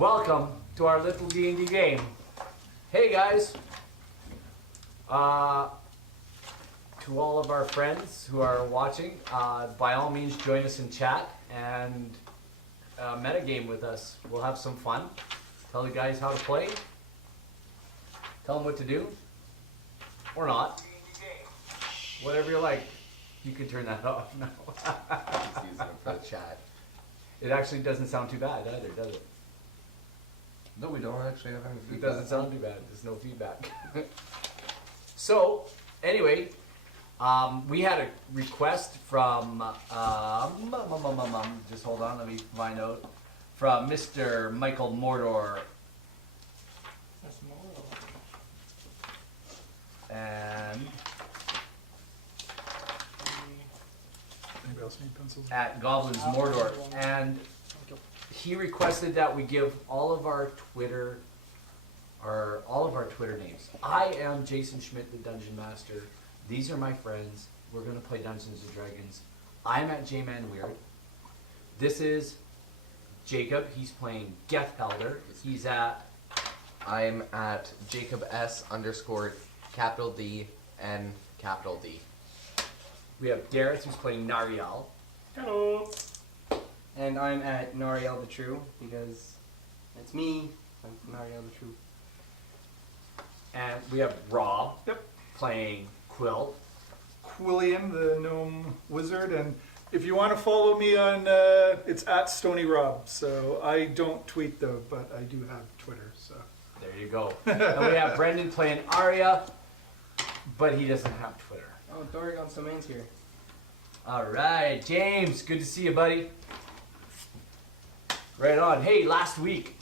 Welcome to our little D&D game. Hey guys, to all of our friends who are watching, by all means join us in chat and metagame with us. We'll have some fun. Tell the guys how to play. Tell them what to do. Or not. Whatever you like. You can turn that off now. Just using it for the chat. It actually doesn't sound too bad either, does it? No, we don't actually have any It feedback. doesn't sound too bad. There's no feedback. So, anyway, we had a request from, just hold on, let me find out, from Mr. Michael Mordor. That's more. And Anybody else need pencils? at Goblins Mordor. And he requested that we give all of our Twitter names. I am Jason Schmidt, the Dungeon Master. These are my friends. We're gonna play Dungeons and Dragons. I'm at J-Man Weird. This is Jacob. He's playing Geth Elder. He's at I'm at Jacob S _ capital D N capital D. we have Gareth, who's playing Nariel. Hello. And I'm at Nariel the True, because that's me. I'm Nariel the True. And we have Rob Yep. playing Quill. Quillian, the gnome wizard, and if you want to follow me on, it's at Stony Rob. So I don't tweet though, but I do have Twitter. So There you go. And we have Brendan playing Arya, but he doesn't have Twitter. Oh, Dorigon Somain's here. All right, James, good to see you, buddy. Right on. Hey, last week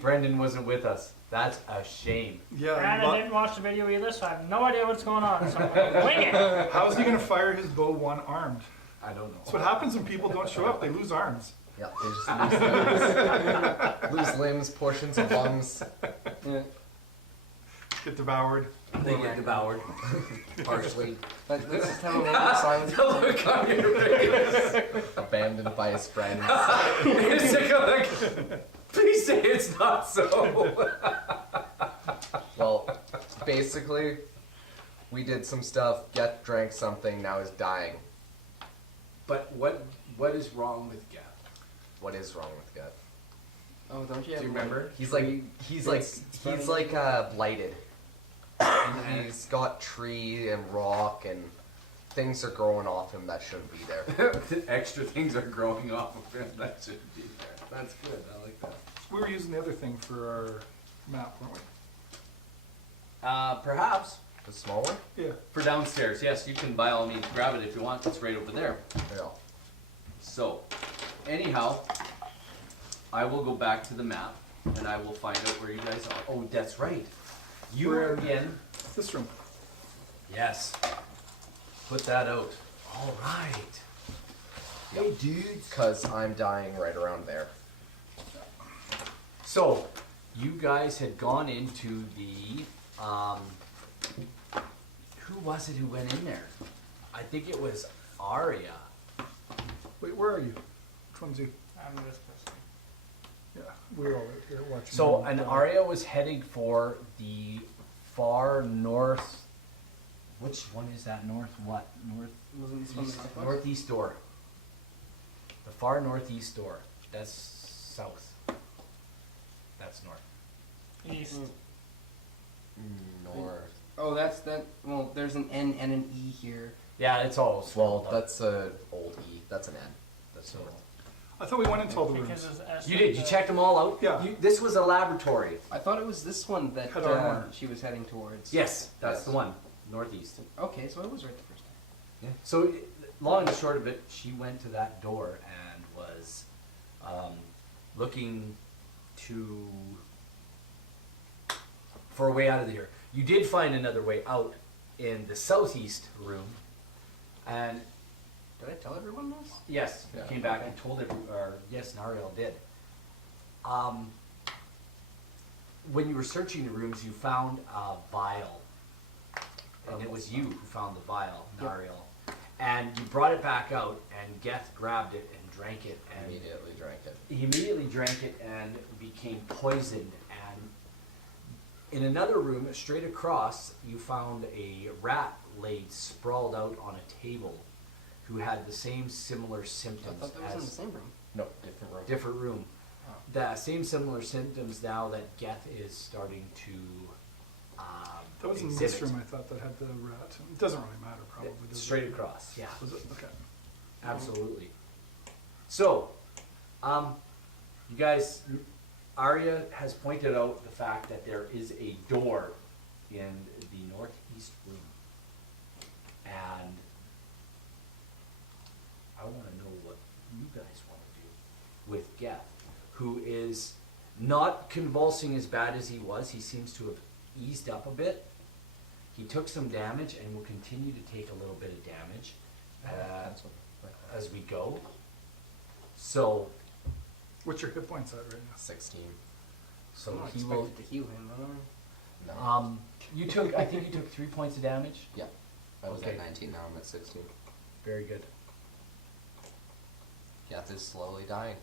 Brendan wasn't with us. That's a shame. yeah, Brandon didn't watch the video either, so I have no idea what's going on. So I'm gonna wing it. how's he gonna fire his bow one-armed? I don't That's know. what happens when people don't show up. They lose arms. Yep, they just lose limbs. Lose limbs, portions of lungs, Yeah. Get devoured. They get devoured. partially Let's just have a moment of silence. The look on your face. abandoned by his friends. It's like, please say it's not so. Well, basically, we did some stuff, Geth drank something, now he's dying. But what is wrong with Geth? What is wrong with Geth? Oh, don't you have Do you remember? He's like, blighted. And he's got tree and rock and things are growing off him that shouldn't be there. Extra things are growing off of him that shouldn't be there. That's good. I like that. We were using the other thing for our map, weren't we? Perhaps The small one? Yeah. for downstairs. Yes, you can by all means grab it if you want. It's right over there. Yeah. So, anyhow, I will go back to the map and I will find out where you guys are. Oh, that's right. You We're are in- in. This room. Yes. Put that out. All right. Hey, dudes. Because I'm dying right around there. So, you guys had gone into the, who was it who went in there? I think it was Arya. Wait, where are you? Which one's you? I'm this person. Yeah, we're all right here watching. So, him. and Arya was heading for the far north, which one is that? North what? Wasn't this one the top one? Northeast door. The far northeast door. That's south. That's north. East. North. Oh, that's that. Well, there's an N and an E here. Yeah, it's all Well, swelled up. that's a old E. That's an N. That's So- north. I thought we went into all the Because rooms. it's S You did. You checked them all out. Yeah. This was a laboratory. I thought it was this one that Head on one. she was heading towards. Yes, that's Yes. the one. Northeast. Okay, so I was right the first time. Yeah. So, long and short of it, she went to that door and was looking for a way out of here. You did find another way out in the southeast room, and Did I tell everyone this? yes, Yeah. you came back and told yes, Nariel did. When you were searching the rooms, you found a vial, and it was you who found the vial, Nariel. And you brought it back out, and Geth grabbed it and drank it and Immediately drank it. he immediately drank it and became poisoned. And in another room, straight across, you found a rat laid sprawled out on a table, who had the same similar I symptoms thought that was in the as same room. No, different room. different room. Oh. The same similar symptoms now that Geth is starting to That was in exhibit. this room, I thought, that had the rat. It doesn't really matter, probably. does it? Straight across, yeah. Was it? Okay. Absolutely. So, you guys, Arya has pointed out the fact that there is a door in the northeast room. And I want to know what you guys want to do with Geth, who is not convulsing as bad as he was. He seems to have eased up a bit. He took some damage and will continue to take a little bit of damage as we go. So, What's your hit points at right now? 16. so I'm not he will. expected to heal him, am No. You took. I think you took 3 points of damage. Yeah. I was Okay. at 19, now I'm at 16. Very good. Geth is slowly dying.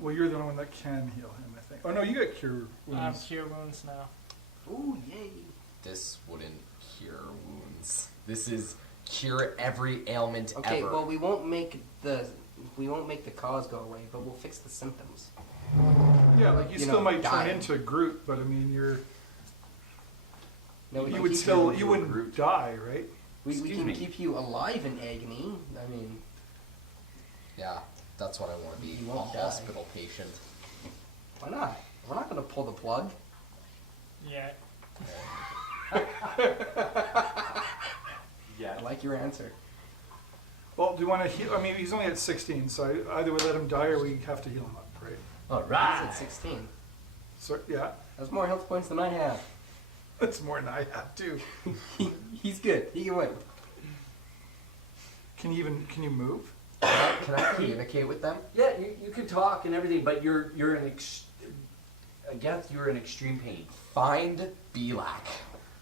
Well, you're the only one that can heal him, I think. Oh, no, you got cure wounds. Cure wounds now. I? Ooh, yay. This wouldn't cure wounds. This is cure every ailment Okay, ever. well we won't make the cause go away, but we'll fix the symptoms. Yeah, like you You still know, might turn dying. into Groot, but I mean, No, we you can would keep still, you you a wouldn't Groot. die, right? We Excuse can me. keep you alive in agony. I mean, Yeah, that's what I want to be. You A won't die. hospital patient. why not? We're not going to pull the plug. Yeah. Yeah. I like your answer. Well, do you want to heal? I mean, he's only at 16, so either we let him die or we have to heal him up, right? All He's right. at 16. So, yeah, That's more health points than I have. that's more than I have, too. He's good. He can win. Can you move? Can I communicate with them? Yeah, you can talk and everything, but you're in Geth, you're in extreme pain. Find Belak.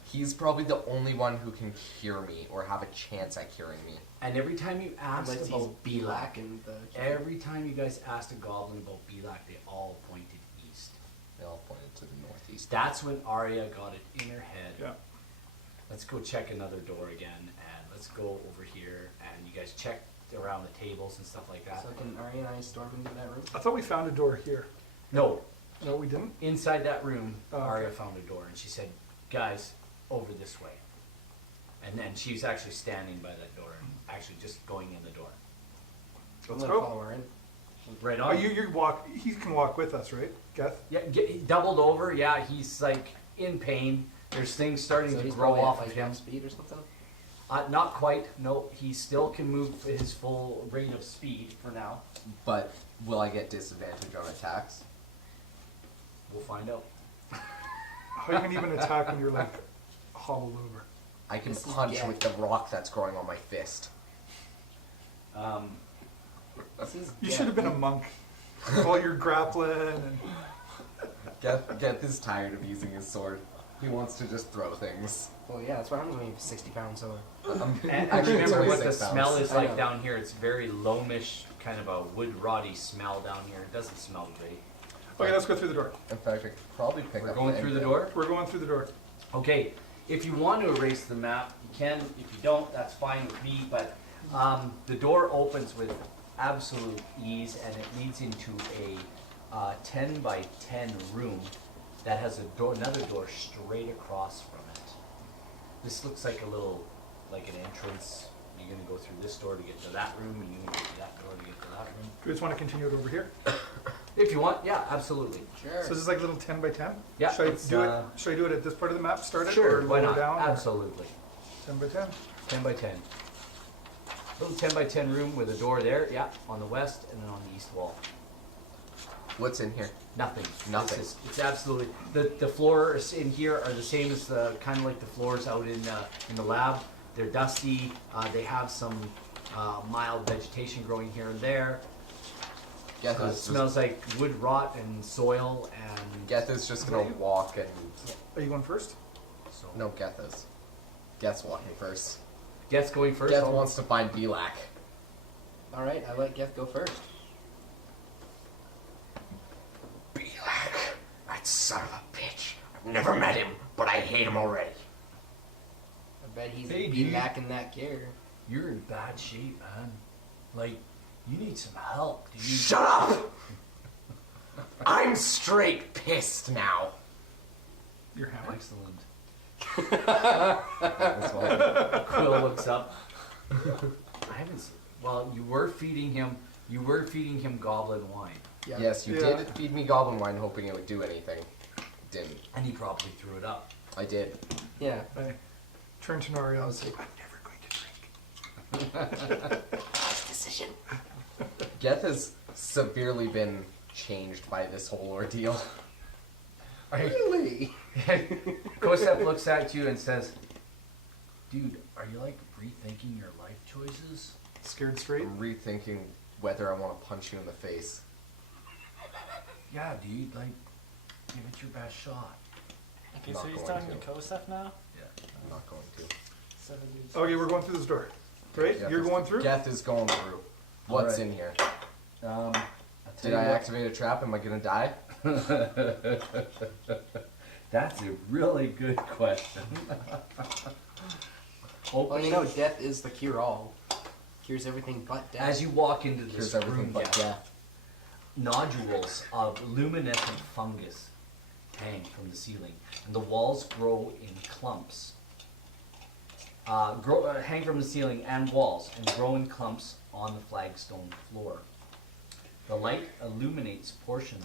He's probably the only one who can cure me or have a chance at curing me. And every time you asked Unless he's about Belak, black and the every time you guys asked a goblin about Belak, they all pointed east. They all pointed to the northeast. That's when Arya got it in her head. Yeah. Let's go check another door again, and let's go over here, and you guys check around the tables and stuff like that. So can Arya and I storm into that room? I thought we found a door here. No, No, we didn't? inside that room, Oh, okay. Arya found a door, and she said, "Guys, over this way." And then she's actually standing by that door, and actually just going in the door. I'm Let's gonna go. follow her in. Right Oh, on. you walk, he can walk with us, right, Geth? Yeah, he doubled over. Yeah, he's like in pain. There's things starting So to he's grow probably at, off like, of him. half speed or something? Not quite. No, he still can move at his full rate of speed for now. But will I get disadvantage on attacks? We'll find out. How you can even attack when you're like hobbled over? I can This is punch Geth. with the rock that's growing on my fist. This is You Geth. should have been a monk. While you're grappling and Geth is tired of using his sword. He wants to just throw things. Well, yeah, that's what happens when you have a 60-pound sword. And Actually, it's remember only what the 6 pounds. smell is I like know. down here. It's very loamish, kind of a wood rotty smell down here. It doesn't smell great. okay, let's go through the door. In fact, I could probably pick We're up going the through the end door. We're going through the door. Okay, if you want to erase the map, you can. If you don't, that's fine with me. But the door opens with absolute ease, and it leads into a 10 by 10 room that has a door, another door straight across from it. This looks like a little, like an entrance. You're gonna go through this door to get to that room, and you're gonna go through that door to get to that room. Do we just want to continue it over here? If you want, yeah, absolutely. Sure. So this is like a little 10 by 10? Yeah, Should I it's, do it? Should I do it at this part of the map? Start it or Sure, why lower not? down? or Absolutely. 10 by 10. 10 by 10. Little 10 by 10 room with a door there, yeah, on the west and then on the east wall. What's in here? Nothing. Nothing. It's absolutely the floors in here are the same as the kind of like the floors out in the lab. They're dusty. They have some mild vegetation growing here and there. Geth It is smells like wood rot and soil and Geth is just gonna walk and Are you going first? so. no, Geth is. Geth's walking first. Geth's going first. Geth I'll- wants to find Belak. All right, I let Geth go first. Belak, that son of a bitch. I've never met him, but I hate him already. I bet he's Hey, be dude. lacking that care. You're in bad shape, man. Like, you need some help, dude. Shut up! I'm straight pissed now. You're hammered. Excellent. That's why. Quill looks up. I haven't seen. Well, you were feeding him goblin wine, Yeah. Yes, you Yeah. did feed me goblin wine hoping it would do anything. Didn't. and he probably threw it up. I did. Yeah. I turn to Noriel and say, I'm never going to drink. Decision. Geth has severely been changed by this whole ordeal. Really? Kosef looks at you and says, "Dude, are you like rethinking your life choices?" Scared straight? I'm rethinking whether I want to punch you in the face. Yeah, dude. Like, give it your best shot. Okay, Not so he's going talking to. to Kosef now? Yeah. I'm not going to. So he's- Okay, we're going through this door. Right? Geth You're is- going through? Geth is going through. What's Alright. in here? I'll tell Did you I what. activate a trap? Am I gonna die? That's a really good question. Well, you know, death is the cure-all. Cures everything but death. As you walk into this Here's everything room, but yeah, death. nodules of luminescent fungus hang from the ceiling, and the walls grow in clumps. Hang from the ceiling and walls, and grow in clumps on the flagstone floor. The light illuminates portions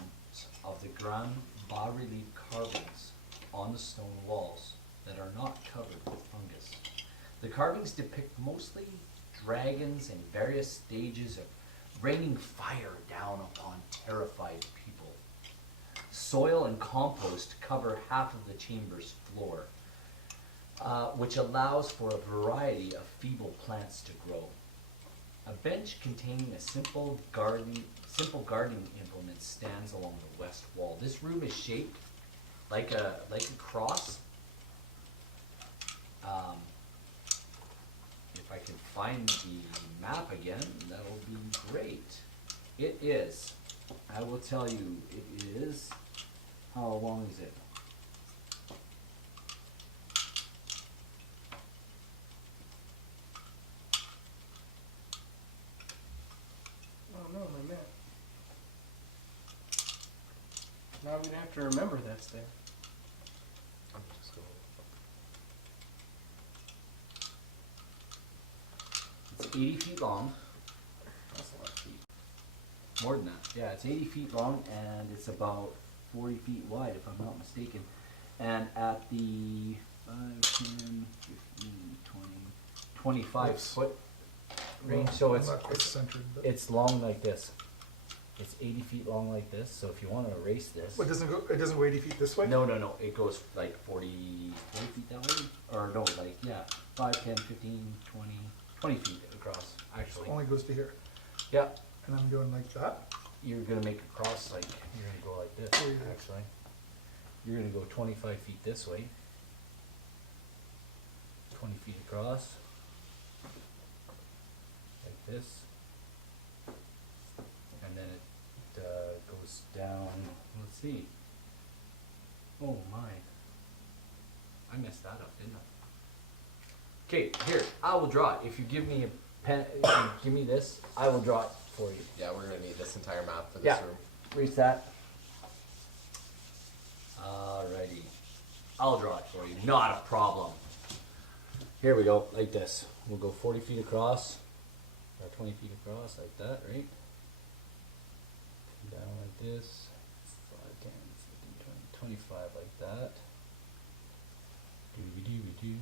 of the grand bas-relief carvings on the stone walls that are not covered with fungus. The carvings depict mostly dragons in various stages of raining fire down upon terrified people. Soil and compost cover half of the chamber's floor, which allows for a variety of feeble plants to grow. A bench containing a simple gardening implement stands along the west wall. This room is shaped like a cross. If I can find the map again, that will be great. It is. I will tell you, it is. How long is it? Oh no, my map. Now I'm gonna have to remember that's there. I'm just going. It's 80 feet long. That's a lot of feet. More than that. Yeah, it's 80 feet long and it's about 40 feet wide, if I'm not mistaken. And at the 5, 10, 15, 20, 25 Oops. foot range, so I'm not quite it's centered. But it's long like this. It's 80 feet long like this. So if you want to erase this, what doesn't go? It doesn't go 80 feet this way. no, it goes like 40 feet that way, or no, like yeah, 5, 10, 15, 20, 20 feet across. Actually, Only goes to here, yeah. and I'm doing like that. You're gonna make a cross, like you're gonna go like this. There you go. Actually, you're gonna go 25 feet this way, 20 feet across, like this, and then it goes down. Let's see. Oh my! I messed that up, didn't I? Okay, here I will draw it. If you give me a pen, if you give me this, I will draw it for you. Yeah, we're gonna need this entire map for this Yeah. room. Reach that. Alrighty. I'll draw it for you. Not a problem. Here we go, like this. We'll go 40 feet across, or 20 feet across, like that, right? Down like this. 5, 10, 15, 20, 25, like that. Doo-doo-doo-doo,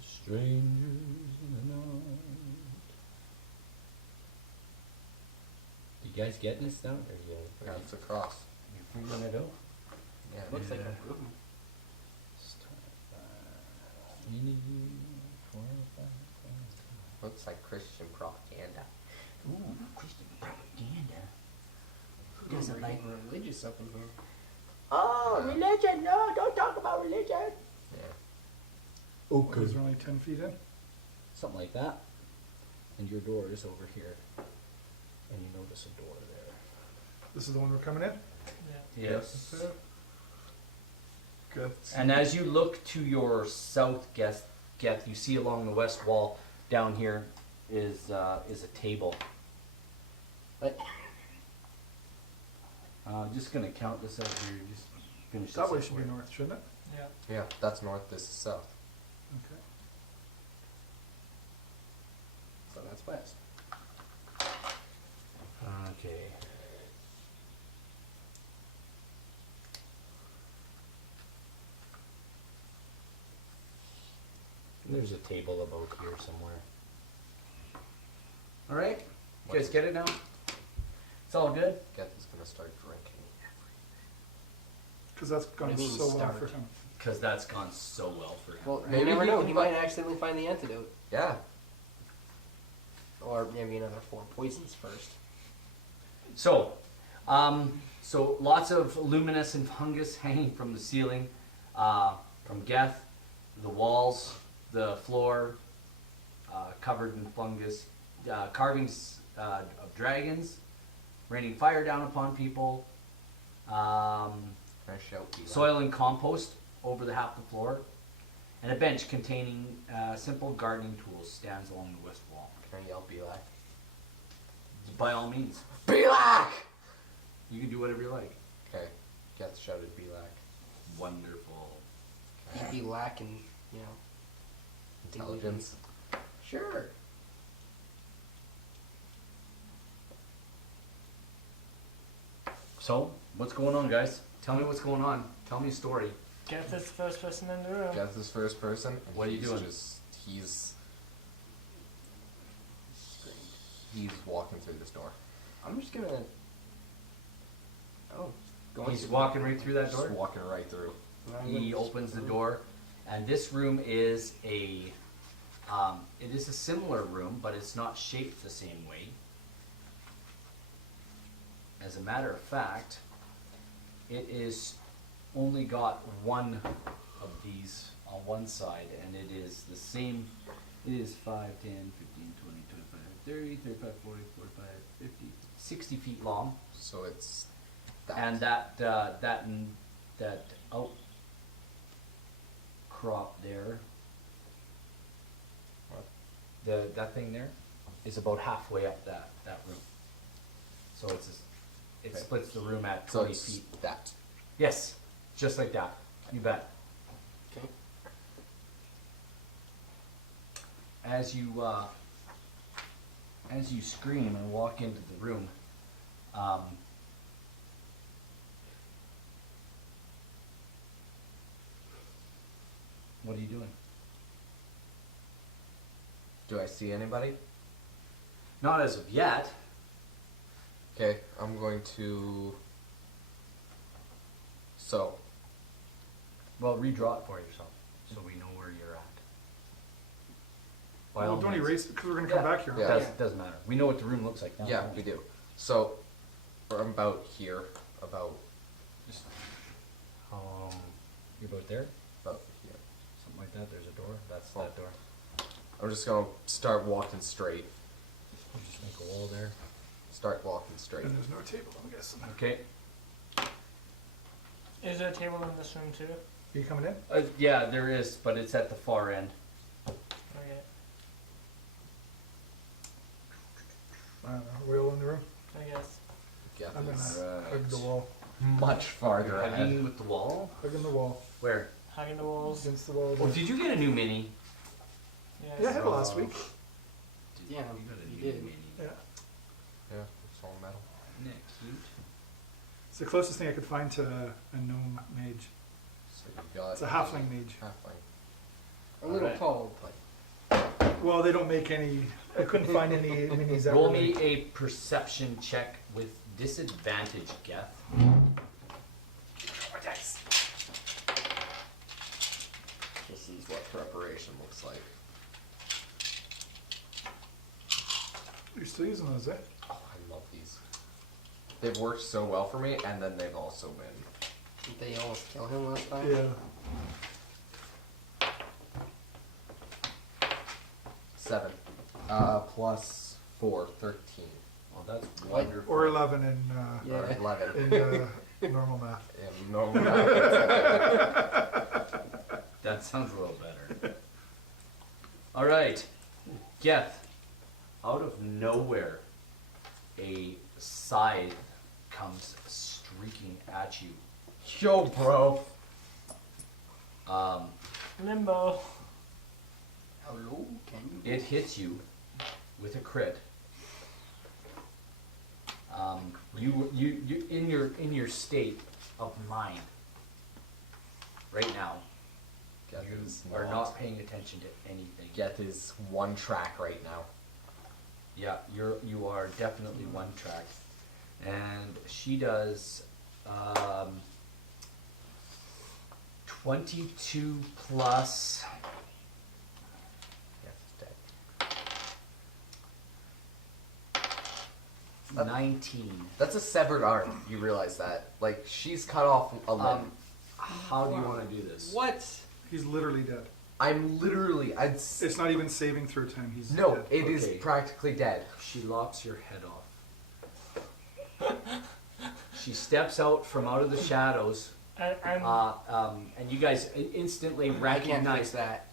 strangers in the night. You guys getting this down? Or Yeah, it's across. you figuring it out? Yeah. Looks like Yeah. a room. Looks like Christian propaganda. Ooh, Christian propaganda. Who We're doesn't like? getting religious up in here. Oh, religion! No, don't talk about religion. Yeah. Because we're only 10 feet in. Something like that. And your door is over here. And you notice a door there. This is the one we're coming in? Yeah. Yes. Good. And as you look to your south, Geth, you see along the west wall down here is a table. What? I'm just gonna count this out here. Just finish That this way up should for be you. north, shouldn't it? Yeah. Yeah, that's north, this is south. Okay. So that's west. Okay. There's a table about here somewhere. All right, you guys get it now? It's all good. Geth is gonna start drinking. Because that's gone What do you mean so well start? for him. Because that's gone so well for him. Well, Maybe you never he know. can He find- might accidentally find the antidote. Yeah. Or maybe another 4 poisons first. So, so lots of luminescent fungus hanging from the ceiling, from Geth, the walls, the floor, covered in fungus, carvings of dragons, raining fire down upon people, Can I shout Eli? soil and compost over the half the floor, and a bench containing simple gardening tools stands along the west wall. Can I yell Eli? By all means, Belak! you can do whatever you like. Okay. Geth shouted Belak. Wonderful. You'd be lacking, you know. Intelligence. Sure. So, what's going on, guys? Tell me what's going on. Tell me a story. Get this first person in the room. Geth is first person. and What are you he's doing? He's walking through this door. I'm just gonna. Oh, He's walking right through that Just door. walking right through. He opens the door, and this room is it is a similar room, but it's not shaped the same way. As a matter of fact, it is only got one of these on one side, and it is the same. It is 5, 10, 15, 20, 25, 30, 35, 40, 45, 50, 60 feet long. So it's that. And that outcrop there, that thing there, is about halfway up that room. So it Okay. splits the room at so 20 it's feet. that. Yes, just like that. You bet. Okay. As you scream and walk into the room, what are you doing? Do I see anybody? Not as of yet. Okay, I'm going to. So, Well, redraw it for yourself, so we know where you're at. By Well, all don't means. erase it because we're going to come Yeah. back here. Yeah. Doesn't matter. We know what the room looks like now. yeah, don't we do. So, I'm about here. About Just, you're about there, about here. something like that. There's a door. That's Oh. that door. I'm just gonna start walking straight. You just make a wall there. Start walking straight. And there's no table, I'm guessing. Okay. Is there a table in this room too? Are you coming in? Yeah, there is, but it's at the far end. Okay. I don't know. Are we all in the room? I guess. Geth I'm going is to hug the wall. much farther You're ahead. hugging with the wall. Hugging the wall. Where? Hugging the walls. Against the wall. Oh, did you get a new mini? Yes. Yeah, I had it last week. Yeah, you got a you new did. mini. Yeah. Yeah, it's all metal. Isn't that cute? It's the closest thing I could find to a gnome mage. So you've got It's a halfling mage. Halfling. A little Alright. tall, but Well, they don't make any. I couldn't find any minis that Roll were me like- a perception check with disadvantage, Geth. This is what preparation looks like. You're still using those, eh? Oh, I love these. They've worked so well for me, and then they've also been. did they almost kill him last time? Yeah. 7. Plus 4, 13. Oh, that's wonderful. Or 11 in, Yeah. Or 11. in normal math. Yeah, no, That sounds a little better. All right, Geth. Out of nowhere, a scythe comes streaking at you. Yo, bro. Limbo. Hello, can you? It hits you with a crit. You in your state of mind right now. Geth You is are not paying attention to anything. Geth is one track right now. Yeah, you are definitely one track, and she does 22 plus. Geth is dead. 19. That's a severed arm. You realize that? Like she's cut off a limb. How do you want to do this? What? He's literally dead. I'm literally. It's not even saving throw time. He's No, dead. it is Okay. practically dead. She lops your head off. She steps out from out of the shadows, and you guys instantly I can't recognize fix that.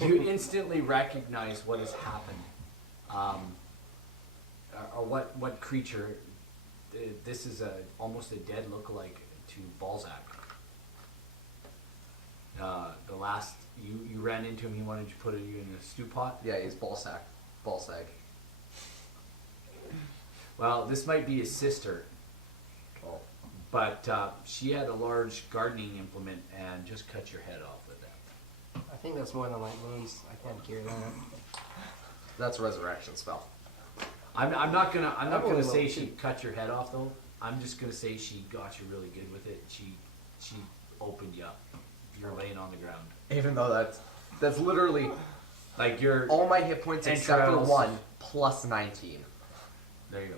you instantly recognize what has happened, or what creature. This is almost a dead lookalike to Balzac. The last you ran into him, he wanted to put you in a stew pot. Yeah, he's ballsack. Ballsack. Well, this might be his sister, Oh. but she had a large gardening implement and just cut your head off with that. I think that's more than light wounds. I can't cure that. That's a resurrection spell. I'm not gonna only say level she 2. cut your head off though. I'm just gonna say she got you really good with it. She opened you up. You're laying on the ground, Even though that's literally like you're. all my hit points except for Entrails. 1 plus 19. There you go.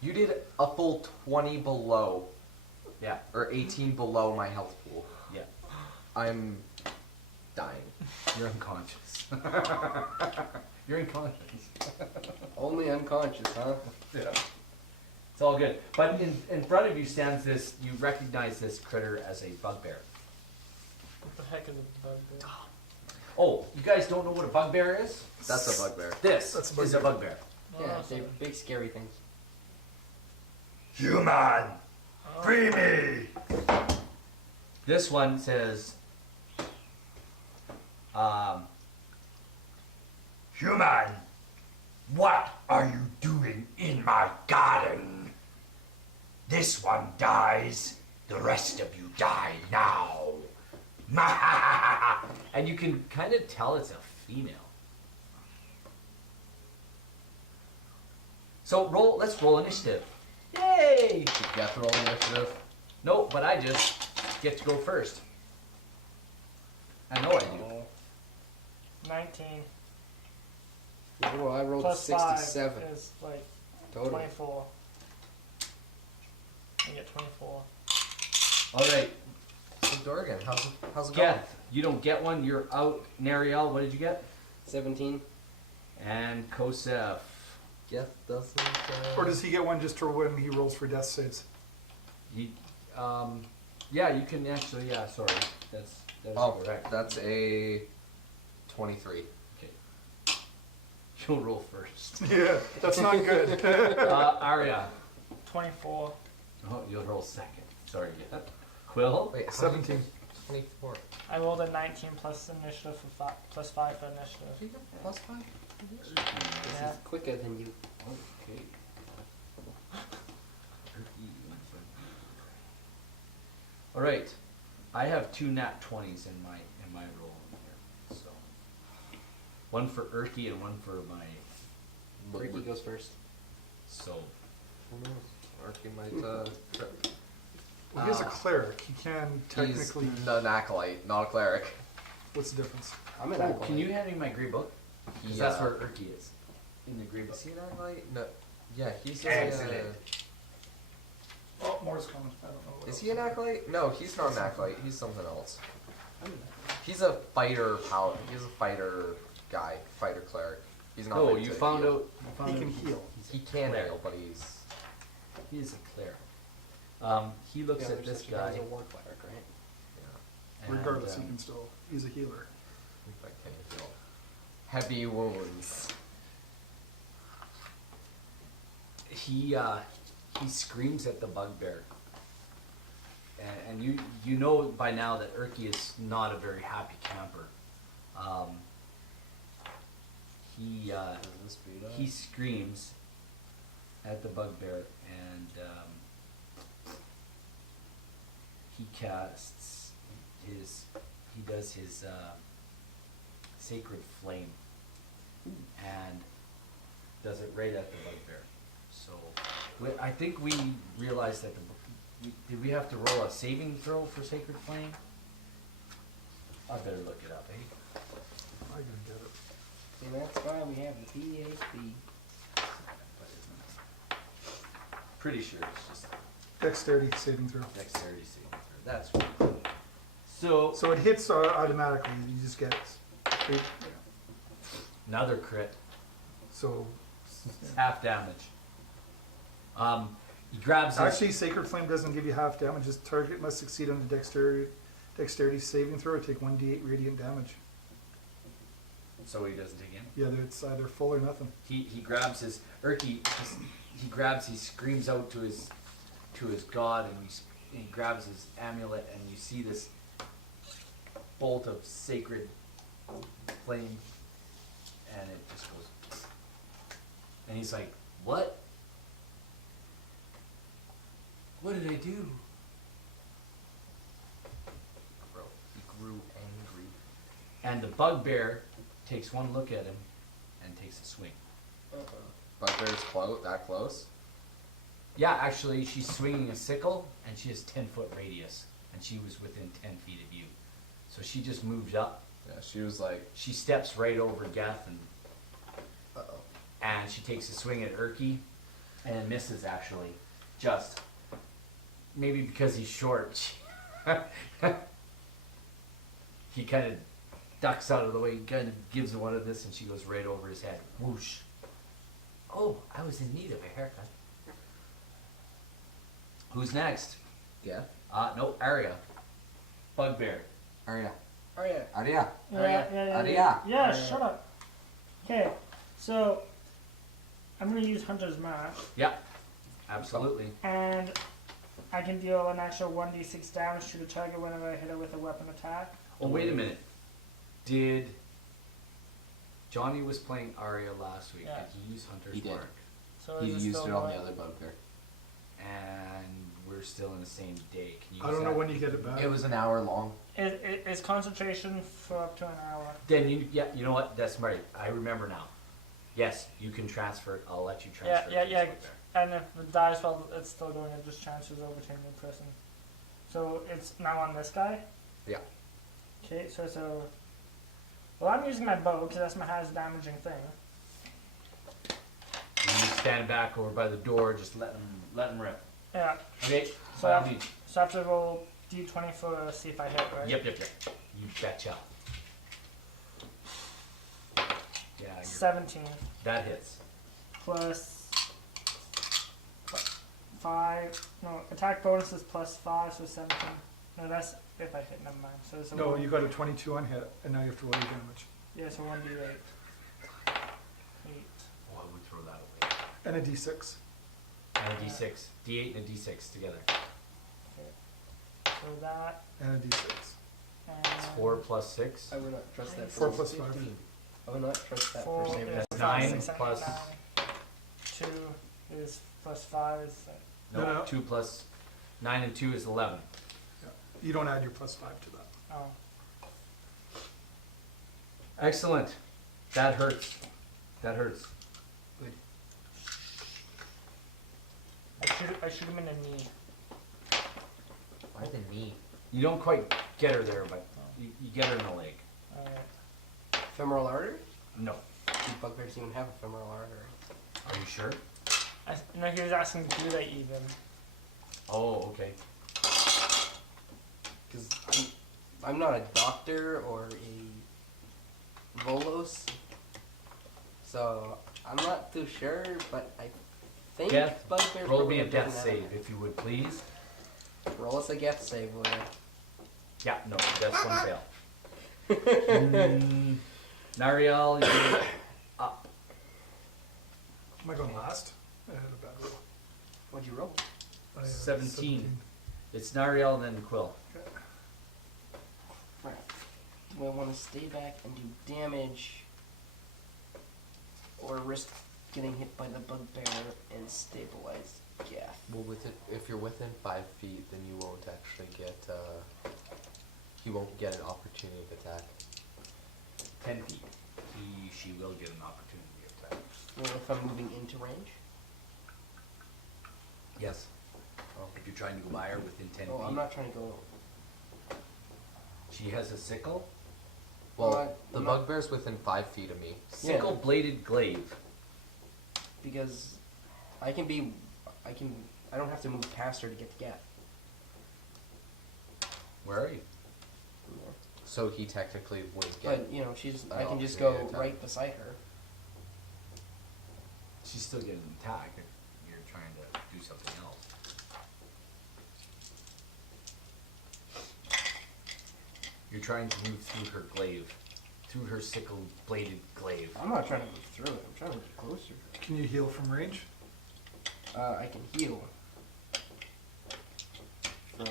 You did a full 20 below, Yeah, or 18 below my health pool. yeah. I'm dying. You're unconscious. You're unconscious. Only unconscious, huh? Yeah. It's all good. But in front of you stands this. You recognize this critter as a bugbear. What the heck is a bugbear? Oh, you guys don't know what a bugbear is? That's a bugbear. This That's a is a bugbear. Oh, Yeah, so- they're big scary things. Human, oh. free me! This one says, Human, what are you doing in my garden? This one dies, the rest of you die now. and you can kind of tell it's a female. So let's roll initiative. Yay! Did Geth roll initiative? No, but I just get to go first. I know I do. 19 Oh, I rolled plus 67 5 is like total. 24. I get 24. All right, So Dorgan, how's it going? Geth, you don't get one. You're out. Nariel, what did you get? 17. And Kosef. Geth doesn't. Or does he get one just for when he rolls for death saves? He, yeah, you can actually. Yeah, sorry, that's Oh, correct. that's a 23. Okay. You'll roll first. Yeah, that's not good. Arya. 24. Oh, you'll roll second. Sorry, Geth. Quill. Wait, how 17. 24. I rolled a 19 plus initiative for plus 5 for initiative. You got plus 5? This Yeah. is quicker than you. Okay. All right, I have 2 nat 20s in my roll here. So one for Erky and one for my. Ricky goes first. So Who knows? Arky might, Well, he has a cleric. He can technically. He's an acolyte, not a cleric. What's the difference? I'm an oh, acolyte. can you hand me my green book? Because that's where Erky is. In the green book. Is he an acolyte? No. Yeah, he's Excellent. Oh, more's coming. I don't know. What Is else. he an acolyte? No, he's not an acolyte. He's something else. I'm an acolyte. He's a fighter paladin. He's a fighter guy, fighter cleric. He's not. Oh, meant you to found heal. out. You found He out can heal. He can Cleric. heal, but he's. He is a cleric. He looks Yeah, at there's this such a thing as guy. a war cleric, right? and, Regardless, he can still. He's a healer. But can heal. Heavy wounds. he screams at the bugbear, and you know by now that Urki is not a very happy camper. He screams at the bugbear, and he does his sacred flame, and does it right at the bugbear. So I think we realized that did we have to roll a saving throw for sacred flame? I better look it up, eh? I can get it. And that's why we have the PhD. Pretty sure it's just Dexterity saving throw. dexterity saving throw. That's right. So So it hits automatically. You just get. another crit. So It's half damage. He grabs his, actually, Sacred Flame doesn't give you half damage. Just target must succeed on the dexterity saving throw or take 1d8 radiant damage. so he doesn't take him. Yeah, it's either full or nothing. He grabs his he screams out to his god, and he grabs his amulet, and you see this bolt of sacred flame, and it just goes, and he's like, what did I do? Bro, he grew angry. And the bugbear takes one look at him and takes a swing. But there's that close. Yeah, actually, she's swinging a sickle, and she has 10-foot radius, and she was within 10 feet of you. So she just moved up. Yeah, she was like, She steps right over Geth, uh-oh. and she takes a swing at Urki, and misses, actually. Just. Maybe because he's short. He kind of ducks out of the way, kind of gives her one of this, and she goes right over his head. Whoosh. Oh, I was in need of a haircut. Who's next? Yeah. No, Arya. Bugbear. Arya. Oh yeah. Arya. Yeah, Arya. shut up. Okay, so I'm gonna use Hunter's Mark, Yeah, absolutely. and I can deal an extra 1d6 damage to the target whenever I hit it with a weapon attack. Oh, wait a minute. Did Johnny was playing Arya last week? Yeah. Did he use Hunter's He did. Mark? So He is it used still it on going? the other bugbear. And we're still in the same day. Can you I use don't know that? when you get it back. It was an hour long. It's concentration for up to an hour. Then you know what? That's right. I remember now. Yes, you can transfer it. I'll let you transfer it. Yeah, to yeah. this bugbear. And if it dies while it's still going, it just transfers over to a new person. So it's now on this guy? Yeah. Okay, so well, I'm using my bow because that's my highest damaging thing. You stand back over by the door, just let him rip. Yeah. Okay. So by I all have, means. so I have to roll d20 for see if I hit, right? Yep. You betcha. Yeah, 17 that hits. plus 5. No, attack bonus is plus 5, so 17. No, that's if I hit. Never mind. So it's a No, one- you got a 22 on hit, and now you have to roll your damage. Yeah, so 1d8. 8. Oh, I would throw that away. And a d6. And a d6. D8 and a d6 together. So that And a d6. and It's 4 plus 6. I would not trust that. 4 for plus 5. I would not trust that 4 for saving. is That's 5, 9 6, 7, plus- 9. 2 is plus 5 is No, No. 2 plus 9 and 2 is 11. You don't add your plus 5 to that. oh. Excellent. That hurts. That hurts. Good. I shoot him in the knee. Why the knee? You don't quite get her there, but you get her in the leg. Alright. Femoral artery? No. Do bugbears even have a femoral artery? Are you sure? No, he was asking, do they even? Oh, okay. Because I'm not a doctor or a Volos, So I'm not too sure, but I think Geth, Bugbear's roll probably me a better death than save, if you would please. that. Roll us a Geth save, will you? Yeah, no, that's one fail. Nariel, you're up. Am I going last? I had a bad roll. What'd you roll? I had 17. It's Nariel and then Quill. Right. Do I want to stay back and do damage, or risk getting hit by the bugbear and stabilize Geth? Well, if you're within 5 feet, then you won't actually get. He won't get an opportunity of attack. 10 feet. She will get an opportunity of attack. Well, if I'm moving into range? Yes. If you're trying to go by her within 10 Oh, feet. I'm not trying to go. She has a sickle. Well, the I'm not- bugbear's within 5 feet of me. Sickle bladed glaive. Because I don't have to move past her to get to Geth. Where are you? So he technically wouldn't get. But, you know, I an can just go opportunity attack. right beside her. She's still getting an attack if you're trying to do something else. You're trying to move through her glaive. Through her sickle bladed glaive. I'm not trying to move through it, I'm trying to get closer. Can you heal from range? I can heal. From,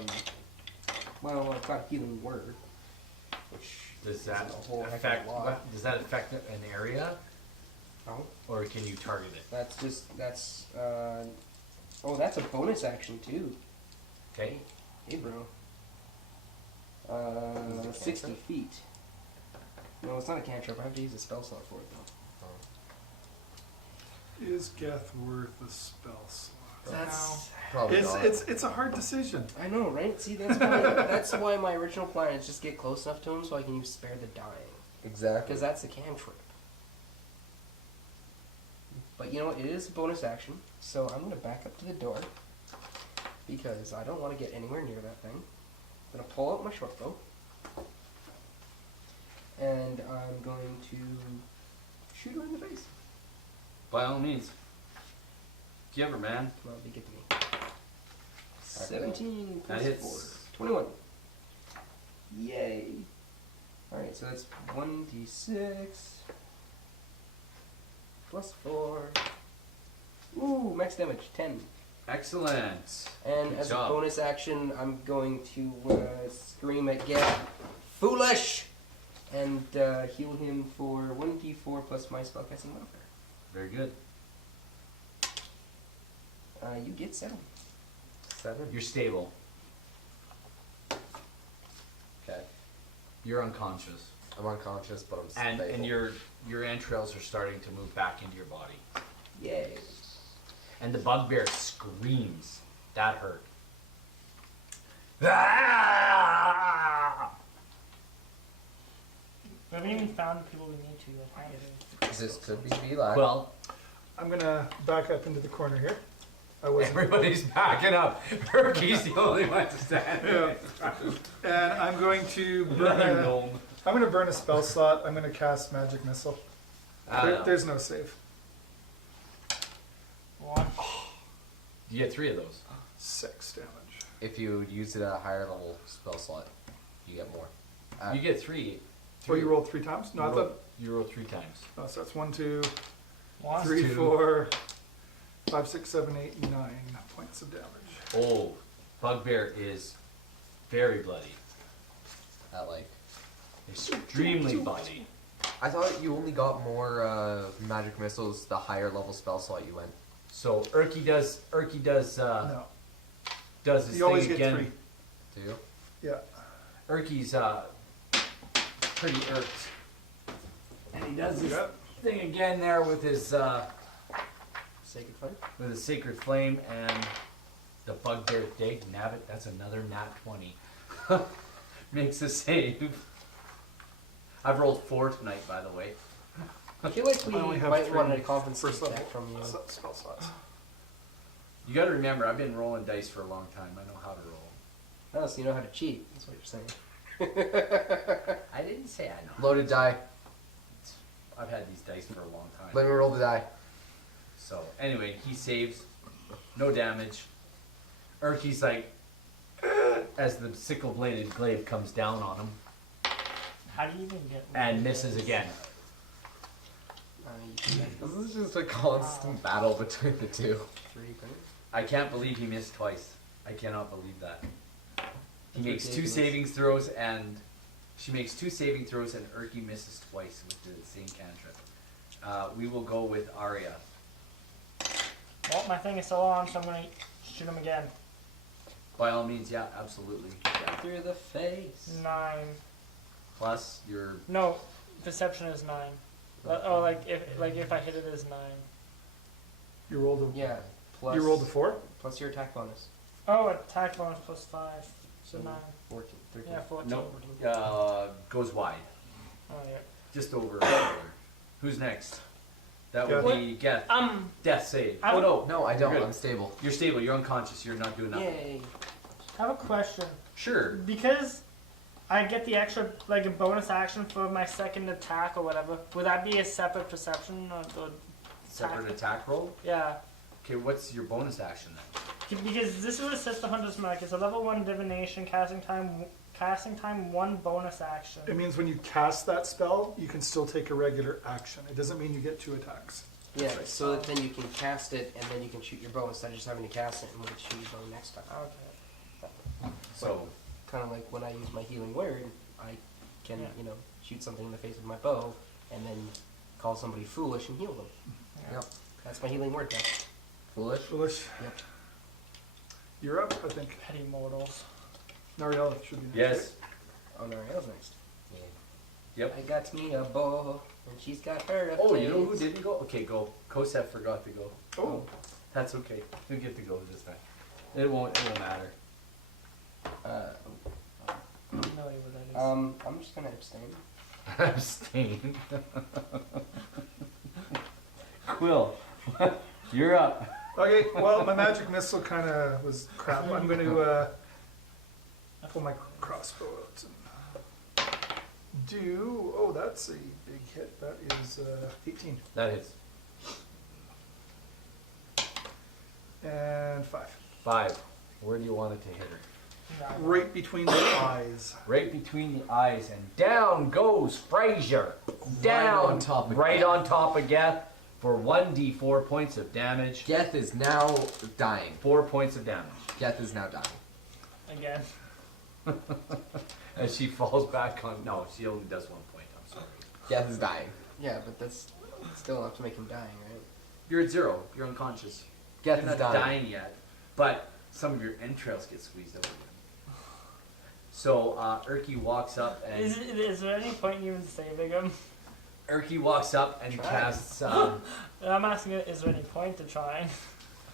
well, it's not a healing word. Which Does that isn't a whole heck of affect a lot. does that affect an area? No, Or can you target it? that's oh, that's a bonus action too. Okay. Hey, bro. Is it a 60 cantrip? feet. No, it's not a cantrip. I have to use a spell slot for it though. Is Geth worth a spell slot? That's. Probably not. It's a hard decision. I know, right? See, that's why my original plan is just get close enough to him so I can use spare the dying, Exactly. because that's the cantrip. But you know what? It is a bonus action, so I'm gonna back up to the door because I don't want to get anywhere near that thing. I'm gonna pull out my short bow, and I'm going to shoot her in the face. By all means. Give her, man. Come on, be good to me. 17 That plus hits. 4. 21. Yay. Alright, so that's 1d6 plus 4. Ooh, max damage, 10. Excellent. And Good as job. a bonus action, I'm going to scream at Geth, foolish! And heal him for 1d4 plus my spellcasting modifier. Very good. You get 7. 7. You're stable. Okay. You're unconscious. I'm unconscious, but I'm stable. And your entrails are starting to move back into your body. Yay. And the bugbear screams. That hurt. We haven't even found the people we need to yet, have we? This could be Vilak. Well, I'm gonna back up into the corner here. I wasn't. everybody's backing up. Herky's the only one to stand. Yeah. And I'm going to Another burn. gnome. I'm gonna burn a spell slot. I'm gonna cast magic missile. There's no save. Watch. You get 3 of those. 6 damage. If you use it at a higher level spell slot, you get more. You get 3. Oh, you rolled 3 times? No, I thought. You roll 3 times. Oh, so that's 1, 2, Watch. 3, 2. 4, 5, 6, 7, 8, 9 points of damage. Oh, bugbear is very bloody. At like, Extremely bloody. I thought you only got more magic missiles the higher level spell slot you went. So Erky does No. does his You always thing get again. 3. Do you? Yeah. Erky's pretty irked. And he does his Yeah. thing again there with his Sacred Flame. sacred flame and the bugbear dig. Nabbit, that's another nat 20. Makes a save. I've rolled 4 tonight, by the way. I feel like we I only have might 3 want to compensate first level that from you. spell slots. You gotta remember, I've been rolling dice for a long time. I know how to roll. Oh, so you know how to cheat. That's what you're saying. I didn't say I know. Loaded die. I've had these dice for a long time. Let me roll the die. So anyway, he saves, no damage. Urky's like, as the sickle-bladed glaive comes down on him How do you even get? and misses again. You can make them This is just a constant battle between the two. 3 points. I can't believe he missed twice. I cannot believe that. He That's makes two ridiculous. saving throws and she makes 2 saving throws and Urky misses twice with the same cantrip. We will go with Arya. Well, my thing is still on, so I'm gonna shoot him again. By all means, yeah, absolutely. Through the face. 9. Plus your No, perception is 9. Oh, like if I hit it as 9. You rolled a. Yeah. Plus. You rolled a 4. Plus your attack bonus. Oh, attack bonus plus 5, so 9. 14, 13. Yeah, 14. no goes wide, Oh yeah. just over. his shoulder. Who's next? That would Geth. be Geth. Death save. I'm- Oh no, No, I don't. You're good. I'm stable. You're stable. You're unconscious. You're not doing nothing. Yay. I have a question. Sure. Because I get the extra, like a bonus action for my second attack or whatever, would that be a separate perception or Separate attack roll. yeah. Okay, what's your bonus action then? Because this is what sets the Hunter's Mark. It's a level 1 divination, casting time 1 bonus action. It means when you cast that spell, you can still take a regular action. It doesn't mean you get 2 attacks. Yeah, so that then you can cast it and then you can shoot your bow instead of just having to cast it and then shoot your bow next time. Okay. So Kind of like when I use my healing word, I can, Yeah. you know, shoot something in the face with my bow and then call somebody foolish and heal them. Yeah. Yep. That's my healing word now. Foolish. Foolish. Yep. You're up, I think. Petty mortals. Nariella should be next. yes. Oh, no, Ariel's next. Yep. I got me a bow and she's got her a Oh, you know who blade. didn't go? Okay, go. Kosef forgot to go. Right? Oh, That's okay. He'll get to go this time. It won't matter. I don't know what that is. I'm just gonna abstain. Abstain. Quill, you're up. okay. Well, my magic missile kind of was crap. I'm going to pull my crossbow out and do. Oh, that's a big hit. That is 18 That hits. and 5. 5. Where do you want it to hit her? No. Right between the eyes. Right between the eyes, and down goes Frazier. Down, on top of right Geth. on top of Geth for 1d4 points of damage. Geth is now dying. 4 points of damage Geth is now dying. Again. as she falls back on. No, she only does 1 point. I'm sorry. Geth is dying. Yeah, but that's still enough to make him dying, right? You're at 0. You're unconscious. Geth You're is not dying. dying yet, but some of your entrails get squeezed out. So Urky walks up and Is there any point in even saving him? Urky walks up and Try. casts. I'm asking, is there any point to trying?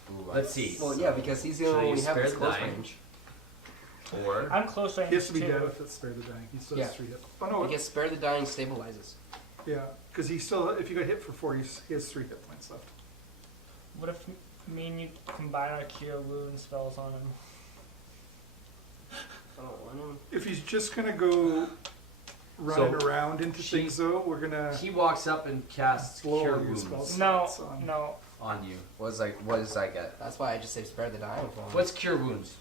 Ooh, Let's see. Well, yeah, because he's the Should only I one we have that's spare close dying? range. Or I'm close range He has to be too. dead if it's spare the dying. He still has Yeah. 3 hit. Oh no, I guess spare the dying stabilizes. yeah, because he still. If you got hit for 4, he has 3 hit points left. What if me and you combine our cure wound spells on him? I don't want him. If he's just gonna go running So, around into she- things, though, we're gonna he walks up and casts slow Cure your Wounds spells. No, It's on. no. on you. What does I get? That's why I just say spare the dying for him. What's Cure Wounds?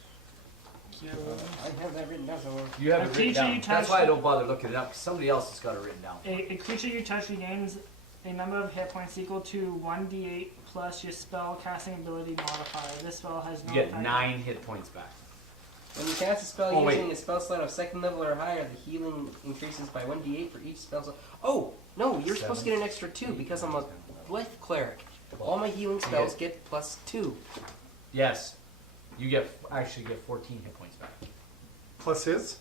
Cure wounds. I have that written down somewhere. You have A it written creature down. you That's touch- why I don't bother looking it up, because somebody else has got it written down. A creature you touch regains a number of hit points equal to 1d8 plus your spell casting ability modifier. This spell has no You get effect. 9 hit points back. When you cast a spell Oh, wait. using a spell slot of second level or higher, the healing increases by 1d8 for each spell slot. Oh, no, you're supposed to get an extra 2 because I'm a life cleric. All my healing spells get plus 2. Yes. You actually get 14 hit points back. Plus his.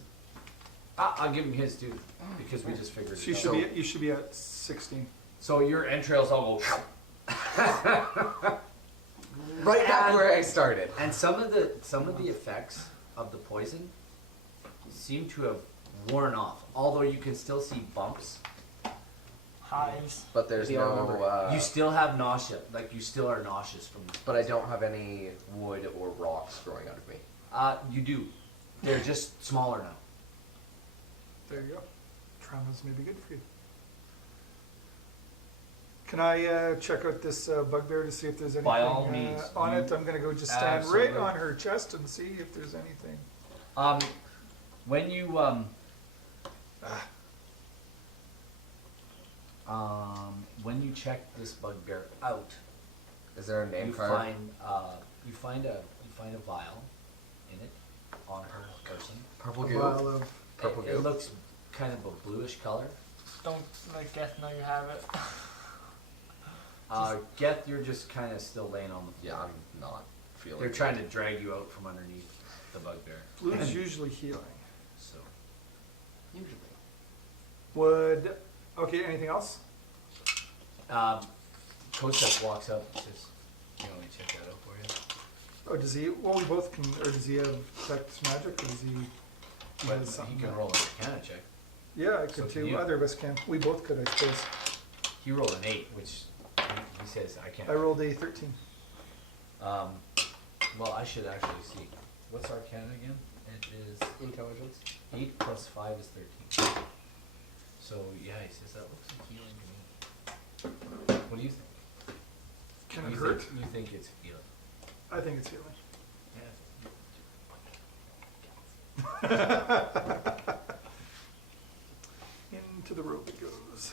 I'll give him his too, because we just figured So you it should out. be. You should be at 16. So your entrails all go. Right back where I started. And some of the effects of the poison seem to have worn off. Although you can still see bumps, Hives. But there's Maybe I'll no. remember. you still have nausea. Like you still are nauseous from. But I don't have any wood or rocks growing out of me. You do. They're just smaller now. There you go. Traumas may be good for you. Can I check out this bugbear to see if there's anything By all means, on you it? I'm gonna go just stand right absolutely- on her chest and see if there's anything. When you when you check this bugbear out, Is there a name you card? find a vial in it on her person. Purple A goo. vial of Purple It goo. looks kind of a bluish color. Don't let Geth know you have it. Geth, you're just kind of still laying on the floor. Yeah, I'm not feeling. They're trying to drag you out from underneath the bugbear. blue is usually healing. So Usually. Okay, anything else? Kosef walks up and says, "You want me to check that out for you?" Oh, does he? Well, we both can. Or does he have detect magic? Or does he? But has he something can that- roll an Arcana check. Yeah, I So could can too. you. Other of us can. We both could, I suppose. He rolled an 8, which he says I can't. I rolled a 13. Well, I should actually see. What's Arcana again? It is Intelligence. 8 plus 5 is 13. So yeah, he says that looks like healing to me. What do you think? Can it you hurt? Think, you think it's healing? I think it's healing. Yeah. Into the rope it goes.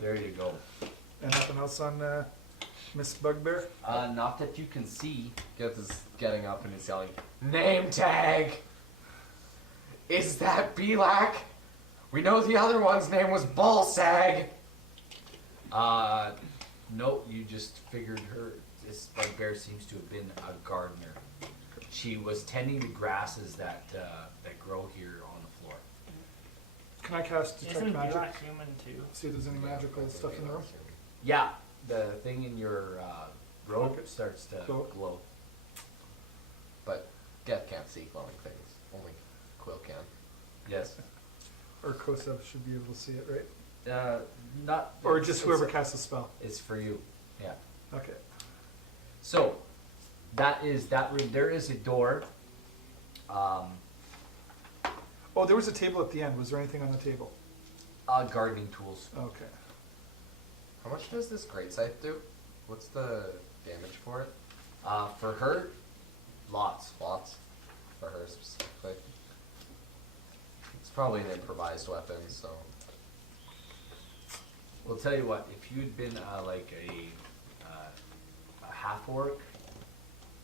There you go. And nothing else on Miss Bugbear? Not that you can see. Geth is getting up and he's yelling, "Name tag! Is that Belak? We know the other one's name was Ballsag." No, you just figured this bugbear seems to have been a gardener. She was tending the grasses that grow here on the floor. Can I cast detect Isn't magic? Belak human too? See if there's any magical stuff in the room. Yeah, the thing in your robe Okay. starts to Glow. glow. But Geth can't see glowing things. Only Quill can. Yes. Or Kosef should be able to see it, right? Not. Or it's- just whoever it's- casts the spell. It's for you. Yeah. Okay. So, that is that room. There is a door. Oh, there was a table at the end. Was there anything on the table? Gardening tools. Okay. How much does this great scythe do? What's the damage for it? For her, lots. Lots. For her specifically. It's probably an improvised weapon, so. We'll tell you what. If you'd been like a half orc,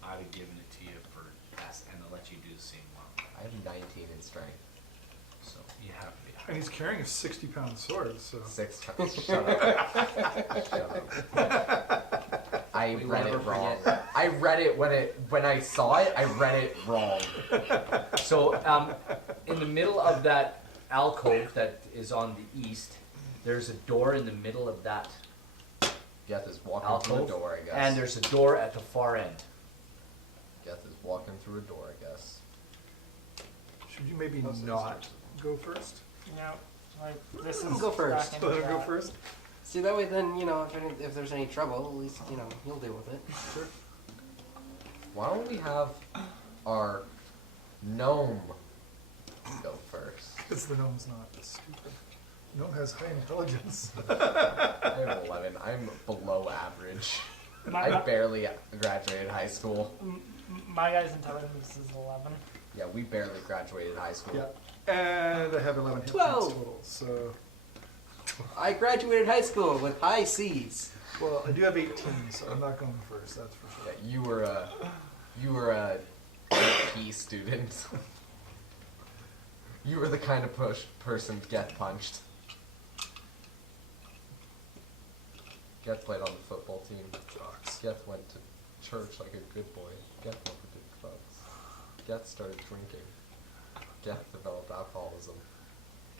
I'd have given it to you for S, and I'll let you do the same one. I have 19 in strength. So you have to be. And he's carrying a 60-pound sword, so. 6 times. Shut up. Shut up. I We read never it wrong. forget. I read it when I saw it. I read it wrong. So in the middle of that alcove that is on the east, there's a door in the middle of that Geth is walking through alcove, a door, I guess. and there's a door at the far end. Geth is walking through a door, I guess. Should you maybe How's not this? go first? No, like this is. Go first. back into Let him go that. first? See, that way then, if there's any trouble, at least, you'll deal with it. Sure. Why don't we have our gnome go first? Because the gnome's not stupid. Gnome has high intelligence. I have 11. I'm below average. My, I barely graduated high school. my guy's intelligence is 11. Yeah, we barely graduated high school. Yeah. And I have 11 hit 12. points total, so. I graduated high school with high C's. Well, I do have 18, so I'm not going first, that's for Yeah, sure. you were a P student. You were the kind of person Geth punched. Geth played on the football team. Geth went to church like a good boy. Geth never did drugs. Geth started drinking. Geth developed alcoholism.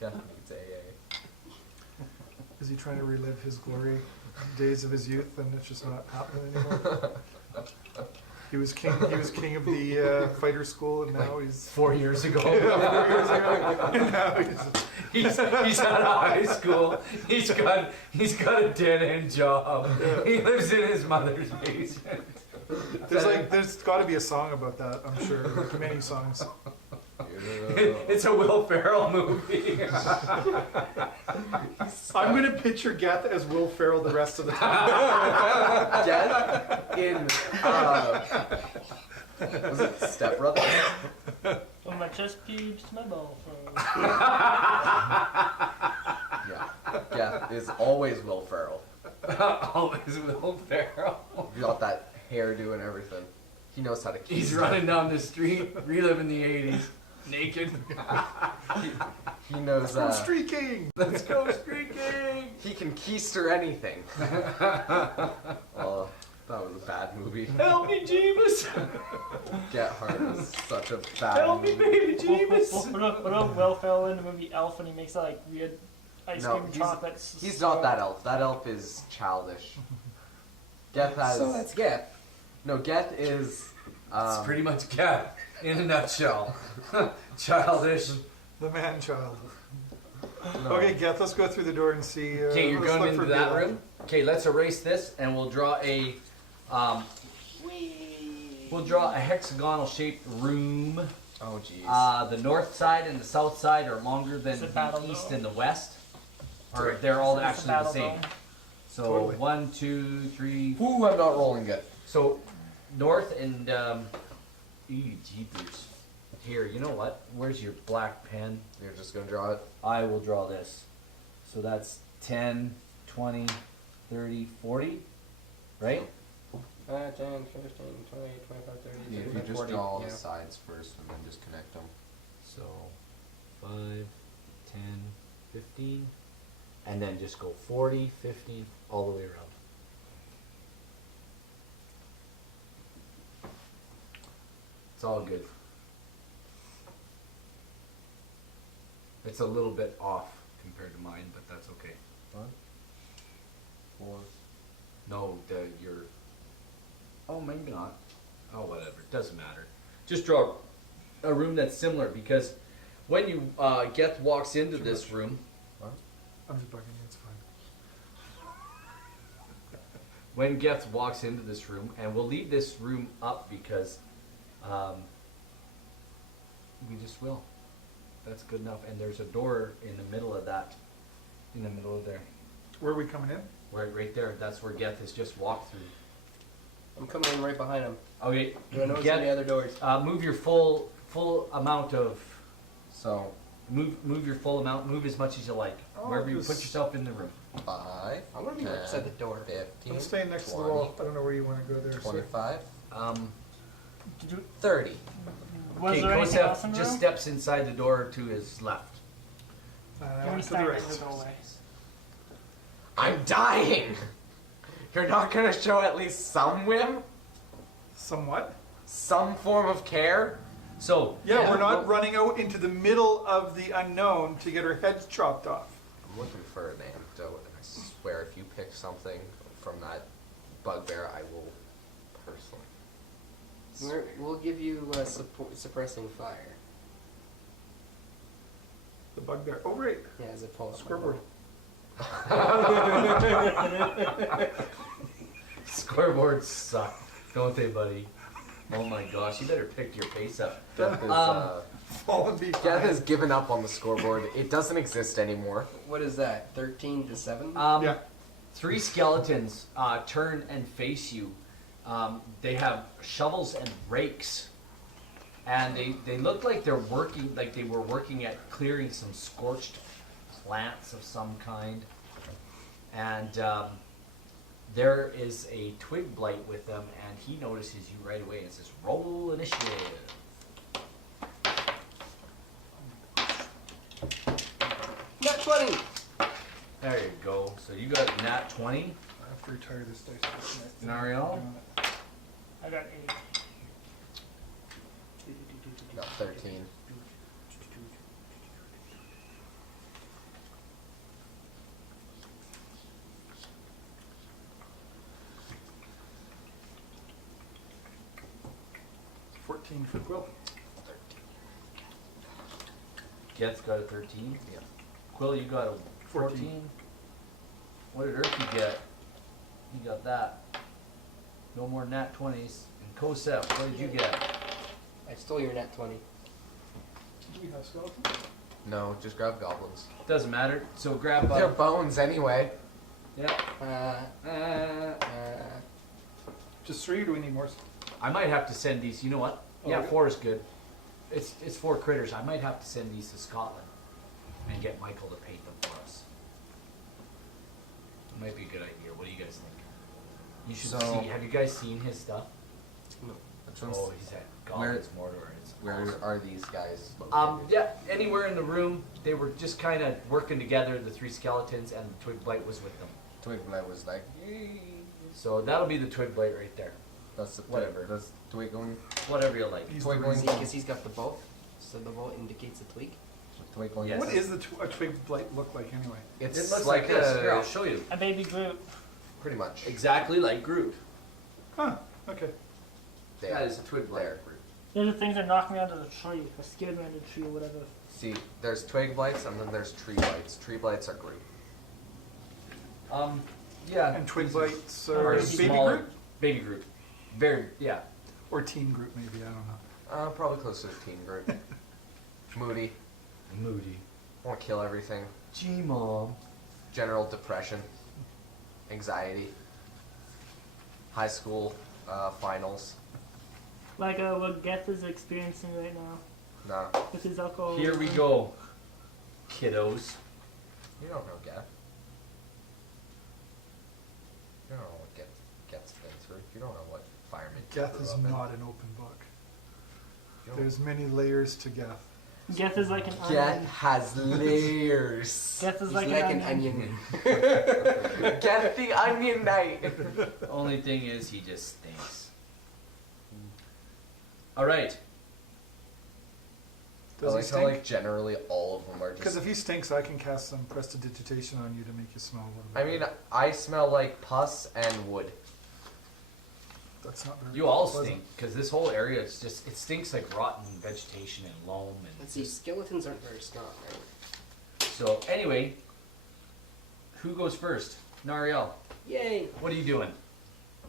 Geth needs AA. Is he trying to relive his glory days of his youth and it's just not happening anymore? He was king of the fighter school and now he's 4 years ago. 4 years ago. And now he's out of high school. He's got a dead end job. He lives in his mother's basement. there's got to be a song about that, I'm sure. Like many songs. It's a Will Ferrell movie. I I'm gonna picture Geth as Will Ferrell the rest of the time. Geth in was it Step Brothers? When my chest peeps, my ball froze. Yeah. Geth is always Will Ferrell. Always Will Ferrell. He got that hairdo and everything. He knows how to keep. He's running down the street, reliving the 80s, naked. He knows. Go streaking. Let's go streaking. He can keister anything. Oh, that was a bad movie. Help me, Jeebus. Get Hard was such a bad Help me, movie. baby Jeebus. What about Will Ferrell in the movie Elf and he makes that like weird ice No, cream chocolate? He's not that elf. That elf is childish. Geth has. So that's Geth. No, Geth is. It's pretty much Geth in a nutshell. Childish. The man-child. no. Okay, Geth, let's go through the door and see. Okay, you're let's going look into for that Bela. room. Okay, let's erase this and we'll draw a hexagonal shaped room. Oh jeez. The north side and the south side are longer than It's a the battle east zone. and the west. Or they're all It's a actually the battle same. zone. So Totally. 1, 2, 3. Ooh, I'm not rolling good. So north and jeepers. Here, you know what? Where's your black pen? You're just gonna draw it. I will draw this. So that's 10, 20, 30, 40, right? 10, 15, 20, 25, 30, You 35, just 40. draw all yeah. the sides first and then just connect them. So 5, 10, 15, and then just go 40, 50, all the way around. It's all good. It's a little bit off compared to mine, but that's okay. 1, 4. No, your. Oh, maybe not. Oh, whatever. Doesn't matter. Just draw a room that's similar because when you Geth walks into this room, I'm just bugging you, it's fine. when Geth walks into this room, and we'll leave this room up because we just will. That's good enough. And there's a door in the middle of that, in the middle of there, Where are we coming in? right there. That's where Geth has just walked through. I'm coming in right behind him. Okay, Do I know any Geth, other doors? move your full amount of. So Move your full amount. Move as much as you like. Oh, Wherever you put just- yourself in the room. 5. I'm gonna be right beside the door. 15. I'm staying next to the 20, wall. I don't know where you want to go there. sir. 25. Did you, 30. was Okay, there anything else in Kosef the just room? steps inside the door to his left. I Give me went to the standing right. in the doorway. I'm dying! You're not gonna show at least some whim? Somewhat. Some form of care? So Yeah, we're not well, running out into the middle of the unknown to get our heads chopped off. I'm looking for an antidote, and I swear if you pick something from that bugbear, I will personally. We'll give you suppressing fire. The bugbear. Oh, right. Yeah, as a pull up. Scoreboard. Scoreboards suck, don't they, buddy? Oh my gosh, you better pick your pace up. Geth is, Fallen behind. Geth has given up on the scoreboard. It doesn't exist anymore. What is that? 13 to 7? Yeah. 3 skeletons turn and face you. They have shovels and rakes, and they look like they're working, like they were working at clearing some scorched plants of some kind. And there is a twig blight with them, and he notices you right away and says, "Roll initiative." Not 20! There you go. So you got nat 20, I have to retire this dice. Nariel. I got 8. Got 13. For Quill. Geth's got a 13. Yeah. Quill, you got a 14. 14. What did Urki get? He got that. No more nat 20s. And Kosef, what did you get? I stole your net 20. Do we have skeletons? No, just grab goblins. Doesn't matter. So grab. They're bones anyway. Yeah. Just 3, or do we need more? I might have to send these. You know what? Oh, Yeah, yeah. 4 is good. It's 4 critters. I might have to send these to Scotland and get Michael to paint them for us. Might be a good idea. What do you guys think? You should So- see. Have you guys seen his stuff? Which one's- Oh, he's at Goblin's Mordor. It's Where awesome. are these guys located? Yeah, anywhere in the room. They were just kind of working together. The 3 skeletons and the Twig Blight was with them. Twig Blight was like, "Yay." So that'll be the Twig Blight right there. That's the Whatever. That's Twig going. Whatever you like. He's Twig the going. reason. Because he's got the bow, so the bow indicates a tweak. Twig going. Yes. What is a twig blight look like anyway? It's It looks like like this. a Here, I'll show you. A baby Groot. pretty much. Exactly like Groot. Huh, okay. There. That is a Twig Blight. There. They're the things that knocked me out of the tree, or scared me out of the tree, or whatever. See, there's twig blights and then there's tree blights. Tree blights are great. Yeah. And twig these blights are are baby smaller- Groot? Baby Groot. Very, yeah. Or teen Groot, maybe, I don't know. Probably closer to teen group. Moody. Moody. Want to kill everything. G-Mom. General depression. Anxiety. High school finals. Like what Geth is experiencing right now No, with his alcohol. Here we go, kiddos. you don't know Geth. You don't know what Geth's been through. You don't know what fireman Geth grew is up in. not an open book. You don't- There's many layers to Geth. Geth is like an onion. Geth has layers. Geth is He's like, like an an onion. onion. Geth the Onion Knight. Only thing is, he just stinks. All right. Does he how stink? like generally all of them are Because just. if he stinks, I can cast some prestidigitation on you to make you smell a little bit. I mean, I smell like pus and wood. That's not very You all pleasant. stink because this whole area is just, it stinks like rotten vegetation and loam and Let's see, skeletons aren't very strong, right? so anyway, who goes first? Nariel, Yay! what are you doing?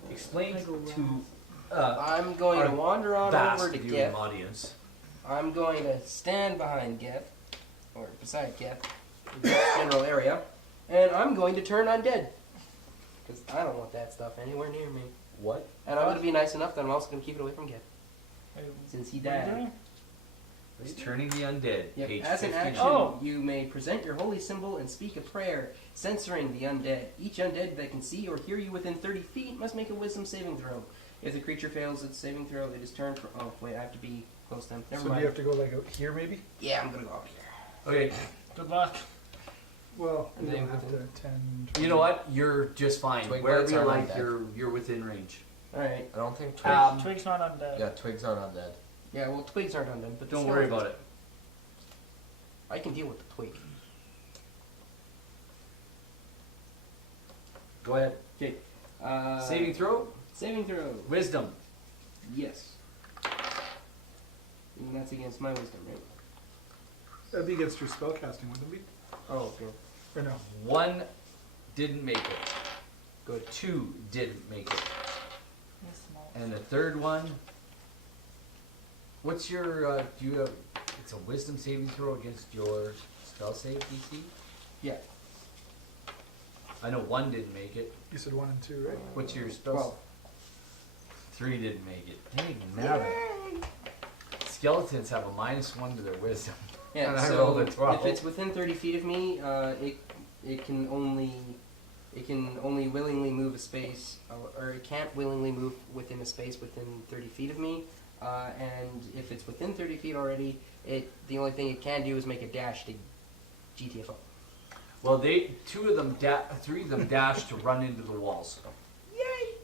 Explain I go to I'm going our to wander on vast over to viewing Geth. audience. I'm going to stand behind Geth, or beside Geth, in Geth's general area, and I'm going to turn undead. Because I don't want that stuff anywhere near me. What? And I'm going to be nice enough that I'm also going to keep it away from Geth, Wait, since he what are you died. doing? He's turning the undead. Yep. Page As an 59. action, Oh. you may present your holy symbol and speak a prayer, censoring the undead. Each undead that can see or hear you within 30 feet must make a wisdom saving throw. If the creature fails its saving throw, it is turned for... Oh, wait, I have to be close to them. Never So do mind. you have to go like out here, maybe? Yeah, I'm going to go over here. Okay, Good luck. Well, And we then don't have to within- 10, you know what? You're just fine. Twig Wherever blights you are like, undead. you're within range. Alright. I don't think twigs. Twig's not undead. Yeah, twigs aren't undead. Yeah, well, twigs aren't undead, but Don't worry about it. I can deal with the twig. Go ahead. Okay. Saving throw. Saving throw. Wisdom. Yes. And that's against my wisdom, right? that'd be against your spellcasting, wouldn't it be? Oh, okay. Or no? 1 didn't make it. Good. 2 didn't make it. He's small. And the third one. What's your? Do you have? It's a wisdom saving throw against your spell save DC. Yeah. I know 1 didn't make it. You said 1 and 2, right? What's your spell? 12. 3 didn't make it. Dang, nabbit. Skeletons have a -1 to their wisdom. Yeah, And I so rolled a 12. if it's within 30 feet of me, it can only willingly move a space, or it can't willingly move within a space within 30 feet of me. And if it's within 30 feet already, the only thing it can do is make a dash to GTFO. Well, 3 of them dash to run into the walls. Yay!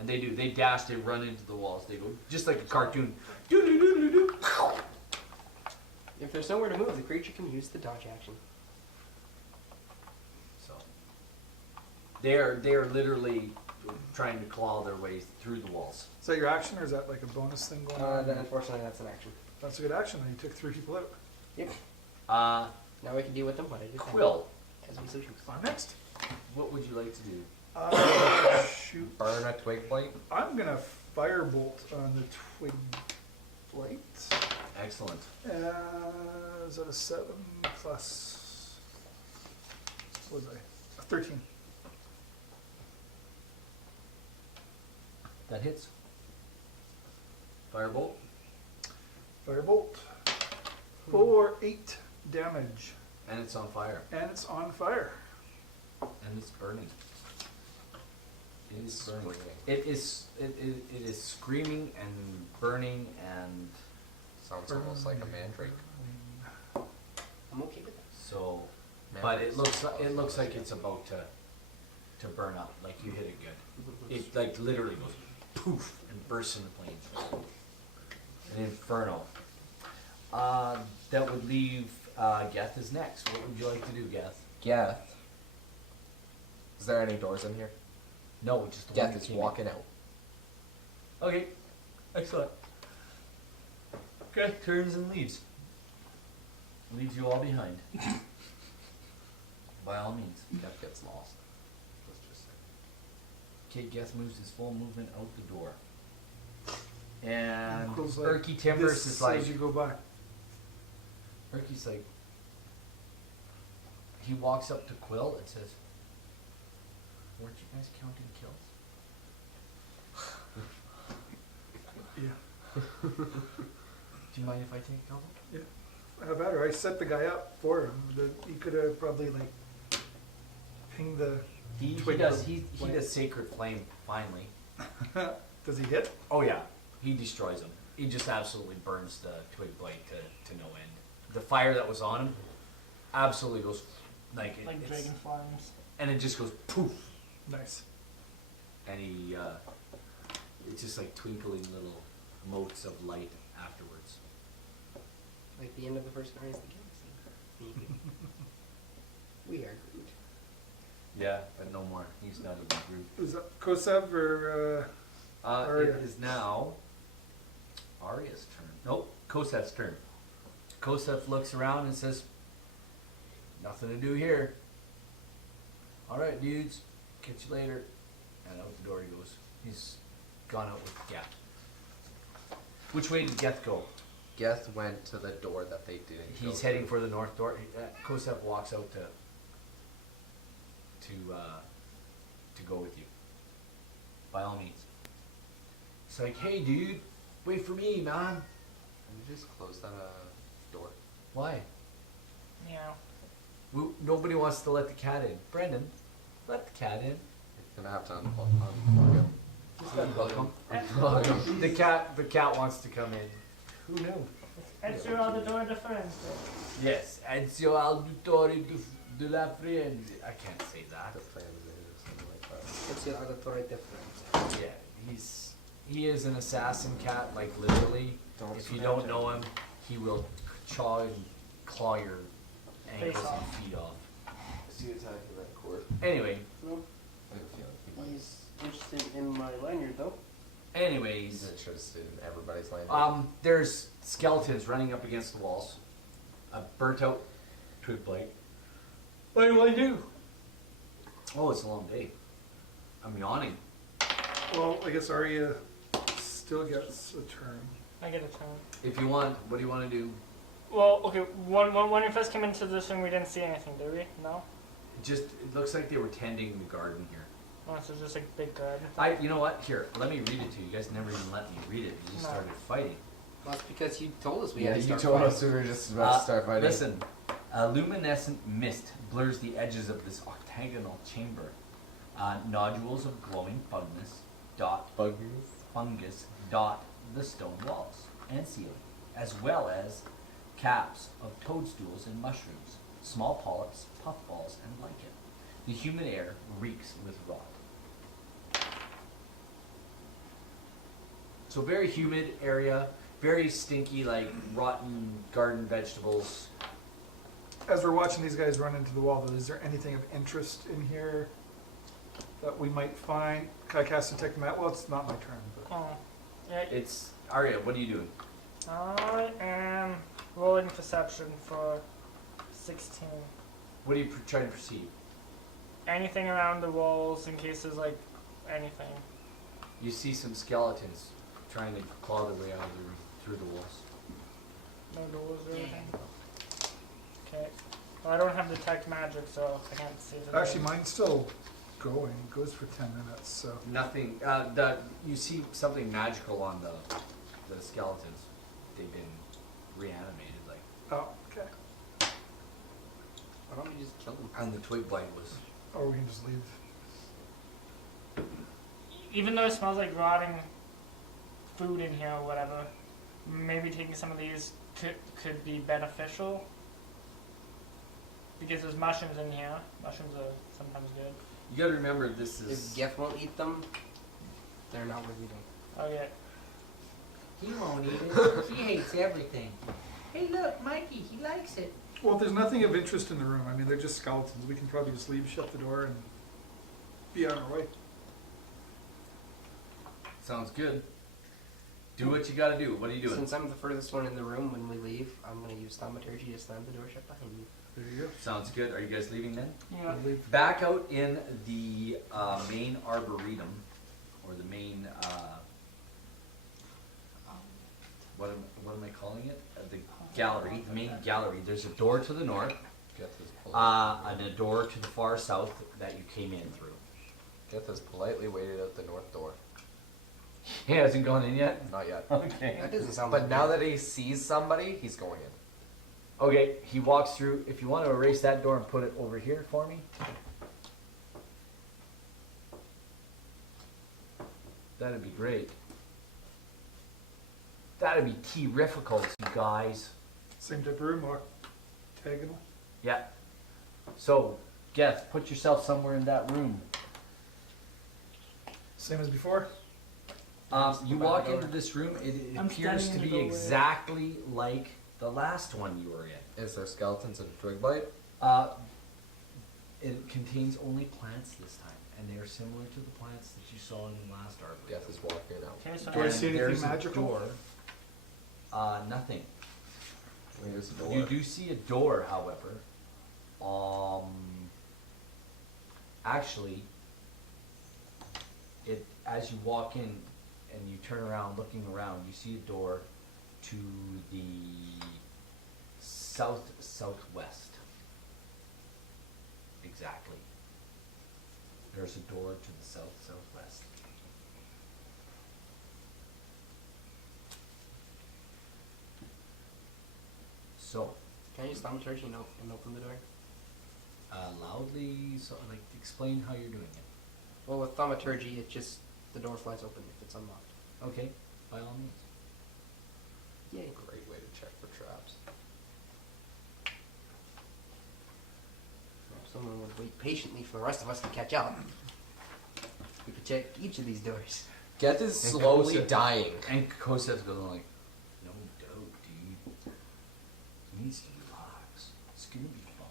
And they do. They dash. They run into the walls. They go just like a cartoon. Doo-doo-doo-doo-doo. If there's nowhere to move, the creature can use the dodge action. So they are literally trying to claw their way through the walls. Is that your action, or is that like a bonus thing going on? Then unfortunately, that's an action. That's a good action, then. You took 3 people out. Yep. Uh, Now I can deal with them, but I do Quill, as we so choose. I'm next. what would you like to do? Shoot. Burn a twig blight. I'm gonna firebolt on the twig light. Excellent. Is that a 7 plus? What was I? A 13. That hits. Firebolt. Firebolt. For 8 damage. And it's on fire. And it's on fire. And it's burning. It is burning. Screaming. It is screaming and burning and Sounds almost like a mandrake. I'm okay with that. so. But it Mandrakes looks like yeah. it's about to burn up. Like you hit it good. It like literally goes poof and bursts into flames. An inferno. That would leave Geth is next. What would you like to do, Geth? Geth. Is there any doors in here? No, just the one Geth you is came in. walking out. Okay, excellent. Geth turns and leaves. Leaves you all behind. By all means. Geth gets lost. Let's just say. Okay, Geth moves his full movement out the door. And Goes like Erky Timbers this is like, as you go by. Erky's like, he walks up to Quill and says, weren't you guys counting kills? Yeah. Do you mind if I take a couple? How about her? I set the guy up for him. He could have probably like pinged the. He Twig does from he flame. does Sacred Flame finally. Does he hit? Oh yeah, he destroys him. He just absolutely burns the twig blade to no end. The fire that was on him absolutely goes like Like it's, dragon flames. and it just goes poof, Nice. and he it's just like twinkling little motes of light afterwards. Like the end of the first Guardians of the Galaxy. We are Groot. Yeah, but no more. He's not even Groot. Was that Kosev or Arya. It is now Arya's turn. Nope, Kosev's turn. Kosev looks around and says, nothing to do here. Alright, dudes, catch you later. And out the door he goes. He's gone out with Geth. Which way did Geth go? Geth went to the door that they didn't go He's to. heading for the north door. Kosev walks out to go with you. By all means. It's like, hey dude, wait for me, man. Can you just close that door? Why? Yeah. Nobody wants to let the cat in. Brendan, let the cat in. You're gonna have to unplug him. Unplug him. The cat wants to come in. Who knew? It's your auditory difference. Yes, Ezio Auditore de la Friend. I can't say that. The fans or something like that. What's your auditory difference? Yeah, he is an assassin cat, like literally. Don't If you smash don't him. know him, he will chaw and claw your ankles Face and off. feet off. Is he attacking that cord? Anyway, No, I have a feeling he might. he's interested in my lanyard though. He's anyways, interested in everybody's land. there's skeletons running up against the walls. A burnt out twig blade. What do I do? Oh, it's a long day. I'm yawning. Well, I guess Arya still gets a turn. I get a turn. If you want, what do you want to do? Well, okay, when we first came into this room, we didn't see anything, did we? No? It looks like they were tending the garden here. Oh, so just a big garden. You know what? Here, let me read it to you. You guys never even let me read it. You just No. started fighting. Well, that's because you told us we Yeah, had to you start told fighting. us we were just about to start fighting. Listen, a luminescent mist blurs the edges of this octagonal chamber. Nodules of glowing fungus dot the stone walls and ceiling, as well as caps of toadstools and mushrooms, small polyps, puffballs, and lichen. The humid air reeks with rot. So very humid area, very stinky, like rotten garden vegetables. As we're watching these guys run into the wall, though, is there anything of interest in here that we might find? Can I cast Detect Magic? Well, it's not my turn, but Oh. Yeah, It's Arya. What are you doing? I am rolling perception for 16. What are you trying to perceive? Anything around the walls in case there's like anything. You see some skeletons trying to claw their way out of the room. through the walls. No doors or anything. Okay. Well, I don't have detect magic, so I can't see the Actually, mine's still going. It goes for 10 minutes, so. Nothing. You see something magical on the skeletons. They've been reanimated, like. Oh, okay. Why don't we just kill them? And the twig blight was. Or we can just leave. Even though it smells like rotting food in here or whatever, maybe taking some of these could be beneficial. Because there's mushrooms in here. Mushrooms are sometimes good. You gotta remember, this is. If Geth won't eat them, they're not worth eating. Okay. He won't eat it. He hates everything. Hey, look, Mikey, he likes it. Well, if there's nothing of interest in the room, I mean, they're just skeletons. We can probably just leave, shut the door, and be on our way. Sounds good. Do what you gotta do. What are you doing? Since I'm the furthest one in the room when we leave, I'm going to use thaumaturgy to slam the door shut behind me. There you go. Sounds good. Are you guys leaving then? Yeah. We'll leave. Back out in the main arboretum, or the main, what am I calling it? The gallery, the main gallery. There's a door to the north, Geth is polite. and a door to the far south that you came in through. Geth has politely waited out the north door. He hasn't gone in yet? Not yet. Okay. That doesn't sound But like now that he sees somebody, he's going in. Okay, he walks through. If you want to erase that door and put it over here for me. That'd be great. That'd be terrifical, you guys. Same type of room, octagonal. Yeah. So, Geth, put yourself somewhere in that room. Same as before. You walk into this room, it I'm appears standing to in the be doorway. exactly like the last one you were in. Is there skeletons and twig blight? It contains only plants this time, and they are similar to the plants that you saw in the last arboretum. Geth is walking out. Okay, so Do I And see anything there's a magical? door. Nothing. There's a door. You do see a door, however. Actually, as you walk in and you turn around, looking around, you see a door to the southwest. Exactly. There's a door to the southwest. So, Can I use thaumaturgy and open the door? loudly, so like explain how you're doing it. Well, with thaumaturgy, it just, the door flies open if it's unlocked. Okay, by all means. Yay. Great way to check for traps. If someone would wait patiently for the rest of us to catch up, we could check each of these doors. Geth is And slowly Kosef- dying. And Kosef's going like, no doubt, dude. He needs to relax. It's gonna be fun.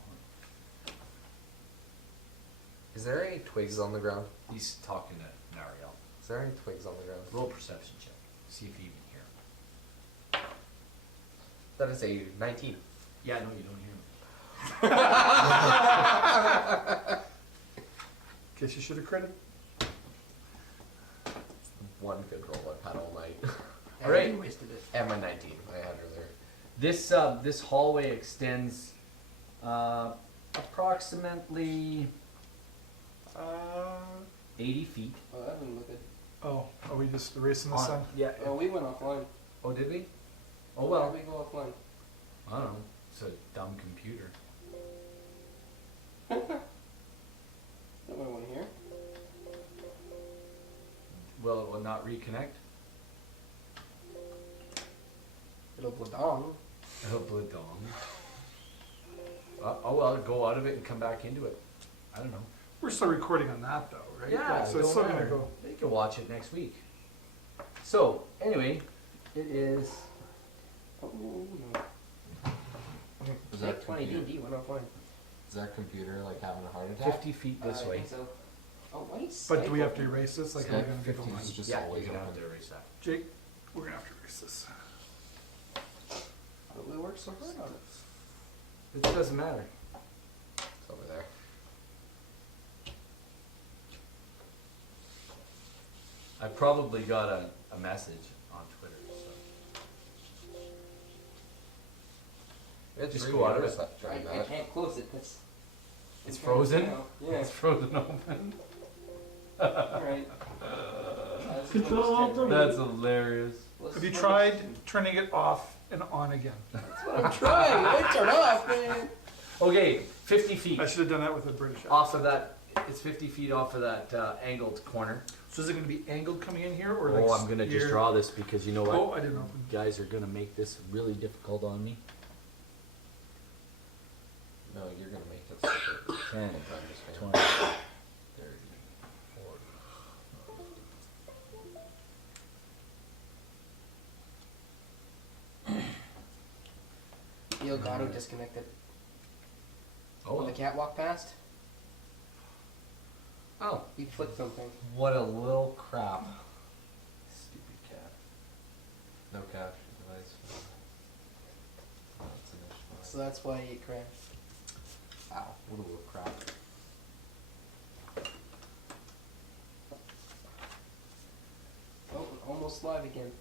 Is there any twigs on the ground? He's talking to Nariel. Is there any twigs on the ground? Roll a perception check. See if you even hear him. That is a 19. Yeah, no, you don't hear him. Guess you should have credited. One good roll I've had all night. All right. You wasted it. And my 19 I had earlier. This hallway extends approximately 80 feet. Oh, that didn't look good. Oh, are we just erasing the sun? Yeah. Oh, we went offline. Oh, did we? Oh Why well. did we go offline? I don't know. It's a dumb computer. That might want to hear. Well, it will not reconnect. It'll bladong. Oh, bladong. Oh well, go out of it and come back into it. I don't know. We're still recording on that though, right? Yeah, So it it's still don't gonna matter. go. They can watch it next week. So anyway, it is. Oh no. Is that Take 20 computer? D&D went offline. Is that computer like having a heart attack? 50 feet this I way. think so. Oh, why is But do we Skype have to open? erase this? Like, Yeah, are we gonna be 50 going? is just Yeah, always you're gonna have open. to erase that. Jake, we're gonna have to erase this. How do we work so hard on it? It doesn't matter. It's over there. I probably got a message on Twitter. So. It's Just really go out of nice it. that dry I mat. can't close it. That's. It's frozen? Yeah. It's frozen open. Alright. Control Alt Delete. That's hilarious. Have you tried turning it off and on again? I'm trying. I turn off, man. Okay, 50 feet I should have done that with a British accent. off of that. It's 50 feet off of that angled corner. So is it going to be angled coming in here, or Oh, like? I'm gonna just here? draw this because you know what? Oh, I didn't open. You guys are gonna make this really difficult on me. No, you're gonna make it super. 10, I'm just 20, gonna- 30, 40. The Elgato disconnected. Oh, When the cat walked past, Oh, he flicked something. what a little crap. Stupid cat. No capture device. That's an issue. So that's why it crashed. Ow, what a little crap. Oh, almost live again.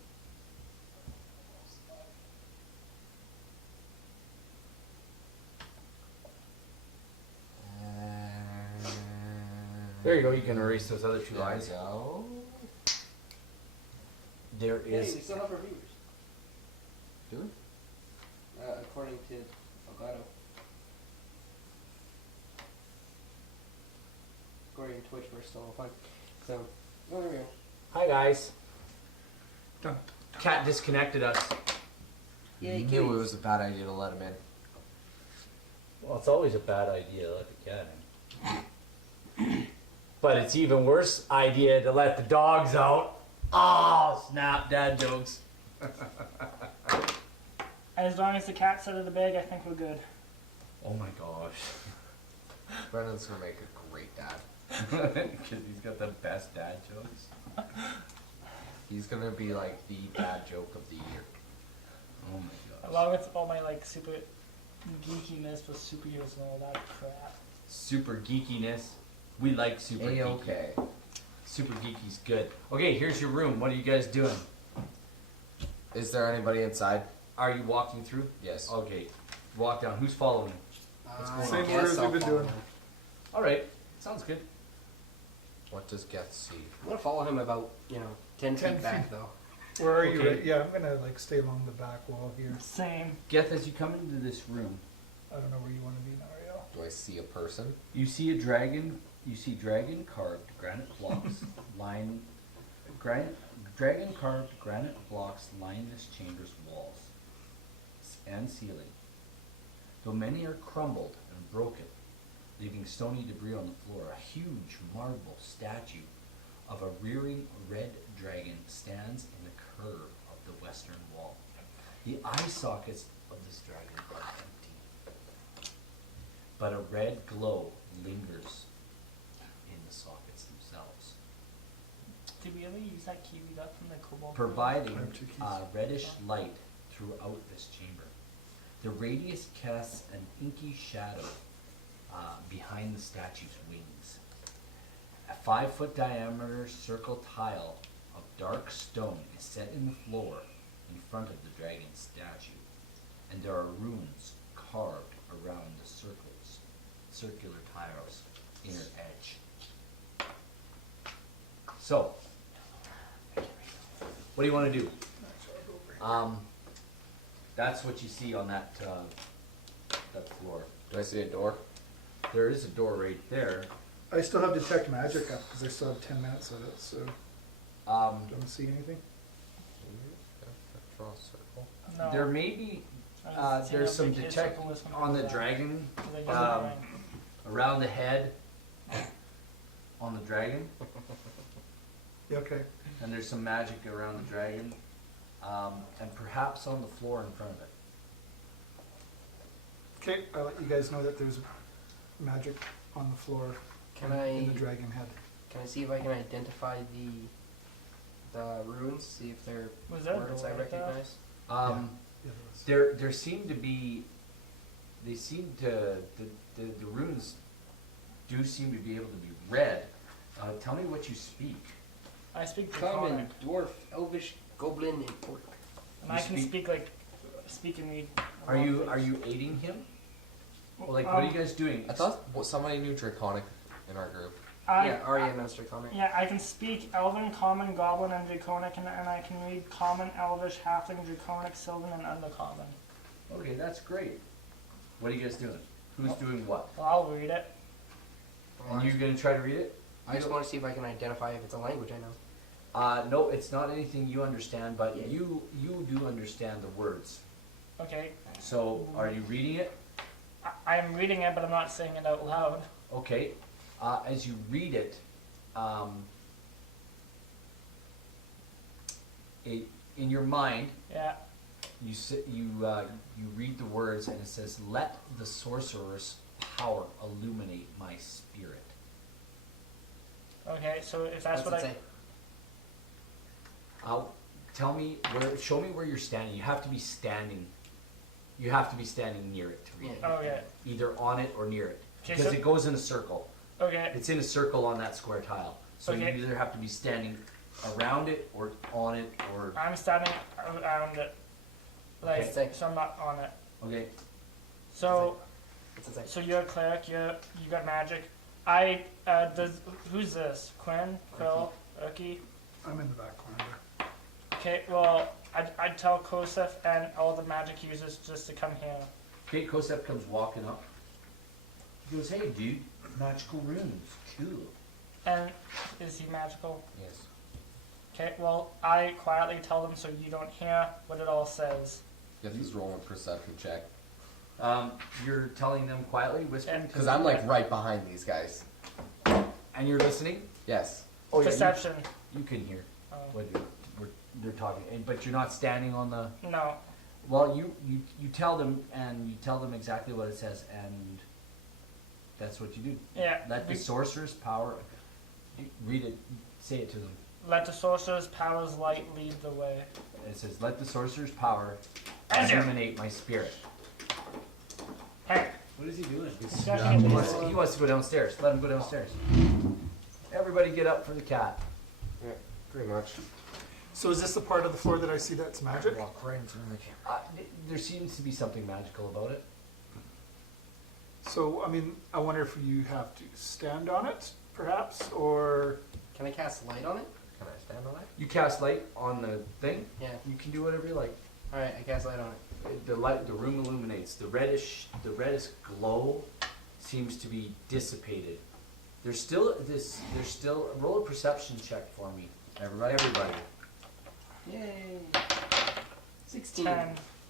there you go. You can erase those other two There we lines. go. There Hey, is. we still have reviewers. Do we? According to Elgato. According to Twitch, we're still fine. So, oh, there we go. Hi guys. Done. Cat disconnected us. Yay, Knew it kitties. was a bad idea to let him in. Well, it's always a bad idea to let the cat in. But it's even worse idea to let the dogs out. Oh, snap, dad jokes. As long as the cat's out of the bag, I think we're good. Oh my gosh. Brendan's gonna make a great dad. Because he's got the best dad jokes. He's gonna be like the dad joke of the year. Oh my gosh. Along with all my like super geekiness with superheroes and all that crap. Super geekiness. We like super geeky. A-okay. Super geeky's good. Okay, here's your room. What are you guys doing? Is there anybody inside? Are you walking through? Yes. Okay. Walk down. Who's following? Same order as we've been doing. All right. Sounds good. What does Geth see? I'm gonna follow him about, 10 10 feet back feet. though. Where are you? Okay. Right? Yeah, I'm gonna like stay along the back wall here. Same. Geth, as you come into this room, I don't know where you want to be now, Ariel. Do I see a person? you see a dragon. You see dragon carved granite blocks dragon carved granite blocks line this chamber's walls and ceiling. Though many are crumbled and broken, leaving stony debris on the floor, a huge marble statue of a rearing red dragon stands in the curve of the western wall. The eye sockets of this dragon are empty, but a red glow lingers in the sockets themselves, Did we ever use that kiwi duck from the Cobalt? providing I have 2 keys. a reddish light throughout this chamber. The radius casts an inky shadow behind the statue's wings. A 5-foot diameter circle tile of dark stone is set in the floor in front of the dragon's statue, and there are runes carved around the circular tile's inner edge. So, what do you want to do? That's what you see on that floor. Do I see a door? There is a door right there. I still have detect magic up because I still have 10 minutes of it. So don't see anything. Draw a circle. No. There may be I just seen there's a some big hit detect circle with some on the numbers dragon, 'cause I used the ring. around the head, on the dragon, Yeah, okay. and there's some magic around the dragon, and perhaps on the floor in front of it. Okay, I'll let you guys know that there's magic on the floor Can in the I dragon head. see if I can identify the runes? See if they're Was that a words door I right there? recognize. Yeah, there There seem to be, they seem to, the runes do seem to be able to be read. Tell me what you speak. I speak Common, Draconic, dwarf, elvish, goblin, and orc. and You I can speak- speak and read Are you aiding him? Well, like, what are you guys doing? I thought somebody knew Draconic in our group. Yeah, Arya knows Draconic. Yeah, I can speak Elven, Common, Goblin, and Draconic, and I can read Common, Elvish, Halfling, Draconic, Sylvan, and Undercommon. Okay, that's great. What are you guys doing? Who's doing what? Well, I'll read it. And you're gonna try to read it? I just want to see if I can identify if it's a language I know. No, it's not anything you understand, but Yeah. you do understand the words. Okay, So, are you reading it? I'm reading it, but I'm not saying it out loud. Okay. As you read it, in your mind, Yeah. you read the words, and it says, "Let the sorcerer's power illuminate my spirit." Okay, so if that's what What's I... it say? Show me where you're standing. You have to be standing. You have to be standing near it to read it. Oh, yeah. Either on it or near it, Okay, because so- it goes in a circle. Okay, It's in a circle on that square tile. So Okay. you either have to be standing around it or on it or I'm standing around it. Like, Okay. so I'm not on it. okay. So, What's it say? so you're a cleric, you got magic. Who's this? Quinn? Quill? Urki? I'm in the back corner. Okay, well, I'd tell Kosef and all the magic users just to come here. Kate Kosep comes walking up. He goes, "Hey, dude, magical runes, cool." And is he magical? Yes. Okay, well, I quietly tell them so you don't hear what it all says. Get this rolling a perception check. You're telling them quietly, whispering, to Because them? I'm like right behind these guys. and you're listening. Yes. Oh yeah, Perception. you can hear Oh. what they're talking, but you're not standing on the. No. Well, you tell them, and you tell them exactly what it says, and that's what you do. Yeah. Let the sorcerer's power. Read it. Say it to them. Let the sorcerer's powers light lead the way. It says, "Let the sorcerer's power Enter. illuminate my spirit." Hey, What is he doing? he's actually He wants to go downstairs. Let him go downstairs. Everybody get up for the cat. Yeah, pretty much. So is this the part of the floor that I see that's magic? Walk right in front of the camera. There seems to be something magical about it. So, I mean, I wonder if you have to stand on it, perhaps, or... Can I cast light on it? Can I stand on it? You cast light on the thing. Yeah. You can do whatever you like. Alright, I cast light on it. The room illuminates. The reddish glow seems to be dissipated. There's still roll a perception check for me. Everybody. Yay! 16. 10.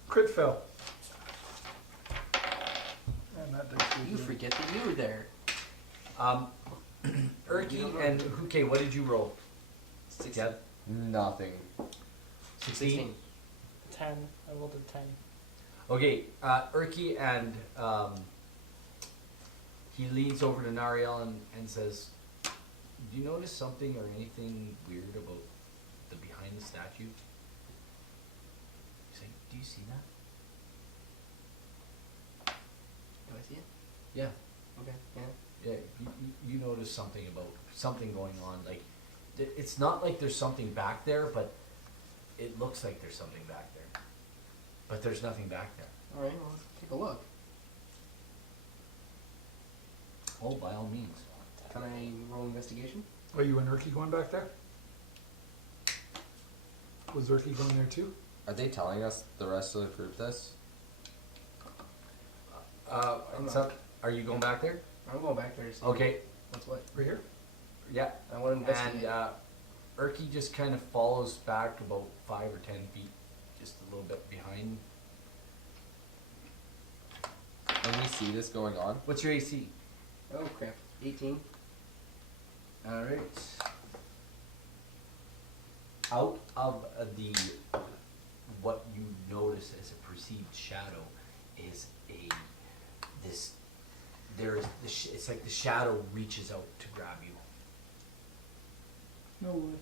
Crit fail. And that dice goes You in. forget that you were there. Urki and Huke, what did you roll? 16. Nothing. 16. 10. I rolled a 10. Okay, Urki and he leans over to Nariel and says, "Do you notice something or anything weird about the behind the statue?" He's like, "Do you see that?" Do I see it? Yeah. Okay, yeah. Yeah, you notice something going on. Like, it's not like there's something back there, but it looks like there's something back there. But there's nothing back there. Alright, well, let's take a look. Oh, by all means. Can I roll investigation? Are you and Urki going back there? Was Urki going there too? Are they telling us the rest of the group this? Are you going back there? I'm going back there to see Okay. what's what. Right here? Yeah. I want to investigate. And Urki just kind of follows back about 5 or 10 feet, just a little bit behind. And we see this going on? What's your AC? Oh crap. 18. All right. Out of what you notice as a perceived shadow is it's like the shadow reaches out to grab you, No wood.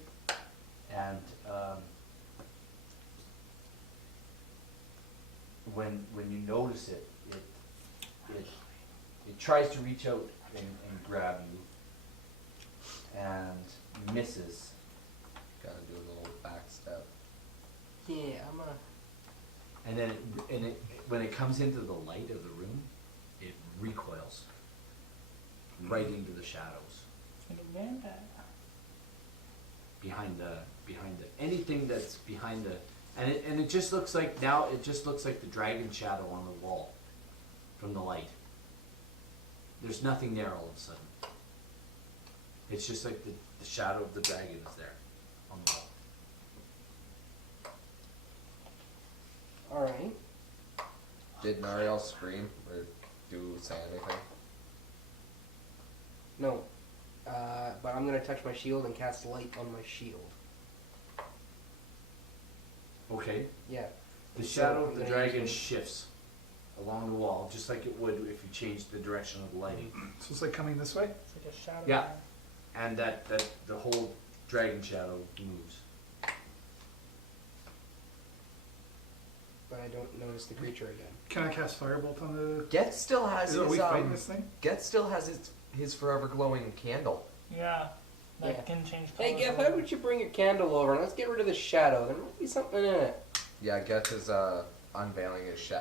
and when you notice it tries to reach out and grab you, and misses. Gotta do a little back step. Yeah, I'm gonna. And then when it comes into the light of the room, it recoils right into the shadows Like a vampire. behind the anything that's behind the and it just looks like now it just looks like the dragon shadow on the wall from the light. There's nothing there all of a sudden. It's just like the shadow of the dragon is there on the wall. Alright. Did Nariel scream or say anything? No. But I'm gonna touch my shield and cast light on my shield. Okay. Yeah. The So shadow I'm of the gonna dragon use shifts along the wall, just like it would if you changed the direction of the lighting. So it's like coming this way? It's like a shadow. Yeah. man. And that the whole dragon shadow moves. But I don't notice the creature again. Can I cast Firebolt on the... Geth still has Are we his fighting this thing? Geth still has his forever glowing candle. Yeah. That Yeah. can change colors. Hey, Geth, how about you bring your candle over and let's get rid of the shadow? There might be something in it. Yeah, Geth is unveiling his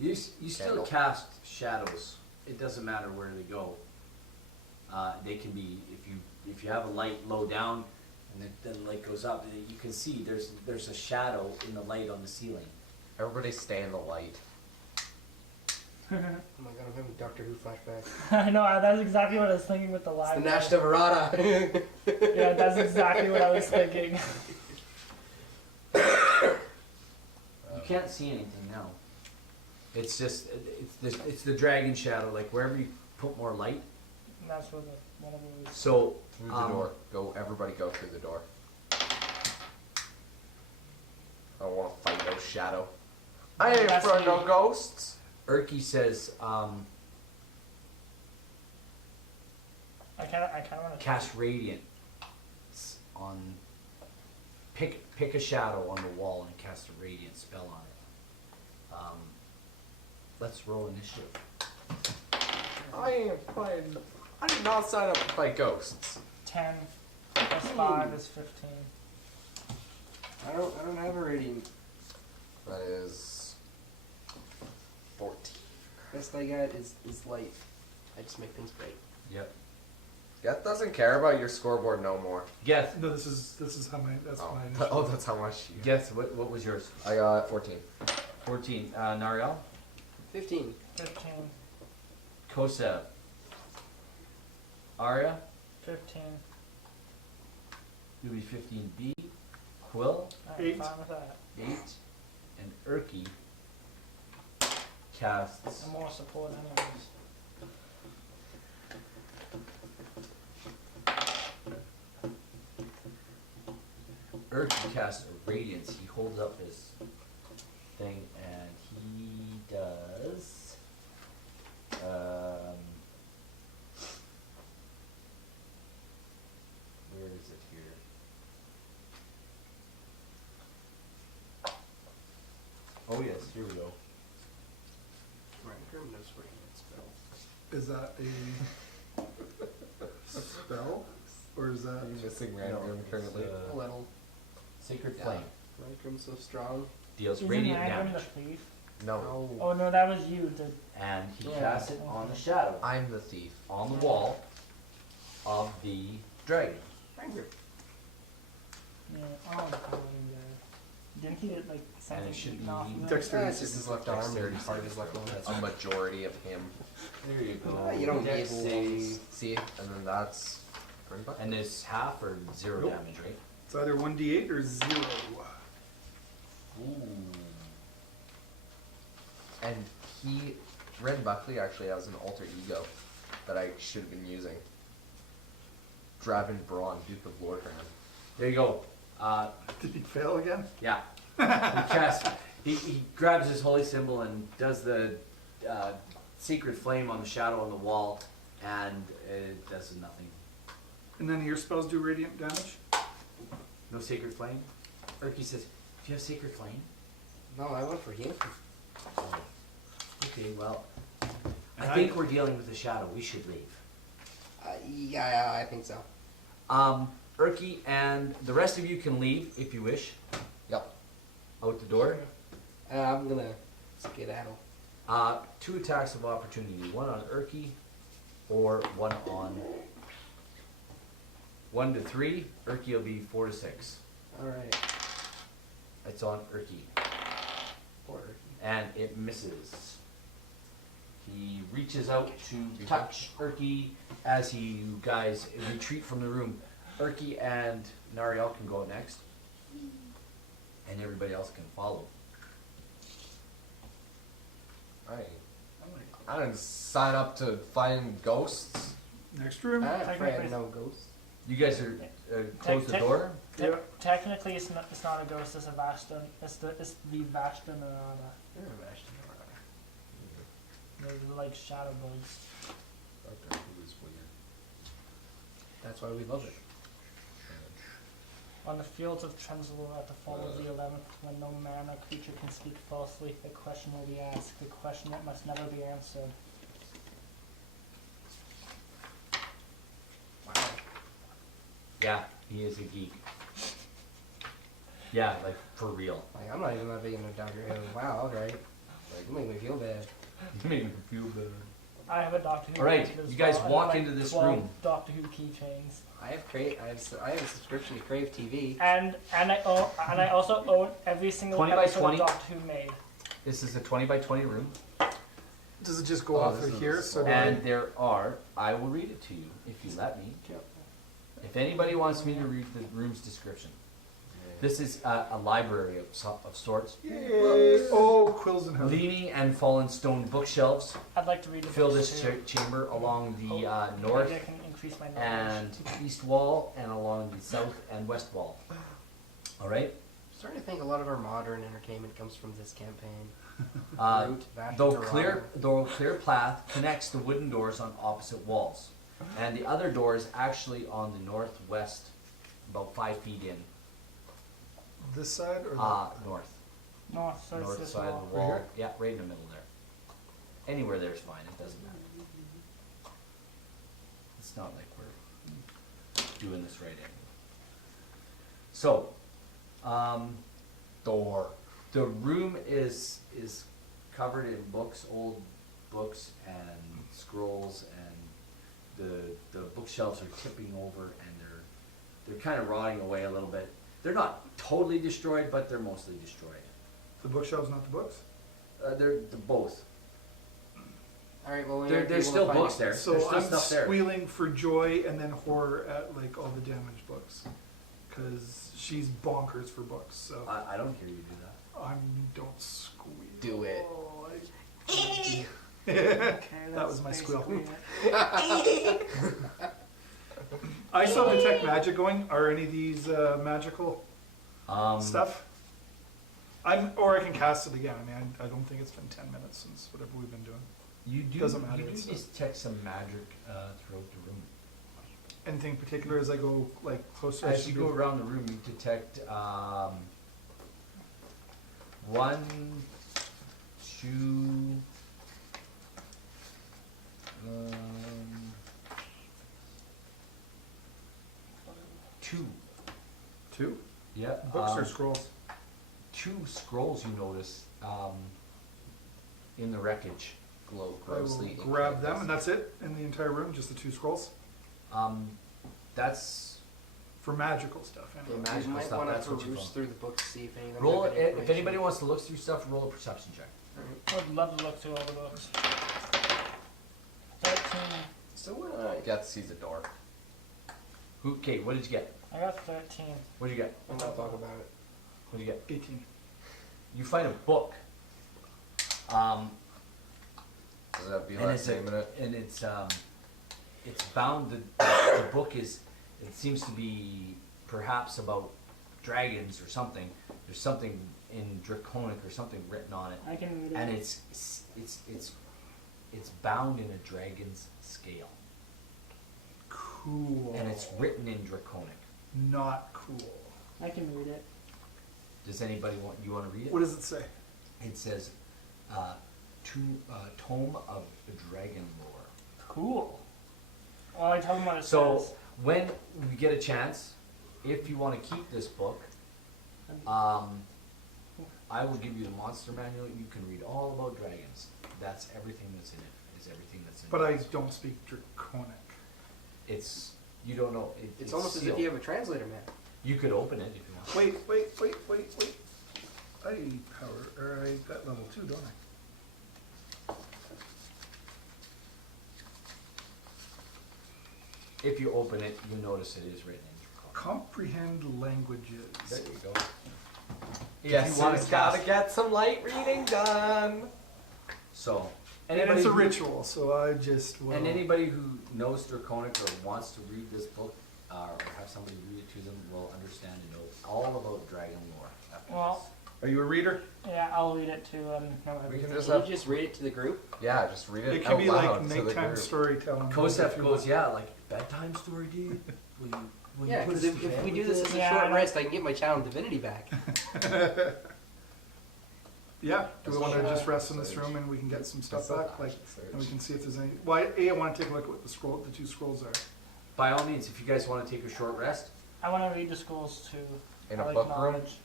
You still Candle. cast shadows. It doesn't matter where they go. They can be if you have a light low down and then the light goes up, you can see there's a shadow in the light on the ceiling. Everybody stay in the light. Oh my god, I'm having Doctor Who flashbacks. I know, that's exactly what I was thinking with the It's live. the Nash de Verada. Yeah, that's exactly what I was thinking. You can't see anything now. It's just it's the dragon shadow. Like wherever you put more light. And that's what whatever it was. So Through the door. Everybody go through the door. I don't want to fight no shadow. I ain't That's afraid me. no ghosts. Erky says I kind of want to cast radiant on pick a shadow on the wall and cast a radiant spell on it. Let's roll initiative. I ain't playing. I did not sign up to fight ghosts. 10 plus 5 is 15. I don't have a radiant. That is 14. Best I got is light. I just make things great. Yep. Geth doesn't care about your scoreboard no more. Geth. No, this is how my... That's Oh, my initial. that's how much you. Geth. What was yours? I got 14. 14. Nariel. 15. 15. Kosa. Arya. 15. You'll be 15B. Quill. I'm 8. fine with that. 8. And Erky casts And more support anyways. Erky casts a radiance. He holds up his thing and he does where is it here? Oh yes, here we go. Random knows radiant spell. Is that a spell? Or is that... Are you missing No, random it's, currently? A little. Sacred Yeah. Flame Random so strong. deals Isn't radiant Random damage, the thief? No, Oh no, that was you. and he Yeah. casts it on the shadow I'm the thief. on the wall of the dragon. Random. Yeah. Oh, paladin guy. Didn't he get like something should eaten be off of it? Dexterity. It's just his left arm and his heart is left arm. A majority of him. There you go. You don't Dex need saves. See, and then that's. And there's half or 0 Nope. damage, right? It's either 1d8 or 0. Ooh. And Ren Buckley actually has an alter ego that I should have been using. Draven Braun, Duke of Lordran. There you go. Did he fail again? Yeah. He casts. He grabs his holy symbol and does the secret flame on the shadow on the wall, and it does nothing. And then your spells do radiant damage? No sacred flame. Erky says, "Do you have sacred flame?" No, I went for him. Oh. Okay, well, I And think we're dealing with the shadow. We should leave. Yeah, I think so. Erky and the rest of you can leave if you wish. Yep. Out the door. I'm gonna Skedaddle. 2 attacks of opportunity. One on Urki, or one on 1 to 3. Urki will be 4 to 6. Alright. It's on Urki, Poor and it misses. He reaches out to touch Urki as you guys retreat from the room. Urki and Nariel can go next, and everybody else can follow. I didn't sign up to find ghosts. Next room. I'm afraid Technically- of no ghosts. You guys are close the door. Yeah. Technically, it's not a ghost. It's a Vashta. It's the Vashta Narada. You're a Vashta Narada. They're like shadow bugs. Doctor Who is weird. That's why we love it. On the fields of Trenzalore at the fall of the 11th, when no man or creature can speak falsely, the question will be asked, the question that must never be answered. Wow. Yeah, he is a geek. Yeah, like for real. Like, I'm not even that big into Doctor Who. Wow, alright. Like, you make me feel bad. You made me feel better. I have a Doctor Who. All right, collection as you guys well. I have, walk like, into this 12 room. Doctor Who keychains, I have a subscription to Crave TV. and I also own every single 20 by episode 20? of Doctor Who made. This is a 20 by 20 room, Does it just go Oh, off this of is here? a So small- do and there are. I will read it to you if you let me. If anybody wants me to read the room's description, this is a library of sorts. Yay! Oh, quills and hooves. Leaning and fallen stone bookshelves I'd like to read the fill books this too. chamber along the Maybe north I can increase my knowledge. and east wall and along the south and west wall. All right. I'm starting to think a lot of our modern entertainment comes from this campaign. Root, Vashta Though Narada. clear path connects the wooden doors on opposite walls, and the other door is actually on the northwest, about 5 feet in. This side or North. North, so it's North this side wall. of the wall. Right Yeah, right in the middle there. Anywhere there's fine. It doesn't matter. It's not like we're doing this right anyway. So, Door. the room is covered in books, old books and scrolls, and the bookshelves are tipping over, and they're kind of rotting away a little bit. They're not totally destroyed, but they're mostly destroyed. the bookshelves, not the books? They're both. Alright, well, we There's still books there. So There's still I'm stuff there. squealing for joy and then horror at like all the damaged books, because she's bonkers for books. So I don't hear you do that. don't squeal. Do it. Okay, That was my squeal. basically it. I saw detect magic going. Are any of these magical stuff? Or I can cast it again. I mean, I don't think it's been 10 minutes since whatever we've been doing. You do. Doesn't matter, You do it's, detect some magic throughout the room. Anything particular as I go like closer? I As should you be- go around the room, you detect 1, 2, 2. 2 Yeah. books or scrolls? 2 scrolls you notice in the wreckage. Glow I will grossly. grab them, and that's it in the entire room. Just the 2 scrolls That's for magical stuff. Anyway. You magical might stuff, want that's to what you peruse found. through the book to see if any of them roll have it. any If information. anybody wants to look through stuff, roll a perception check. I'd love to look through all the books. 13. So Geth sees a door. Okay, what did you get? I got 13. What did you get? We'll not talk about it. What did you get? 18. You find a book. Does that be And like it's naming it? and it's bound. The book is. It seems to be perhaps about dragons or something. There's something in Draconic or something written on it, I can read it. and it's bound in a dragon's scale, Cool. and it's written in Draconic. Not cool. I can read it. Does anybody want to read it? What does it say? It says, Tome of the Dragon Lore. Cool. Well, I tell them what it So says. when we get a chance, if you want to keep this book, I will give you the monster manual. You can read all about dragons. That's everything that's in it. Is everything that's in But it. I don't speak Draconic. It's you don't know. It's almost as if sealed. you have a translator, man. You could open it if you want. Wait. I got level 2, don't I? If you open it, you notice it is written in Draconic. Comprehend languages. There you go. If Yes, you want he's to gotta cast, get some light reading done. so And anybody it's a who- ritual, so I just will. And anybody who knows Draconic or wants to read this book, or have somebody read it to them, will understand and know all about dragon lore. after Well, Are you a reader? Yeah, I'll read it too. Know We everything. can just Can have, you just read it to the group? yeah, just read it It out can be like loud to the nighttime group. storytelling. this. Kosef if you goes, want. yeah, like bedtime story, dude. Will you Yeah, put us because to if bed we do with this as a Yeah, I short know. rest, I can get my challenge divinity back. Yeah, do we want to Sure. just rest in this room and we can get some stuff It's not back? Like, action surge. and we can see if there's any. Well, I want to take a look at what the 2 scrolls are. By all means, if you guys want to take a short rest, I want to read the scrolls too. In I a like book room? knowledge.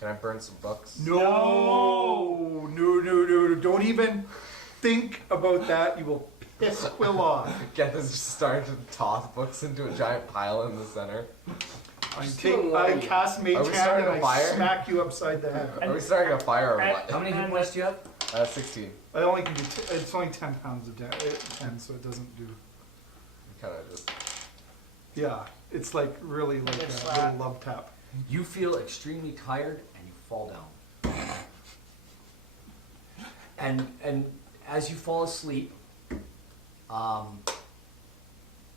Can I burn some books? No, don't even think about that. You will piss Quill off. Geth is just starting to toss books into a giant pile in the center. I cast Mage Are we Hand starting and a I fire? smack you upside the head. Are we starting a fire or I- what? how many hit And points do you have? 16. I only can do. It's only 10 pounds of 10, so it doesn't do. Kind of just. Yeah, it's like really like It's a slap. little love tap. You feel extremely tired and you fall down. And as you fall asleep,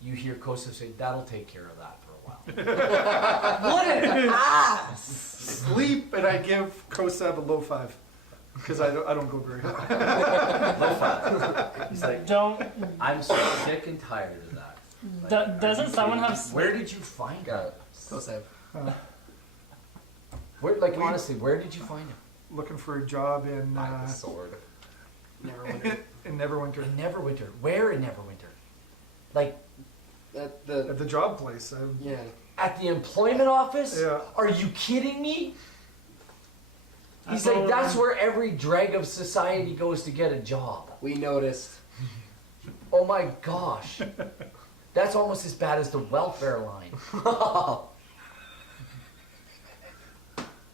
you hear Kosef say, "That'll take care of that for a while." What an ass! Sleep, and I give Koseb a low 5 because I don't go very high. He's like, Don't. "I'm so sick and tired of that." Like, Doesn't are you someone kidding have me? sleep? Where did you find Got him? it. Kosev. Where, like We- honestly, where did you find him? Looking for a job in Find the sword. Never wondered. in Neverwinter In Neverwinter. Where in Neverwinter? Like At the at the job place. yeah. at the employment office? Yeah. Are you kidding me? He's I like, told that's him- where every dreg of society goes to get a job. We noticed. Oh my gosh. That's almost as bad as the welfare line.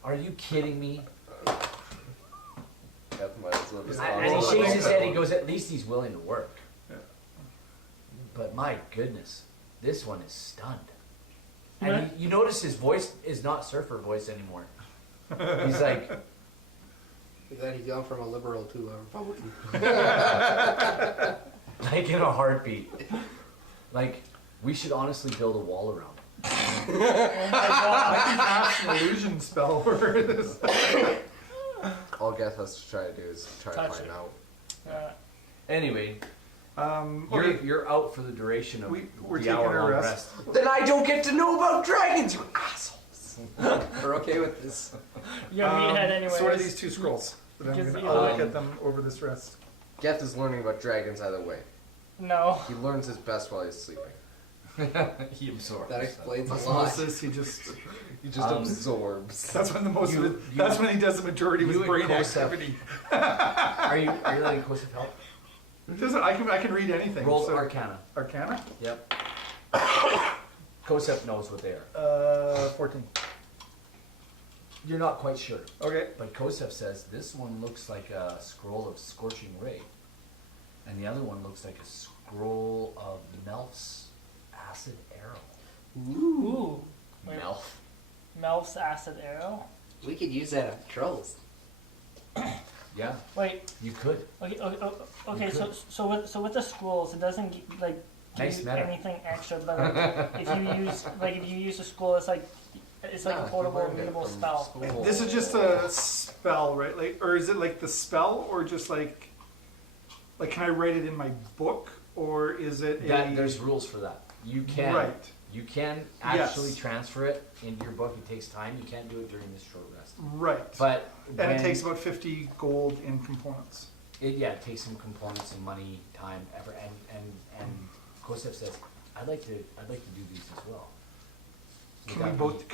Are you kidding me? Geth might as well just And he well, shakes I his think head, so. he goes, at least he's willing to work. Yeah. But my goodness, this one is stunned. Yeah. And you notice his voice is not surfer voice anymore. He's like, Is that he's gone from a liberal to a Republican? like in a heartbeat. Like, we should honestly build a wall around him. Oh my god. cast an illusion spell where it is. All Geth has to try to do is try to Touch find it. out. Anyway, Okay, you're out for the duration of we're the taking hour a long rest. rest. Then I don't get to know about dragons, you assholes! We're okay with this. You're a meathead anyways. So what are these 2 scrolls? That I'm Just gonna, eat I'll them. look at them over this rest. Geth is learning about dragons either way. No. He learns his best while he's sleeping. He absorbs. That explains a lot. Osmosis, he just. He just Um, absorbs. That's when the most of You- it. That's when he does the majority of his you and brain Kosef. activity. Are you letting Kosef help? It doesn't. I can read anything. Roll so- Arcana. Arcana. Yep. Kosef knows what they are. 14. You're not quite sure. Okay. But Kosef says this one looks like a scroll of Scorching Ray. And the other one looks like a scroll of Melf's Acid Arrow. Ooh. Wait, Melf? Melf's acid arrow. We could use that on trolls. Yeah, Wait. you could. Okay. So with the scrolls, it doesn't like give Nice you meta. anything extra. But like, if you use a scroll, it's like Yeah, a portable, he learned it readable from spell. school. This is just a spell, right? Like, or is it like the spell, or just like can I write it in my book, or is it That there's rules for that. You can. Right. You can actually Yes. transfer it into your book. It takes time. You can't do it during this short rest. right? But And when it takes about 50 gold in components. it takes some components and money, time, effort, and Kosef says, I'd like to do these as well. Can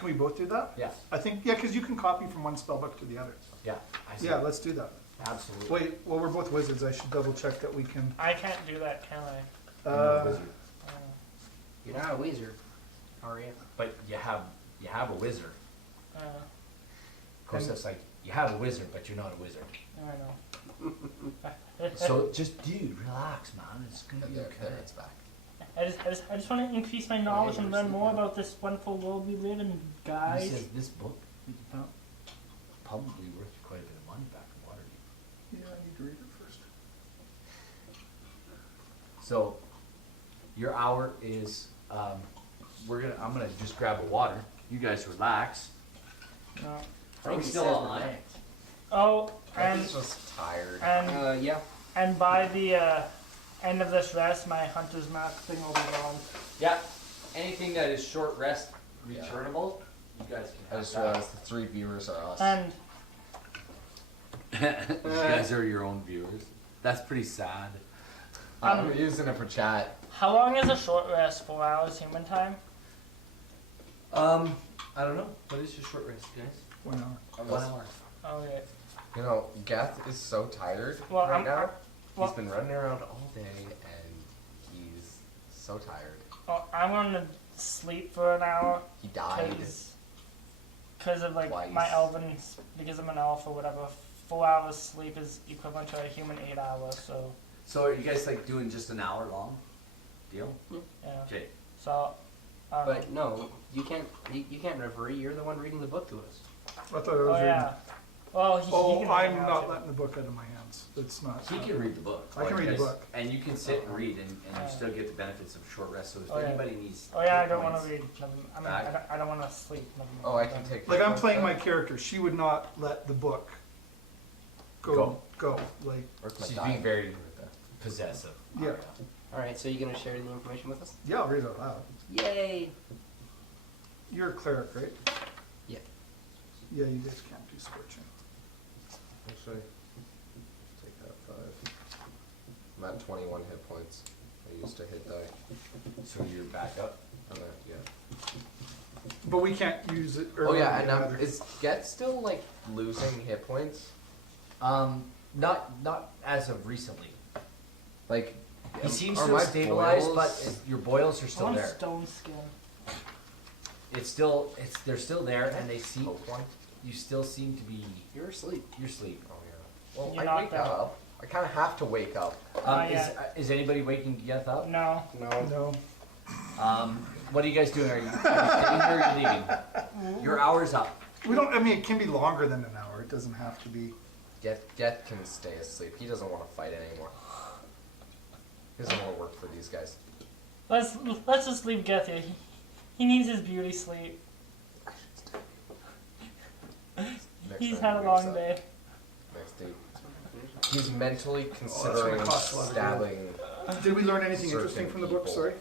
we both do that? Yes. I think, yeah, because you can copy from one spell book to the other. Yeah. I see. Yeah, let's do that. Absolutely. Wait, well, we're both wizards. I should double check that we can. I can't do that, can I? You're not a Uh, wizard. You're not a wizard, are you? But you have a wizard. Uh, Kosef's like, you have a wizard, but you're not a wizard. I know. So just, dude, relax, man. It's gonna be There, okay. there, it's back. I just want to increase my knowledge and learn more about this wonderful world we live in, He guys. says this book that you found probably worth quite a bit of money back in Waterdeep. yeah, I need to read it first. So your hour is I'm gonna just grab a water. You guys relax. No. Are we he still says online? relax. Oh, I and think just tired. Yeah. and by the end of this rest, my hunter's mark thing will be gone. Yeah. Anything that is short rest returnable, you guys can I have just that. realized the 3 viewers are us. And You guys are your own viewers. That's pretty sad. I'm using it for chat. how long is a short rest? 4 hours human time? I don't know. What is your short rest, guys? 1 hour. 1 hour. Okay. You know, Geth is so tired Well, right now. well- He's been running around all day and he's so tired. Well, I'm gonna sleep for an hour He died. because of like Twice. my elven, because I'm an elf or whatever. 4 hours sleep is equivalent to a human 8 hours. So So are you guys like doing just an hour long deal? yeah. Okay. So. But no, you can't. You can't referee. You're the one reading the book to us. I thought I was Oh reading. yeah. Well, he Oh, can I'm read not now, letting the book out of my hands. It's not. He can read the book. I can read the Guys- book. And you can sit and read, and Yeah. you still get the benefits of short rest. So if Oh, yeah. anybody needs. Oh yeah, I hit don't want points- to read. I mean, Back. I don't want to sleep. Oh, I can take. Like I'm that. playing my character. She would not let the book go. Like Where's my She's die? being very possessive. yeah, All right. So you're gonna share the information with us? yeah. I'll read it out loud. Yay! You're a cleric, right? Yeah. Yeah, you guys can't do scorching. Actually, take that 5. I'm at 21 hit points. I used to hit die. So you're back up. I'm at, yeah. But we can't use it. Oh yeah, and either. is Geth still like losing hit points? Not as of recently. Like, He seems are to my have stabilized, boils- but your boils are I still want there. stone skin. They're still there, and they see Poke one? you still seem to be You're asleep. you're asleep. Oh yeah. Well, You're I not wake that- up. I kind of have to wake up. Is anybody waking Geth up? No. No. No. What are you guys doing? Are you staying here or are you leaving? Your hour's up. We don't. I mean, it can be longer than an hour. It doesn't have to be. Geth can stay asleep. He doesn't want to fight anymore. He doesn't want to work for these guys. Let's just leave Geth here. He needs his beauty sleep. Next He's time had he a wakes long up. day. Next day. He's mentally gonna considering cost a lot of stabbing. Did we learn anything Certain interesting from the book? people. Sorry.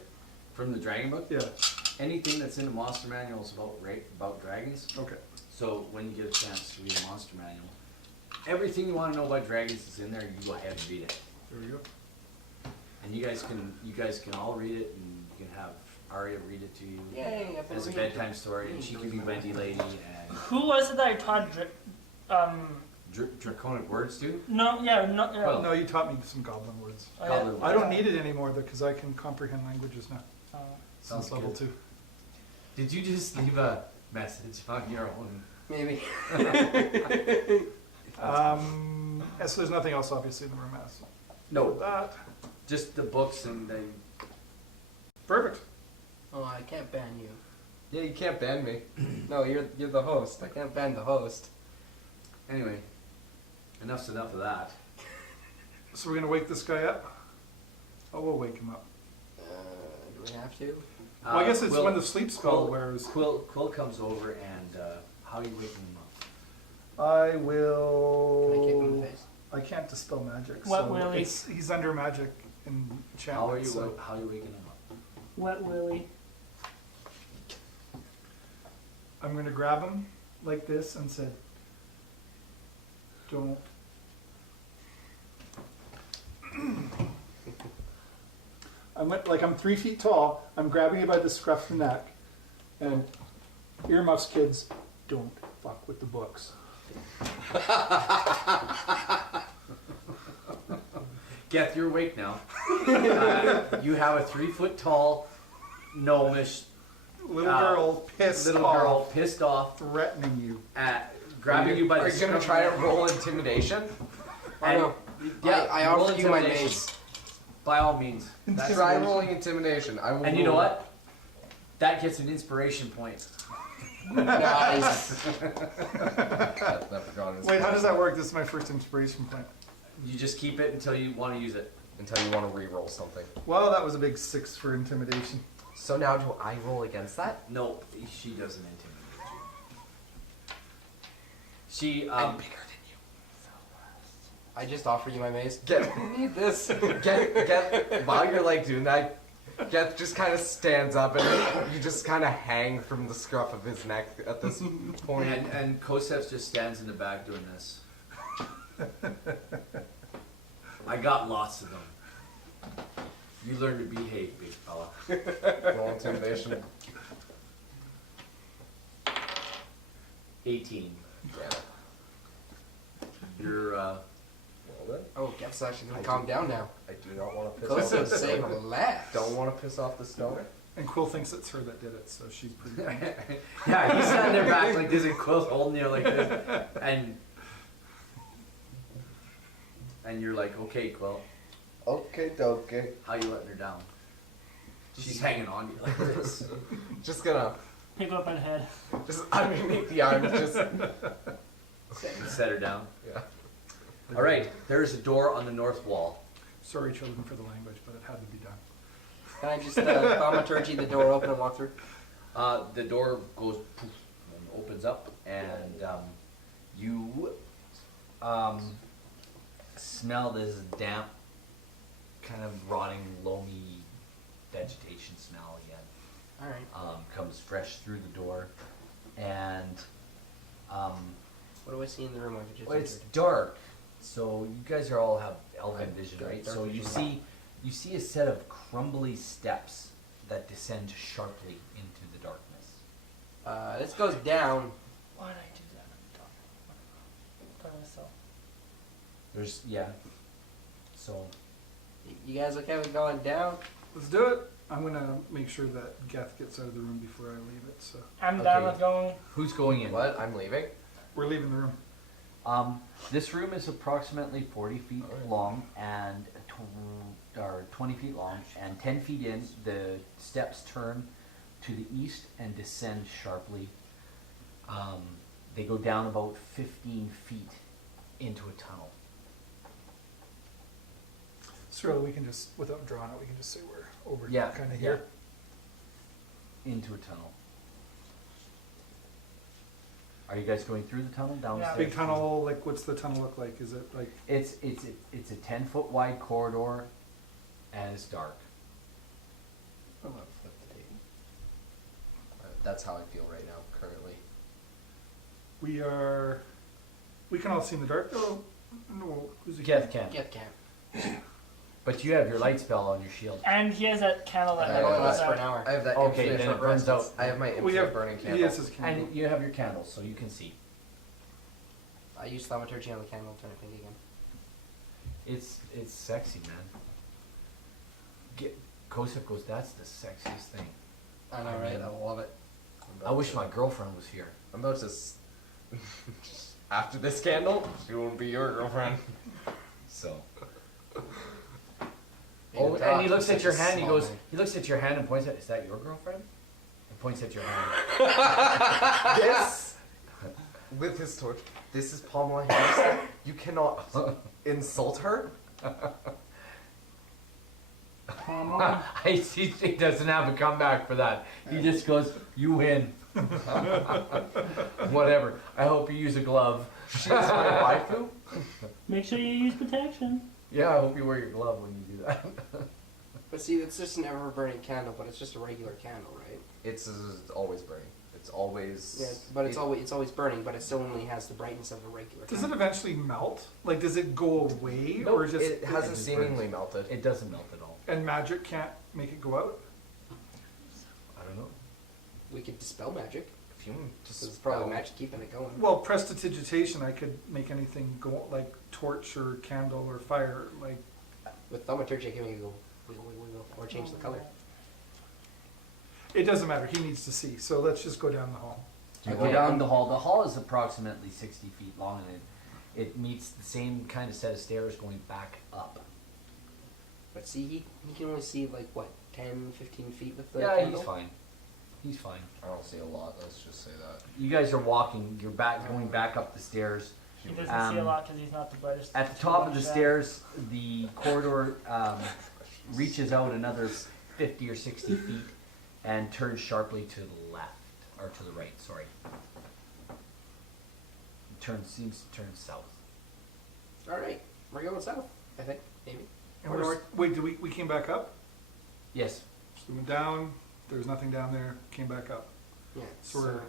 From the Dragon Book? Yeah. Anything that's in the monster manual is about dragons. Okay. So when you get a chance to read a monster manual, everything you want to know about dragons is in there. You go ahead and read it, There we go. and you guys can all read it, and you can have Arya read it to you Yay! I've been as a reading. bedtime story, and she can be Wendy Lady and Who was it that I taught? draconic words to. No, yeah, no. Yeah. Well, No, you taught me some goblin words. Oh, yeah. Goblin I don't need it anymore though, because I can comprehend languages now. Sounds Since level good. 2. Did you just leave a message on your own? Maybe. So there's nothing else obviously in the room as. No, That. just the books and the. Perfect. Oh, I can't ban you. Yeah, you can't ban me. No, you're the host. I can't ban the host. Anyway, enough's enough of that. So we're gonna wake this guy up. Oh, we'll wake him up. Do we have to? Well, I guess it's Quill- when the sleep spell wears. Quill comes over and how are you waking him up? I Can I kick him in the will. face? I can't dispel magic. What so will he? he's under magic enchantment. How are you so waking him up? Wet Willy. I'm gonna grab him like this and said, "Don't." I'm 3 feet tall. I'm grabbing you by the scruff of the neck, and Earmuffs, kids, don't fuck with the books. Geth, you're awake now. You have a 3 foot tall, gnomish Little girl pissed little off, girl pissed off threatening you. at grabbing you by Are the you gonna scruff try of to your roll intimidation? I know. Yeah, I roll offered you my intimidation. mace. By all means. Try rolling intimidation. I will. And you know roll- what? That gets an inspiration point. Nice. I've never gone as Wait, how far does that work? This is my first inspiration point. You just keep it until you want to use it. until you want to re-roll something. Well, that was a big 6 for intimidation. So now do I roll against that? No, she doesn't intimidate you. She I'm bigger than you. I just offer you my mace. Get need this. Get while you're like doing that, Geth just kind of stands up and you just kind of hang from the scruff of his neck at this point. and Kosef just stands in the back doing this. I got lots of them. You learn to behave, big fella. Roll intimidation. 18. Yeah. You're Well then, Oh, Geth's actually gonna calm down now. I do not want to piss Close off to the say stoner. relax. Don't want to piss off the stoner. And Quill thinks it's her that did it, so she's pretty. yeah, he's standing there back like this and Quill's holding you like this. And you're like, okay, Quill, Okay, okay. how you letting her down? She's hanging on to you like this. Just gonna, Pick up and head. just underneath the arms, just Set her down. yeah. All right, there's a door on the north wall. Sorry, children, for the language, but it had to be done. Can I just thaumaturgy the door open and walk through? The door goes poof and opens up, and you smell this damp, kind of rotting, loamy vegetation smell again. Alright. Comes fresh through the door, and What do I see in the room when I just well, it's entered? dark. So you guys are all have elven vision, Dark right? So you vision. see a set of crumbly steps that descend sharply into the darkness. This goes down. Why did I do that? I'm talking myself. There's So You guys okay with going down? Let's do it. I'm gonna make sure that Geth gets out of the room before I leave it. So I'm down Okay. with going. who's going in? What? I'm leaving? we're leaving the room. This room is approximately 40 feet long and 20 feet long, and 10 feet in, the steps turn to the east and descend sharply. They go down about 15 feet into a tunnel. So we can just, without drawing it, we can just say we're over Yeah, kind of yeah. here. Into a tunnel. Are you guys going through the tunnel downstairs? Big tunnel, like what's the tunnel look like? Is it like, It's a 10-foot wide corridor, and it's dark. I'm gonna flip the table. That's how I feel right now, currently. we can all see in the dark though? No, who's the Geth can, Get camp. but you have your light spell on your shield. And he has that candle that I never know, goes Lasts for an out. hour. I have that Okay, infinite then it short burns rest. out. I have my We infinite have, burning he candle. has his candle. And you have your candles, so you can see. I use thaumaturgy on the candle, turn it pink again. It's sexy, man. Kosef goes, that's the sexiest thing. I know, right? I love it. I wish my girlfriend was here. I'm about to. After this candle, she won't be your girlfriend. So. Being Oh, a and dog he looks is at such your a hand. He small goes. man. He looks at your hand and points at. Is that your girlfriend? And points at your hand. This, with his torch, this is Pamela Harrison. You cannot insult her. I see. He doesn't have a comeback for that. He just goes, "You win." Whatever. I hope you use a glove. She is my waifu. Make sure you use protection. Yeah, I hope you wear your glove when you do that. But see, it's just an ever-burning candle, but it's just a regular candle, right? It's always burning. It's always. Yeah, but it's always burning, but it still only has the brightness of a regular Does it candle. eventually melt? Like, does it go away, Nope, or just It hasn't just seemingly burns. melted. It doesn't melt at all. and magic can't make it go out? I don't know. We could dispel magic. Just It's probably spell. magic keeping it going. Well, prestidigitation, I could make anything go like torch or candle or fire. Like With thaumaturgy, I can make it go wiggle, wiggle, wiggle, or change the color. it doesn't matter. He needs to see. So let's just go down the hall. You go down the hall. The hall is approximately 60 feet long, and it meets the same kind of set of stairs going back up. But see, he can only see like what, 10, 15 feet with the Yeah, candle? he's fine. He's fine. I don't see a lot. Let's just say that. You guys are walking. You're going back up the stairs. He doesn't see a Um, lot because he's not the brightest. At the top of the stairs, the corridor reaches out another 50 or 60 feet and turns sharply to the left, or to the right, sorry. Seems to turn south. Alright, we're going south, I think, maybe. And Or we're, north. wait, did we came back up? Yes. So we went down. There was nothing down there. Came back up. Yeah, So we're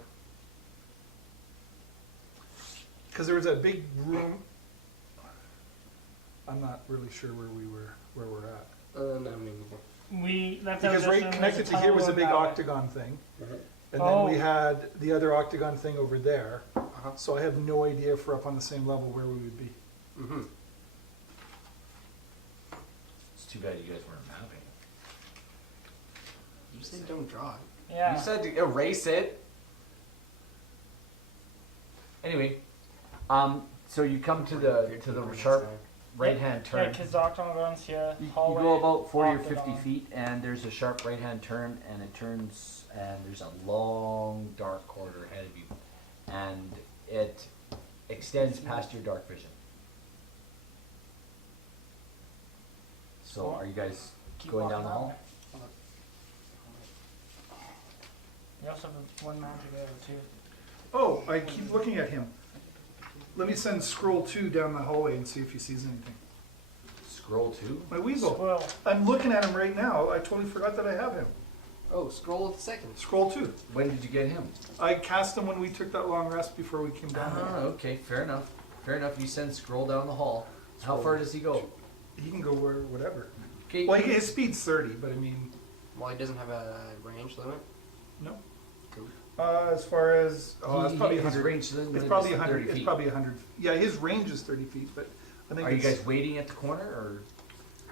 because there was that big room. I'm not really sure where we're at. no, me neither. We left Because out right this connected to here was a big octagon thing, and then we Oh. had the other octagon thing over there. Uh-huh. So I have no idea if we're up on the same level where we would be. Mm-hmm. It's too bad you guys weren't mapping. You said don't draw it. Yeah. You said to erase it. Anyway, so you come to the sharp right-hand Yeah, turn. because the octagon goes here. You Hallway, go about 40 or 50 octagon. feet, and there's a sharp right-hand turn, and it turns, and there's a long, dark corridor ahead of you, and it extends past your dark vision. So, are you guys Keep going down the walking hall? You also have one magic arrow too. Oh, I keep looking at him. Let me send scroll 2 down the hallway and see if he sees anything. Scroll 2? My weasel. Squirrel. I'm looking at him right now. I totally forgot that I have him. Oh, scroll of the second. Scroll 2. When did you get him? I cast him when we took that long rest before we came down. Ah, okay, fair enough. Fair enough. You send scroll down the hall. How far does he go? He can go whatever. Okay. Well, his speed's 30, but I mean, Well, he doesn't have a range limit. no. Cool. As far as it's probably his 100. range limit It's is probably 30 100. It's feet. probably 100. Yeah, his range is 30 feet, but I think Are you it's, guys waiting at the corner, or?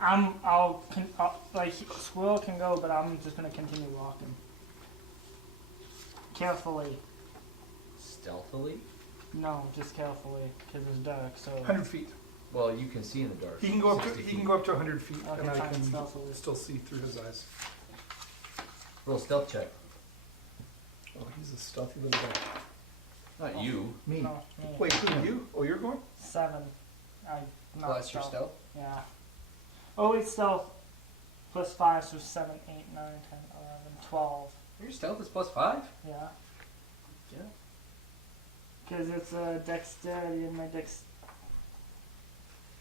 I'll like squirrel can go, but I'm just gonna continue walking carefully. Stealthily? No, just carefully because it's dark. So 100 feet. Well, you can see in the dark. He can go up to 60 he feet. can go up to 100 feet, Okay, and I fine, can stealthily. still see through his eyes. Roll stealth check. Oh, he's a stealthy little guy. Not you. Me. no, me. Wait, who you? Oh, you're going? 7. I not Plus your stealth. Yeah. Oh, it's stealth plus 5, so 7, 8, 9, 10, 11, 12. Your stealth is plus 5? Yeah. Yeah. Because it's dexterity and my That's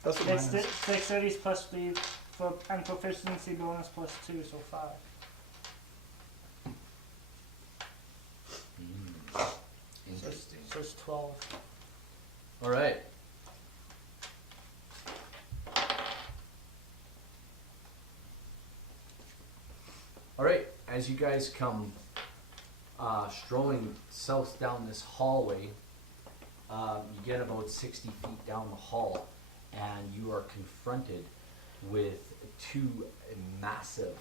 what mine is. dexterity is plus 3 and proficiency bonus plus 2, so 5. Interesting. So it's 12. All right. All right. As you guys come strolling south down this hallway, you get about 60 feet down the hall, and you are confronted with two massive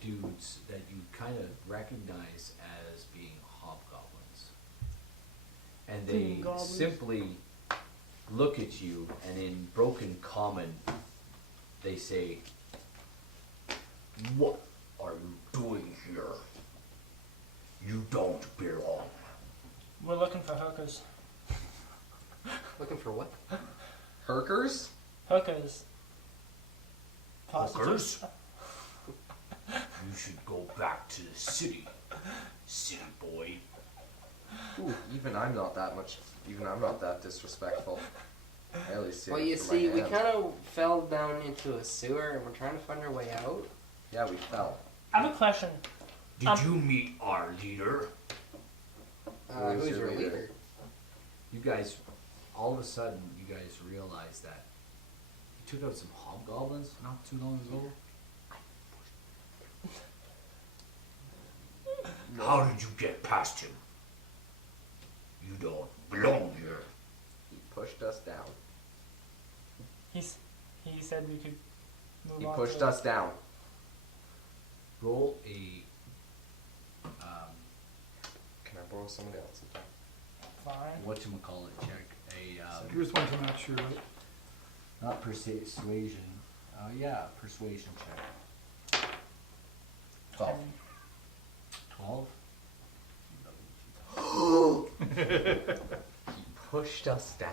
dudes that you kind of recognize as being hobgoblins. And they Goblins. simply look at you, and in broken common, they say, What are you doing here? You don't belong. We're looking for hookers. Looking for what? Herkers? Hookers. Prostitutes. Hookers? You should go back to the city, city boy. Ooh, even I'm not that disrespectful. I at least see Well, it you through see, my we hand. kind of fell down into a sewer and we're trying to find our way out. Yeah, we fell. I have a question. Did you meet our leader? Who's Who's your your leader? leader? you guys, all of a sudden, you guys realize that you took out some hobgoblins not too long ago. How did you get past him? You don't belong here. He pushed us down. He said we could move He on. pushed to us down. Roll a. Can I borrow somebody else's? Fine. Whatchamacallit check. Here's one to match your. Not persuasion. Yeah, persuasion check. 12. 12? He pushed us down.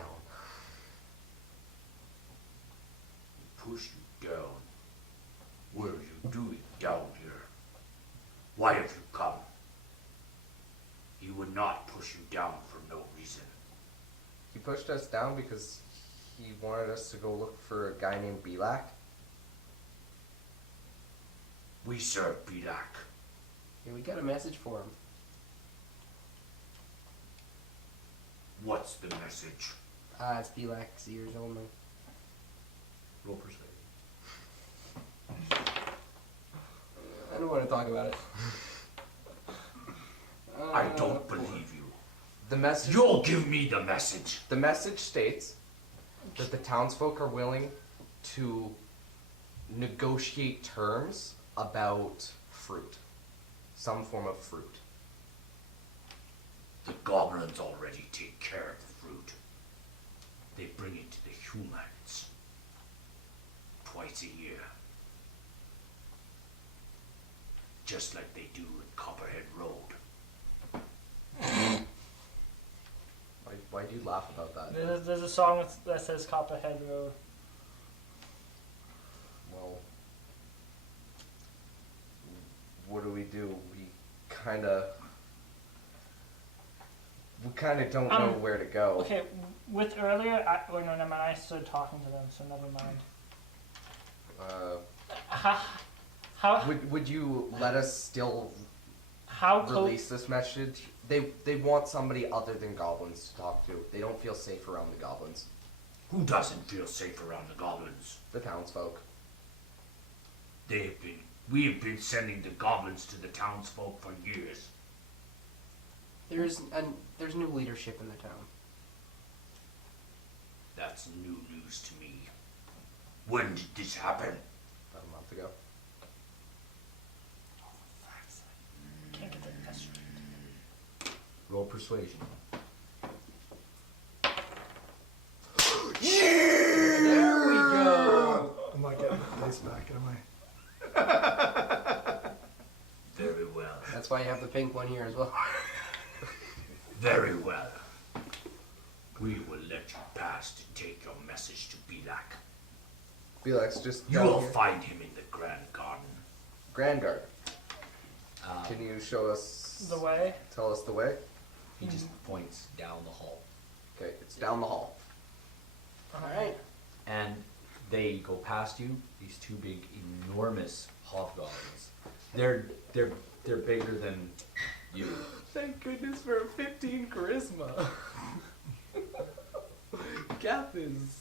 Push you down. What are you doing down here? Why have you come? He would not push you down for no reason. He pushed us down because he wanted us to go look for a guy named Belak. We serve Bilak. Yeah, we got a message for him. What's the message? It's Belak's ears only. Roll persuasion. I don't want to talk about it. I don't believe you. The message. You'll give me the message. The message states that the townsfolk are willing to negotiate terms about fruit, some form of fruit. The goblins already take care of the fruit. They bring it to the humans twice a year. Just like they do in Copperhead Road. Why do you laugh about that? There's a song that says Copperhead Road. Well, what do? We kind of don't know where to go. Okay, with earlier, no, never mind. I started talking to them, so never mind. How Would you let us still how close? release this message? They want somebody other than goblins to talk to. They don't feel safe around the goblins. Who doesn't feel safe around the goblins? The townsfolk. We have been sending the goblins to the townsfolk for years. There's new leadership in the town. That's new news to me. When did this happen? About a month ago. Can't get that straight. Roll persuasion. There we go. I'm not getting the place back, am I? Very well. That's why you have the pink one here as well. Very well. We will let you pass to take your message to Bilak. Felix, just You down will here. find him in the Grand Garden. Grand Guard. Can you show us The way. Tell us the way. He just points down the hall. Okay, it's down the hall. Alright. And they go past you, these two big, enormous hobgoblins. They're bigger than you. Thank goodness for a 15 charisma. Geth is...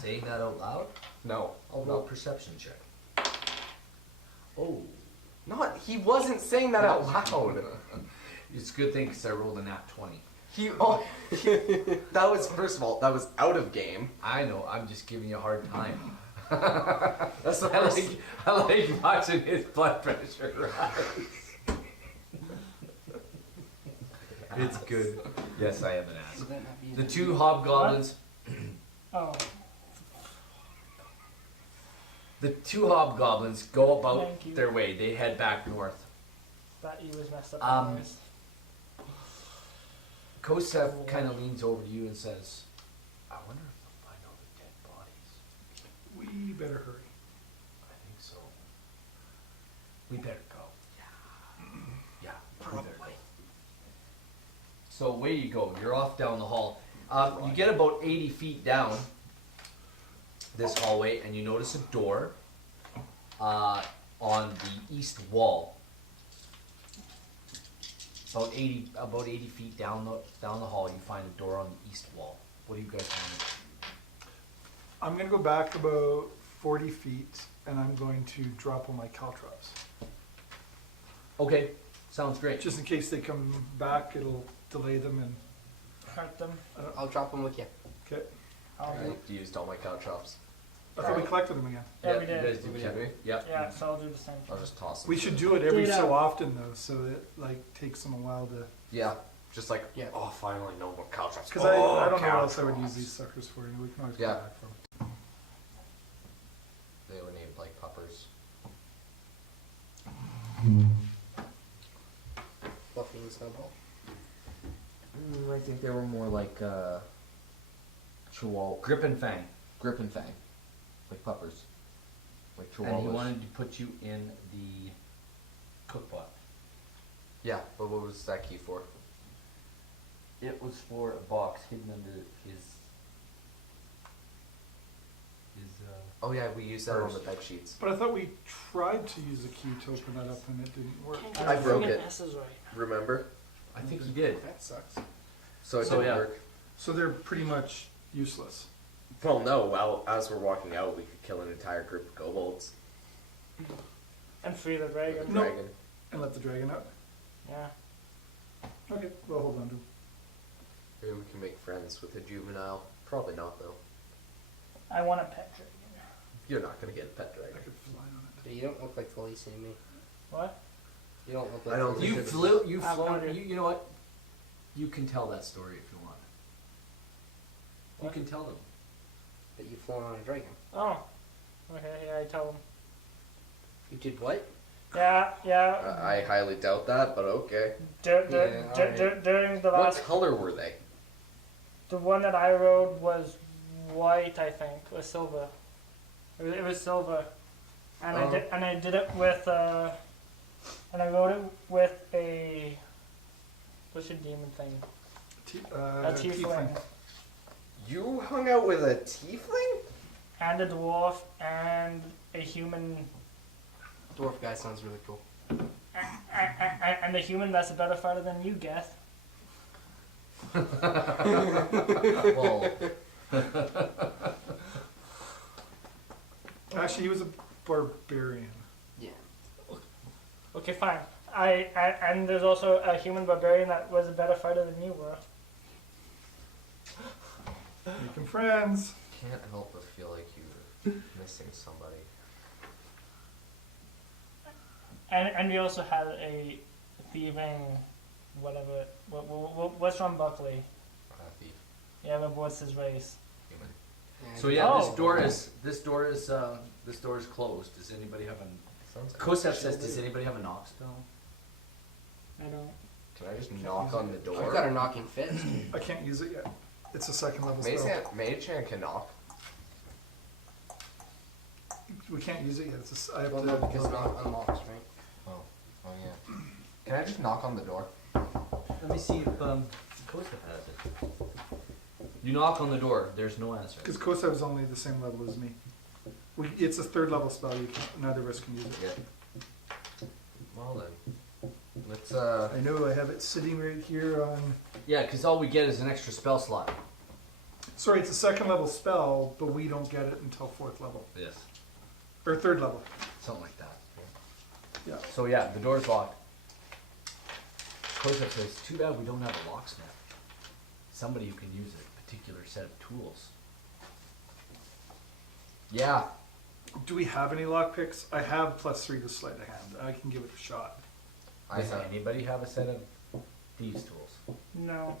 Saying that out loud? No. I'll roll a perception check. Oh, He wasn't saying that out loud. it's a good thing because I rolled a nat 20. That was, first of all, that was out of game. I know, I'm just giving you a hard time. That's the I first. like watching his blood pressure rise. It's good. Yes, I am an ass. Would that not be The two hobgoblins. Oh, The two hobgoblins go about Thank you. their way. They head back north. that E was messed up. anyways. Kosef kind of leans over to you and says, I wonder if they'll find all the dead bodies. We better hurry. I think so. We better go. Yeah, we better go. So away you go. You're off down the hall. You get about 80 feet down this hallway and you notice a door on the east wall. About 80 feet down the hall, you find a door on the east wall. What do you guys want? I'm going to go back about 40 feet, and I'm going to drop all my caltrops. Okay, Sounds great. Just in case they come back, it'll delay them and. Hurt them. I'll drop them with you. Okay. I'll I do. used all my caltrops. I thought we collected them again. Yeah, we You did. guys did, Did we? yeah. Yeah, so I'll do the same I'll thing. just toss them. We should do it every Data. so often though, so it like takes them a while to. Yeah, just like, Yeah. oh, finally, no more caltrops. Because oh, I don't know what else I would use caltrops. these suckers for. And we can always Yeah. go back from. They were named like puppers. Fluffy and Snowball. I think they were more like chihuahua, Grip and Fang. grip and fang, like puppers, like chihuahuas. And he wanted to put you in the cookpot. Yeah, but what was that key for? It was for a box hidden under his Oh yeah, we used that on the Purse. bed sheets. But I thought we tried to use a key to open that up and it didn't work. Can't get I the broke friggin' it. S's right. Remember? I think he did. That sucks. So it So, didn't yeah. work. So they're pretty much useless. Well, no. Well, as we're walking out, we could kill an entire group of kobolds And free the with a dragon. No. dragon. And let the dragon out. Yeah. Okay, well hold on to him. Maybe we can make friends with a juvenile. Probably not though. I want a pet dragon. You're not gonna get a pet I dragon. could fly on it. But you don't look like Felicia to me. What? You don't look like I don't Felicia. You Because- flew. You've I've flown. wondered. You know what? You can tell that story if you want. You What? can tell them. That you've flown on a dragon. Oh. Okay, yeah, I tell them. You did what? Yeah. I highly doubt that, but okay. Yeah, alright. During the What last, color were they? the one that I rode was white, I think, or silver. It was silver, and Oh. I did it with and I rode it with a what's your demon thing? A tiefling You hung out with a tiefling? and a dwarf and a human. Dwarf guy sounds really cool. And a human that's a better fighter than you, Geth. Well, Actually, he was a barbarian. Yeah. Okay, fine. And there's also a human barbarian that was a better fighter than you were. Making friends. can't help but feel like you're missing somebody. And we also had a thieving, whatever. What's from Buckley? Thief, Yeah, but what's his race? human. So yeah, Oh. this door is closed. Does anybody have an? Sounds like Kosef says, does anybody have a knock spell? I don't. Can I just knock on the door? I've got a knocking fist. I can't use it yet. It's a second level spell. Mage hand can knock. We can't use it yet. It's I have Well, to. no, because it unlocks, right? Oh yeah. Can I just knock on the door? Let me see if Kosef has it. You knock on the door. There's no answer. Because Kosef is only the same level as me. It's a third level spell. Neither of us can use it. Yeah. Well then, let's I know I have it sitting right here on. Yeah, because all we get is an extra spell slot. Sorry, it's a second level spell, but we don't get it until fourth level Yes. or third level. Something like that. Yeah. So yeah, the door's locked. Kosef says, too bad we don't have a locksmith. Somebody who can use a particular set of tools. Yeah. Do we have any lockpicks? I have +3 to sleight of hand. I can give it a shot. Does anybody have a set of thieves' tools? No.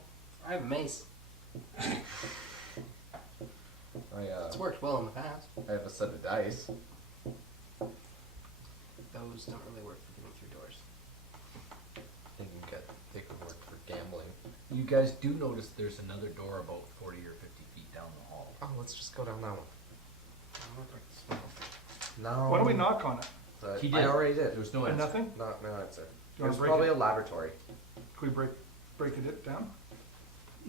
I have a mace. It's worked well in the past. I have a set of dice. Those don't really work for getting through doors. They can work for gambling. You guys do notice there's another door about 40 or 50 feet down the hall. Oh, let's just go down that one. I don't look like the smell. No. Why don't we knock on it? He I did. already did. There was no And answer. nothing? No answer. You wanna There's break probably it? a laboratory. Can we break it down?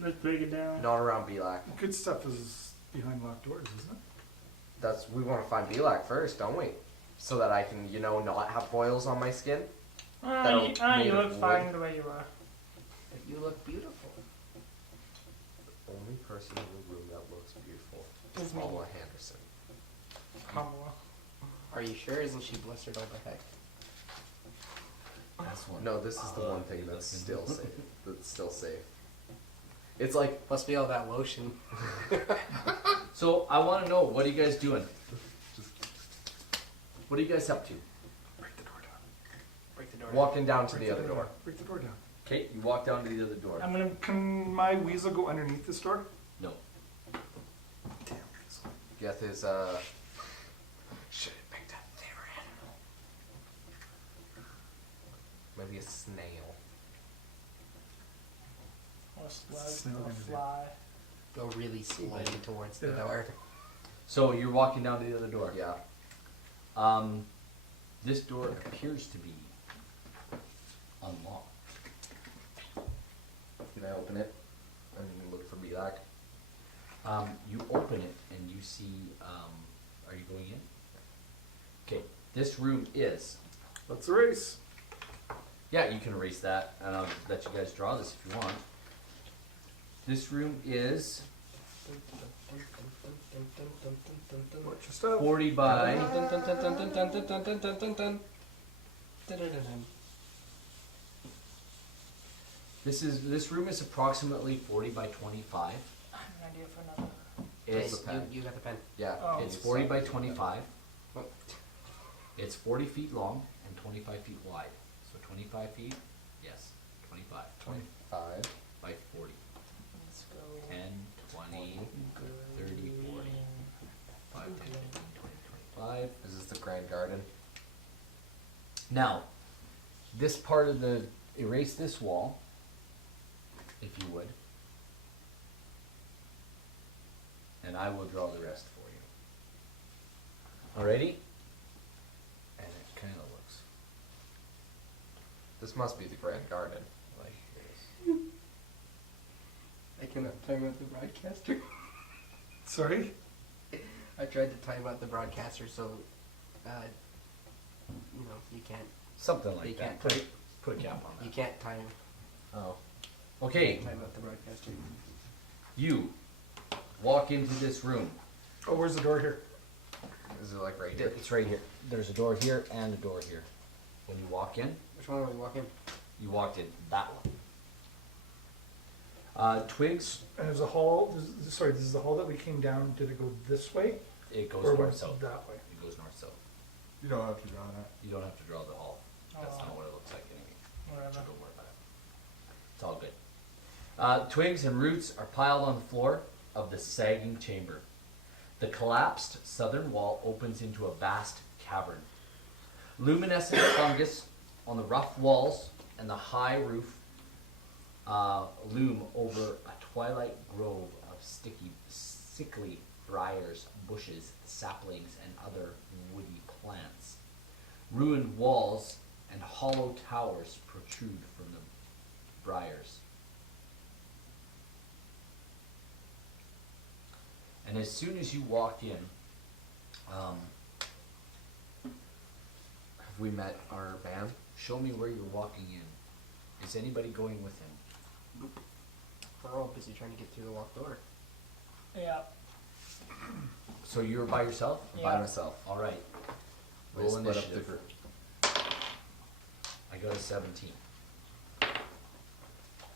Let's break it down. Not around Belak. Good stuff is behind locked doors, isn't it? We want to find Belak first, don't we? So that I can, not have boils on my skin. You made look of fine wood. the way you are. But you look beautiful. The only person in the room that looks beautiful is Is me. Paula Henderson. Kamala. Are you sure? Isn't she blistered all the heck? this one? No, this is the one thing that's still safe. That's still safe. It's like Must be all that lotion. So I want to know, what are you guys doing? What are you guys up to? Break the door down. Break the door. walking down to the other door. Break the door down. Okay, you walk down to the other door. Can my weasel go underneath this door? No. Damn weasel. Geth is should have picked up their animal. Maybe a snail. Or a slug, Snail or a gonna do. fly. Go really slowly towards the Yeah. door. So you're walking down to the other door. Yeah. This door appears to be unlocked. Can I open it and look for Belak? You open it and you see, are you going in? Okay, this room is, Let's erase. yeah, you can erase that, and I'll let you guys draw this if you want. This room is Watch your stuff. 40 by, this room is approximately 40 by 25. I have an idea for another. It's, the pen. You got the pen. Yeah. Oh. it's 40 by 25. Oh. It's 40 feet long and 25 feet wide. So 25 feet, yes, 25. 25. By 40. Let's go. 10, 20, 30, 40. 5, 10, 15, 20, 25. Is this the Grand Garden? Now, this part of the, erase this wall, if you would. And I will draw the rest for you. Alrighty? And it kind of looks This must be the Grand Garden. like this. I cannot time out the broadcaster. Sorry? I tried to time out the broadcaster so, you can't. Something You like that. can't Put a, type. put a cap on You that. can't time. Oh. Okay, Time out the broadcaster. you walk into this room. Oh, where's the door here? Is it like right here? It's right here. There's a door here and a door here. When you walk in, Which one are we walking? you walked in that one. Twigs, And there's a hall. Sorry, this is the hall that we came down. Did it go this way? it goes or north went south. that way? It goes north south. You don't have to draw that. You don't have to draw the hall. That's Oh. not what it looks like anyway. Whatever. So don't worry about it. It's all good. Twigs and roots are piled on the floor of the sagging chamber. The collapsed southern wall opens into a vast cavern. Luminescent fungus on the rough walls and the high roof loom over a twilight grove of sickly briars, bushes, saplings, and other woody plants. Ruined walls and hollow towers protrude from the briars. And as soon as you walk in, have we met our man? Show me where you're walking in. Is anybody going with him? We're all busy trying to get through the locked door. Yeah. So you're by yourself? Yeah. By myself. All right. We Roll split up the initiative. group. I got a 17.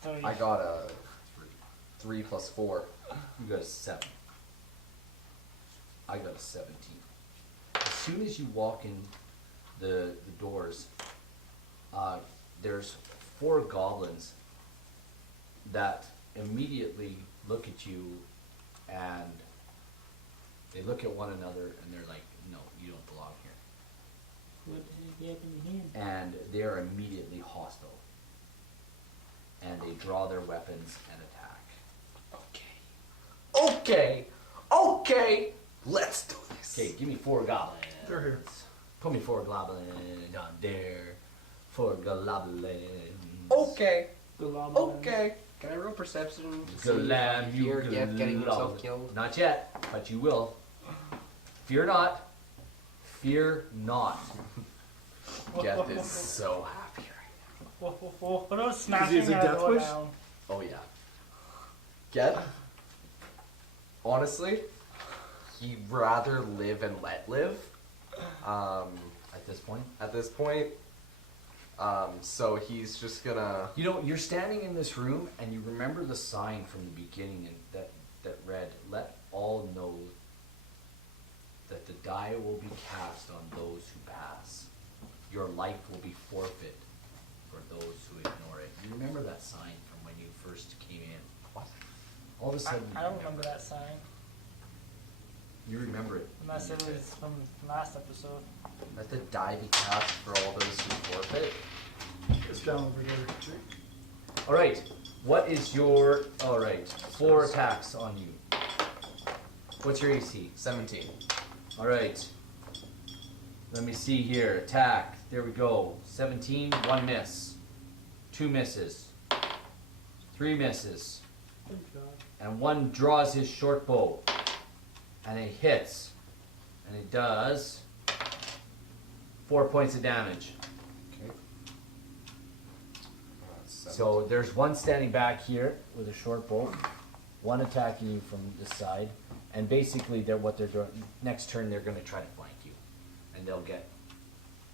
So I got a 3 plus 4. You got a 7. I got a 17. As soon as you walk in the doors, there's 4 goblins that immediately look at you, and they look at one another and they're like, no, you don't belong here. what did happen to him? And they are immediately hostile. And they draw their weapons and attack. Okay, let's do this. Okay, give me 4 goblins. They're here. Put me 4 goblins on there. 4 goblins. Okay. The lava. Can I roll perception to see if I Galam, you fear Geth getting himself goblin. killed? Not yet, but you will. Fear not. Fear not. Geth is so happy right What are those Because snapping he has a that death go wish? down? now. Oh yeah. Geth, honestly, he'd rather live and let live. At this point, At this point, So he's just gonna. You know, you're standing in this room and you remember the sign from the beginning and that read, "Let all know that the die will be cast on those who pass. Your life will be forfeit for those who ignore it." You remember that sign from when you first came in? What? All of a sudden, I don't remember that sign. You remember it. Unless it was from last episode. Let the die be cast for all those who forfeit. It's down over here. Jake. All right. What is your? All right. 4 attacks on you. What's your AC? 17. All right. Let me see here. Attack. There we go. 17. 1 miss. 2 misses. 3 misses. And 1 draws his short bow. And it hits. And it does 4 points of damage. Okay. So there's 1 standing back here with a short bow. 1 attacking you from this side. And basically what they're doing next turn they're gonna try to flank you. And they'll get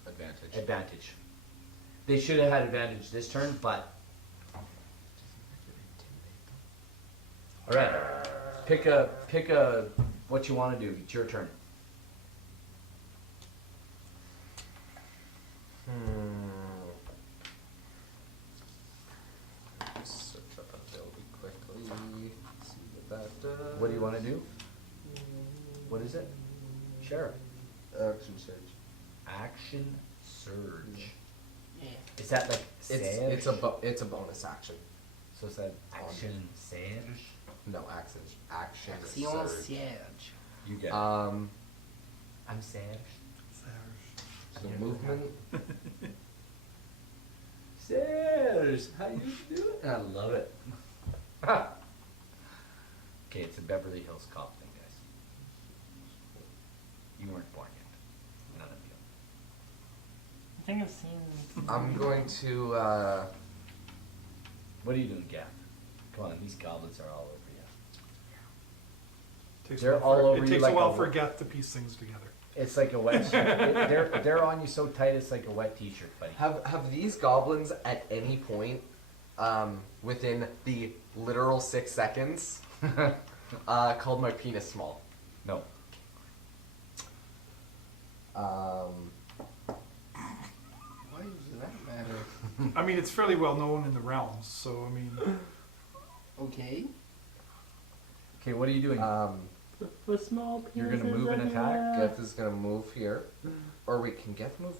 advantage. They should have had advantage this turn, but alright. Pick a what you want to do. It's your turn. Search up ability quickly. See what that does. What do you want to do? What is it? Share. Action surge. Action surge. Yeah. Is that like It's a bonus action. So is that action surge? No, action Action surge. Siege. You get. Um, I'm Serge. so movement. Serge, how you doing? I love it. Okay, it's a Beverly Hills Cop thing, guys. You weren't born yet. None of you. I think I've seen. I'm going to. What are you doing, Geth? Come on, these goblins are all over you. Takes They're a while all for- over It you takes like a while a for wo- Geth to piece things together. It's like a wet. They're on you so tight. It's like a wet T-shirt, buddy. Have these goblins at any point, within the literal 6 seconds, called my penis small? No. Why does that matter? I mean, it's fairly well known in the realms, so I mean, Okay. Okay, what are you doing? The small You're gonna move and attack? Geth is gonna move here. Or wait, can Geth move?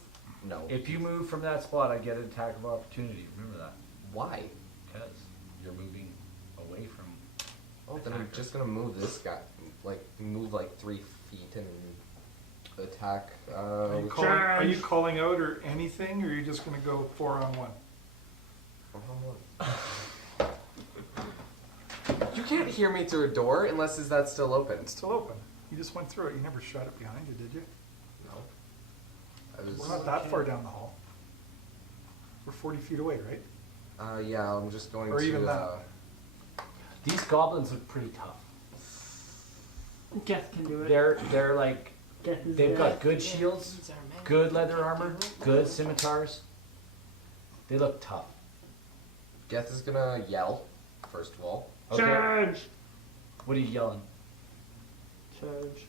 No. If you move from that spot, I get an attack of opportunity. Remember that, Why? because you're moving away from. Oh, then I'm just gonna move this guy. Move 3 feet and attack. are you calling out or anything, or are you just going to go 4-on-1? You can't hear me through a door unless that's still open. It's still open. You just went through it. You never shut it behind you, did you? No. I was. We're not that far down the hall. We're 40 feet away, right? Yeah, I'm just going Or to. even that. These goblins look pretty tough. Geth can do it. They're like Geth is they've there. got good shields, good leather armor, good scimitars. They look tough. Geth is gonna yell, first of all. Okay. Charge! What are you yelling? Charge.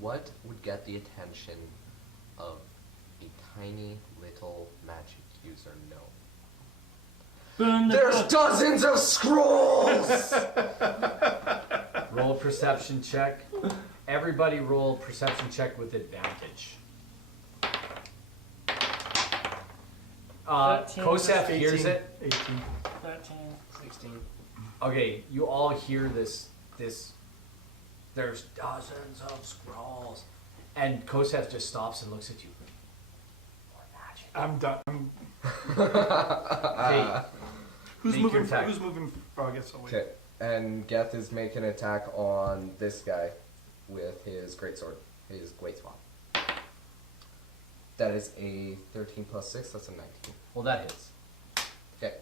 What would get the attention of a tiny little magic user? No. Burn the There's book. dozens of scrolls! Roll a perception check. Everybody roll a perception check with advantage. 13 Kosef plus hears 18. it. 18. 13. 16. Okay, you all hear this. There's dozens of scrolls, and Kosef just stops and looks at you. More magic. I'm done. Okay, Who's Make your moving? attack. Who's moving? Oh, I guess I'll wait. Okay, and Geth is making an attack on this guy with his greatsword, his great sword. That is a 13 plus 6, that's a 19. well that hits. Okay,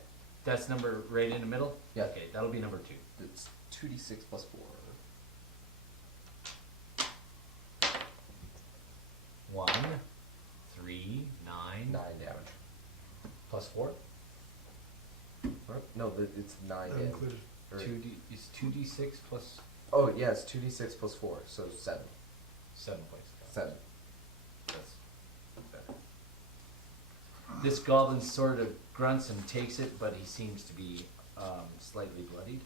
That's number right in the middle. Yeah. Okay, that'll be number 2. it's 2d6 plus 4. 1, 9 9 damage. plus 4. What? No, it's 9 That damage. included. Or- 2d is 2d6 plus Oh, yeah, it's 2d6 plus 4, so 7. 7 points. 7. That's better. This goblin sort of grunts and takes it, but he seems to be slightly bloodied.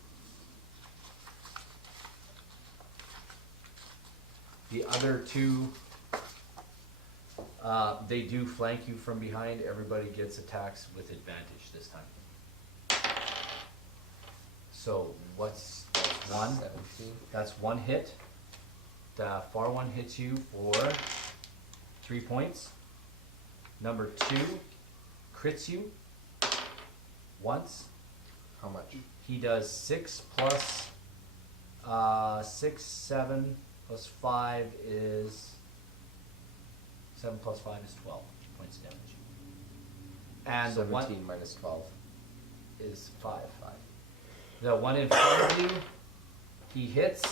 The other two, they do flank you from behind. Everybody gets attacks with advantage this time. So what's one? 17. That's one hit. The far one hits you for 3 points. Number 2 crits you once. How much? He does 6 plus 6, 7 plus 5 is 7 plus 5 is 12 points of damage. And the 17 one minus 12. is 5. The one in front of you, he hits,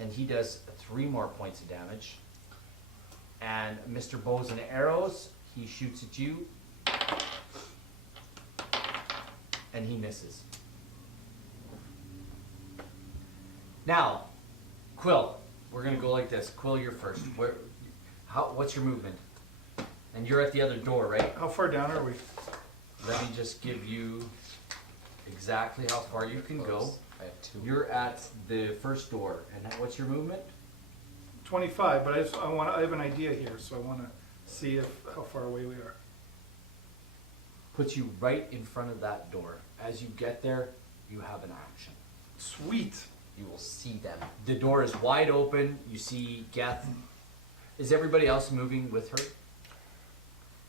and he does 3 more points of damage. And Mr. Bows and Arrows, he shoots at you, and he misses. Now, Quill, we're gonna go like this. Quill, you're first. What's your movement? And you're at the other door, right? How far down are we? Let me just give you exactly how far you can go. I have 2. You're at the first door, and what's your movement? 25, but I have an idea here, so I want to see how far away we are. Puts you right in front of that door. As you get there, you have an action. Sweet. You will see them. The door is wide open. You see Geth. Is everybody else moving with her?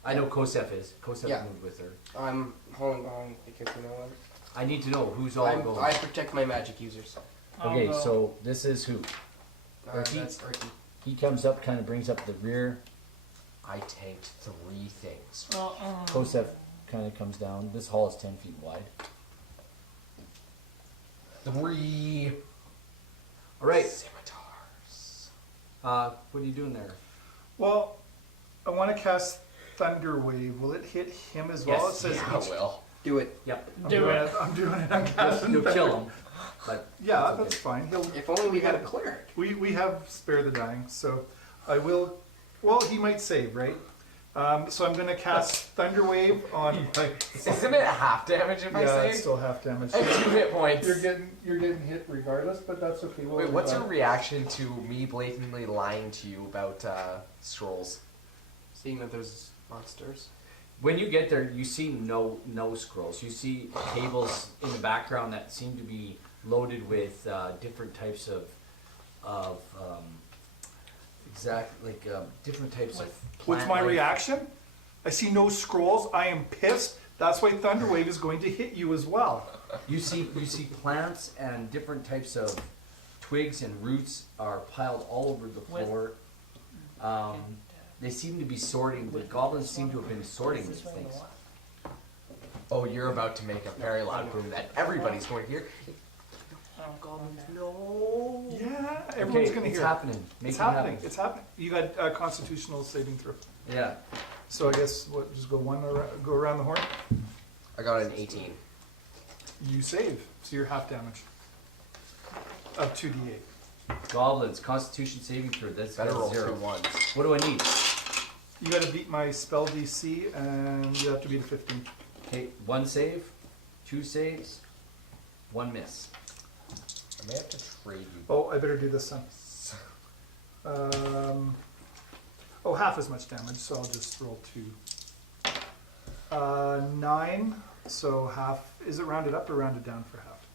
I know Kosef is. Kosef Yeah. moved with her. I'm holding on because you know what? I need to know who's all going. I protect my magic users. Okay, I'll go. so this is who? Erky? That's Erky. He comes up, kind of brings up the rear. I tanked 3 things. Kosef kind of comes down. This hall is 10 feet wide. 3 All right. scimitars. What are you doing there? Well, I want to cast Thunder Wave. Will it hit him as well? Yes. It says Yeah, each- well. Do it. Yep. I'm Do doing it. it. I'm doing it. I'm casting You'll Thunder. kill him. But Yeah, it's that's okay. fine. If only we had a cleric. We have Spare the Dying, so I will. Well, he might save, right? So I'm going to cast Thunder Wave on. Isn't it half damage if Yeah, I it's say? still half damage. And 2 hit points. You're getting hit regardless, but that's okay. Wait, what's your reaction to me blatantly lying to you about scrolls? Seeing that there's monsters. When you get there, you see no scrolls. You see tables in the background that seem to be loaded with different types of different types of. What's plant my life. reaction? I see no scrolls. I am pissed. That's why Thunder Wave is going to hit you as well. You see plants and different types of twigs and roots are piled all over the floor. They seem to be sorting. The goblins seem to have been sorting these things. Oh, you're about to make a very loud boom that everybody's going to hear. Goblins, no. Yeah, everyone's Okay, going to it's hear. happening. Make It's it happening. happen. It's happening. You got a Constitutional saving throw. Yeah. So I guess what? Just go go around the horn. I got an 18. You save, so you're half damage. Of 2d8. Goblins, Constitution saving throw. That's Better roll 2 0. 1s. What do I need? You got to beat my spell DC, and you have to beat a 15. Okay, 1 save, 2 saves, 1 miss. I may have to trade you. Oh, I better do this then. Half as much damage, so I'll just roll 2. 9, so half. Is it rounded up or rounded down for half?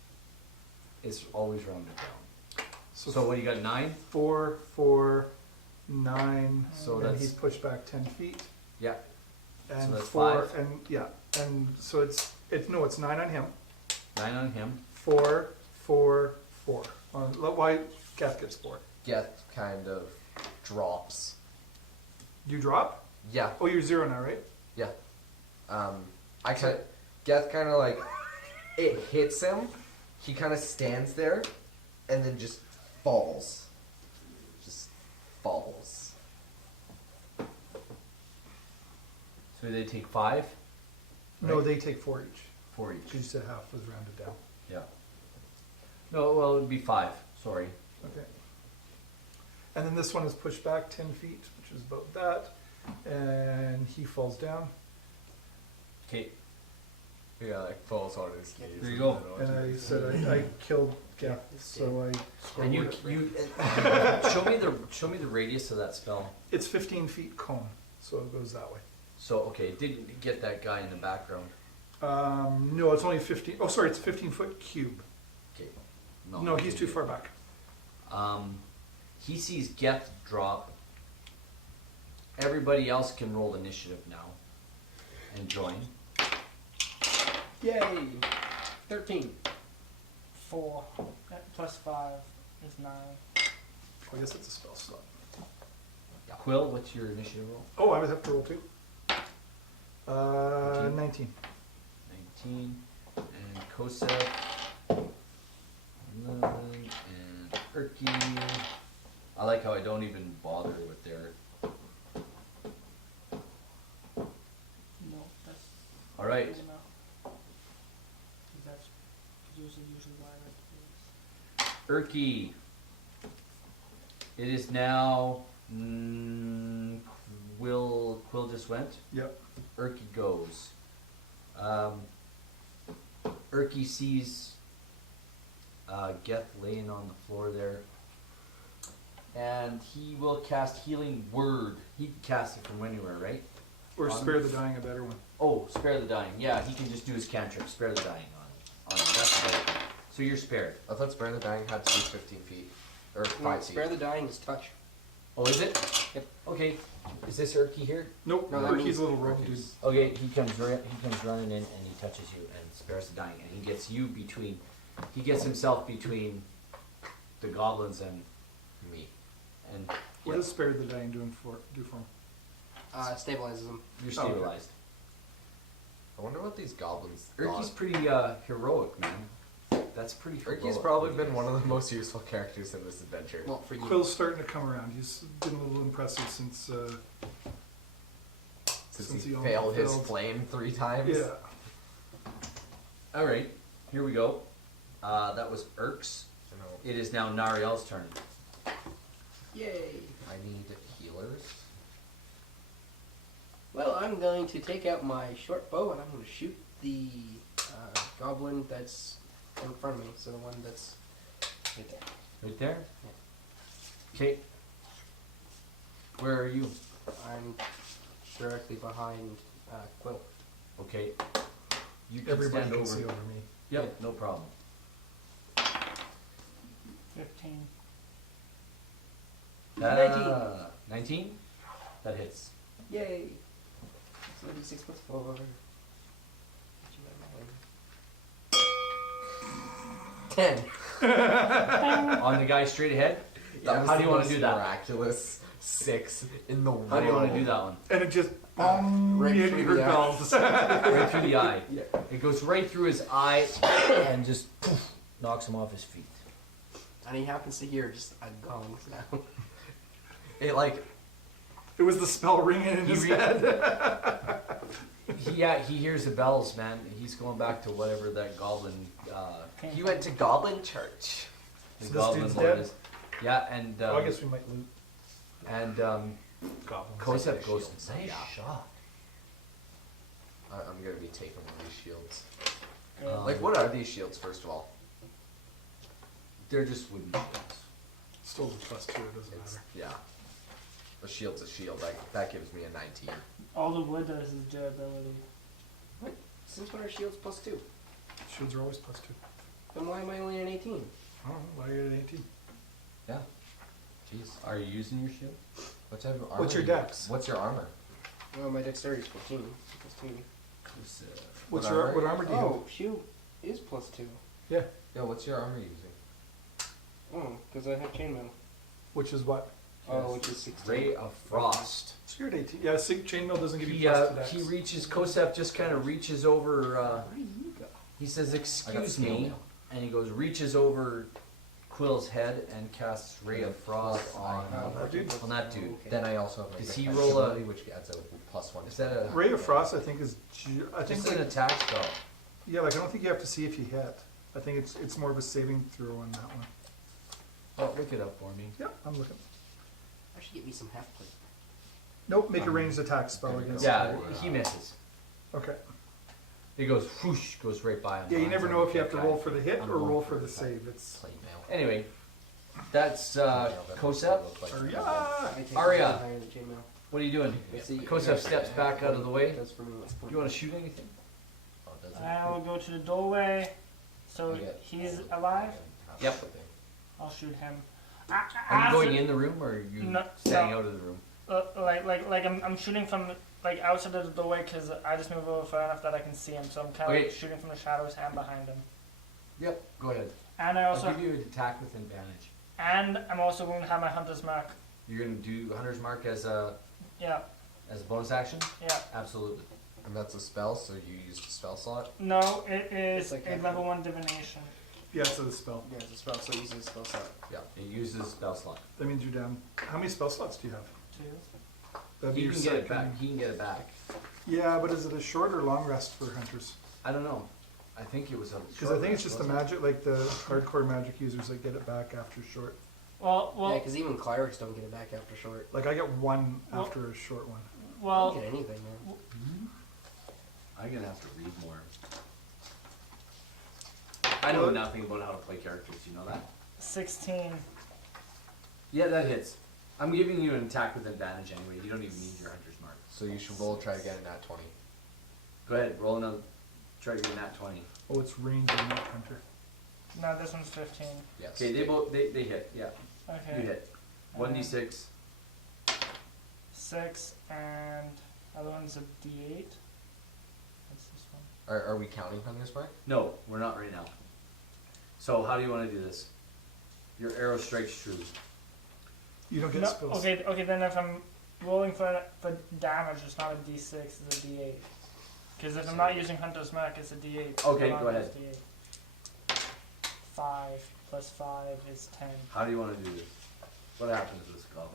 It's always rounded down. So, So what, you got 9? 4, 4, 9, So and that's- he's pushed back 10 feet. Yeah. And So that's 4, 5. and yeah, and so it's 9 on him. 9 on him. 4, 4, 4. Why Geth gets 4? Geth kind of drops. You drop? Yeah, Oh, you're 0 now, right? yeah. Geth kind of like, it hits him. He kind of stands there, and then just falls. Just falls. So they take 5? No, Right. they take 4 each. 4 each. Because you said half was rounded down. Yeah. No, well, it would be 5. Sorry. Okay. And then this one is pushed back 10 feet, which is about that. And he falls down. Okay. Yeah, like falls on his knees. There you go. And I said I killed Geth, so I scored. And you show me the radius of that spell. It's 15 feet cone, so it goes that way. So okay, it didn't get that guy in the background. No, it's only 15. Oh, sorry, it's a 15-foot cube. Okay. No, he's too far back. He sees Geth drop. Everybody else can roll initiative now and join. Yay! 13. 4 plus 5 is 9. I guess it's a spell slot. Quill, what's your initiative roll? Oh, I would have to roll 2. 19. 19. And Kosef. 11. And Erky. I like how I don't even bother with their. No, that's All right. good enough. 'Cause that's usually why I like to do this. Erky. It is now. Quill just went. Yep. Erky goes. Erky sees Geth laying on the floor there. And he will cast Healing Word. He can cast it from anywhere, right? Or On- spare the dying, a better one. Oh, Spare the Dying. Yeah, he can just do his cantrip. Spare the Dying on it. That's right. So you're spared. I thought Spare the Dying had to be 15 feet. Or 5 No, feet. spare the dying is touch. Oh, is it? Yep. Okay. Is this Erky here? Nope, No, that Erky's means a little rogue dude. Erky's- Okay, he comes running in and he touches you and spares the dying, and he gets you between. He gets himself between the goblins and Me. and What yeah, does spare the dying do for him? Stabilizes them. you're Oh, okay. stabilized. I wonder what these goblins Erky's thought. pretty heroic, man. That's pretty heroic. Erky's probably been one of the most useful characters in this adventure. Well, for you. Quill's starting to come around. He's been a little impressive since Since he he failed his failed. flame 3 times. yeah. All right, here we go. That was Erk's. You know, It is now Nariel's turn. Yay! I need healers. Well, I'm going to take out my short bow and I'm going to shoot the goblin that's in front of me. So the one that's right there. Right there. Okay. Where are you? I'm directly behind Quill. Okay. You can Everybody stand can over. see over me. Yep, no problem. 15. 19? That hits. Yay! So 6 plus 4. 10. On the guy straight ahead? That was How do the you want most to do that? Miraculous 6 in the world. How do you want to do that one? And it just boom, right you through heard the eye. bells. Right through the eye. Yeah. It goes right through his eye and just poof, knocks him off his feet. And he happens to hear just a gong sound. It like It was the spell ringing in his re- head. He hears the bells, man. He's going back to whatever that goblin. he went to Goblin Church. The So this goblin dude's lord dead? is. Yeah, and Oh, I guess we might loot and goblins. Kosef goes, Shields, nice yeah. shot. I'm gonna be taking one of these shields. Good. Um, Like, what are these shields, first of all? They're just wooden shields. Still the +2, it doesn't It's, matter. yeah. A shield's a shield. Like, that gives me a 19. All the wood does is durability. Since when are shields +2? Shields are always +2. Then why am I only at 18? I don't know, why are you at 18? Yeah. Jeez. Are you using your shield? What type of armor? What's your do you- dex? What's your armor? Well, my dexterity is 14. +2. What armor? armor do you have? Oh, shield is +2. Yeah, Yo, what's your armor using? Oh, because I have chainmail. which is what? Oh, which is 16. Ray of Frost. So you're at 18. Yeah, chainmail doesn't give you He plus to dex. he reaches. Kosef just kind of reaches over. Where do you go? He says, I got "Excuse scale me," mail. and he goes reaches over Quill's head and casts Ray of Frost on that dude? that dude. Okay. Then I also have my Does quick he attack roll a- ability, which adds a +1. Is that a Ray of Frost, I think is. I think just an like, attack spell? yeah, like I don't think you have to see if you hit. I think it's more of a saving throw on that one. Oh, look it up for me. Yeah, I'm looking. I should get me some half plate. Nope, make a ranged attack spell against. Yeah, he misses. Okay. It goes whoosh, goes right by him. Yeah, you never know if you have to Guy. roll for the hit I'm or rolling roll for for the the save. It's. Plate mail. Anyway, that's Kosef. Arya! Aria. Chainmail. What are you doing? See, Kosef steps back out of the way. That's for me. What's the point? You want to shoot anything? Oh, does it? I will go to the doorway. So Yeah. he's alive. Yep. I'll shoot him. Are you going in the room or are you No, staying no. out of the room? Like I'm shooting from like outside of the doorway because I just move over far enough that I can see him. So I'm kind of Okay. like shooting from the shadows and behind him. Yep. Go ahead. And I also I'll give you an attack with advantage. and I'm also going to have my hunter's mark. You're gonna do Hunter's Mark as a Yeah, bonus action? yeah. Absolutely. And that's a spell, so you use the spell slot. No, it is It's like a a- level 1 divination. Yeah, it's a spell. Yeah, it's a spell, so it uses a spell slot. It uses spell slot. That means you're down. How many spell slots do you have? 2. That'd be He your can get it second. back. He can get it back. Yeah, but is it a short or long rest for hunters? I don't know. I think it was a. Because I think it's just the magic, like the hardcore magic users that get it back after short. Well, Yeah, because even clerics don't get it back after short. Like I get one Well- after a short one. I well, don't get anything, man. I'm gonna have to read more. I know nothing about how to play characters. You know that? 16. Yeah, that hits. I'm giving you an attack with advantage anyway. You don't even need your Hunter's Mark. So you should roll, try to get a nat 20. Go ahead, roll another. Try to get nat 20. Oh, it's range and not hunter. No, this one's 15. Yes. Okay, they both they hit. Yeah, Okay. you hit. 1d6. 6 and other one's a D8. What's this one? Are we counting Hunter's Mark? No, we're not right now. So how do you want to do this? Your arrow strikes true. You don't get No, spells. okay, then if I'm rolling for damage, it's not a D6, it's a D8. Because if I'm not using Hunter's Mark, it's a D8. Okay, Not go ahead. just D8. 5 plus 5 is 10. How do you want to do this? What happens to this goblin?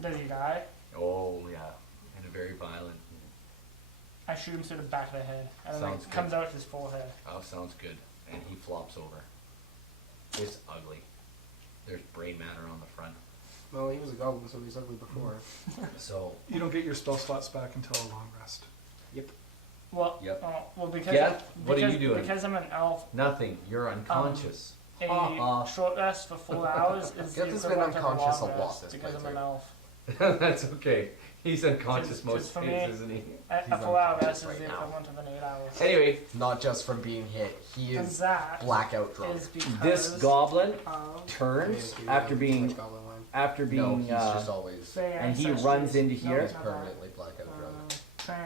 Does he die? Oh yeah, in a very violent. I shoot him through the back of the head, and then Sounds it comes out his forehead. Oh, sounds good. And he flops over. It's ugly. There's brain matter on the front. Well, he was a goblin, so he was ugly before. So You don't get your spell slots back until a long rest. Well, Yep. well, because Geth, what are you doing? Because I'm an elf, nothing. You're unconscious. a Uh-uh. short rest for 4 hours is Geth the has been equivalent of a unconscious long a lot rest this because I'm an playthrough. elf. That's okay. He's unconscious Just most for days, me. isn't he? A He's 4 hour unconscious rest is right the now. equivalent of an 8 hour. Anyway, Not just from being hit, he And is that blackout drunk. is because this goblin of turns Okay, after like being goblin line. after No, being he's just always Fey and he ancestries. runs into No, here. it's not that. permanently blackout drunk.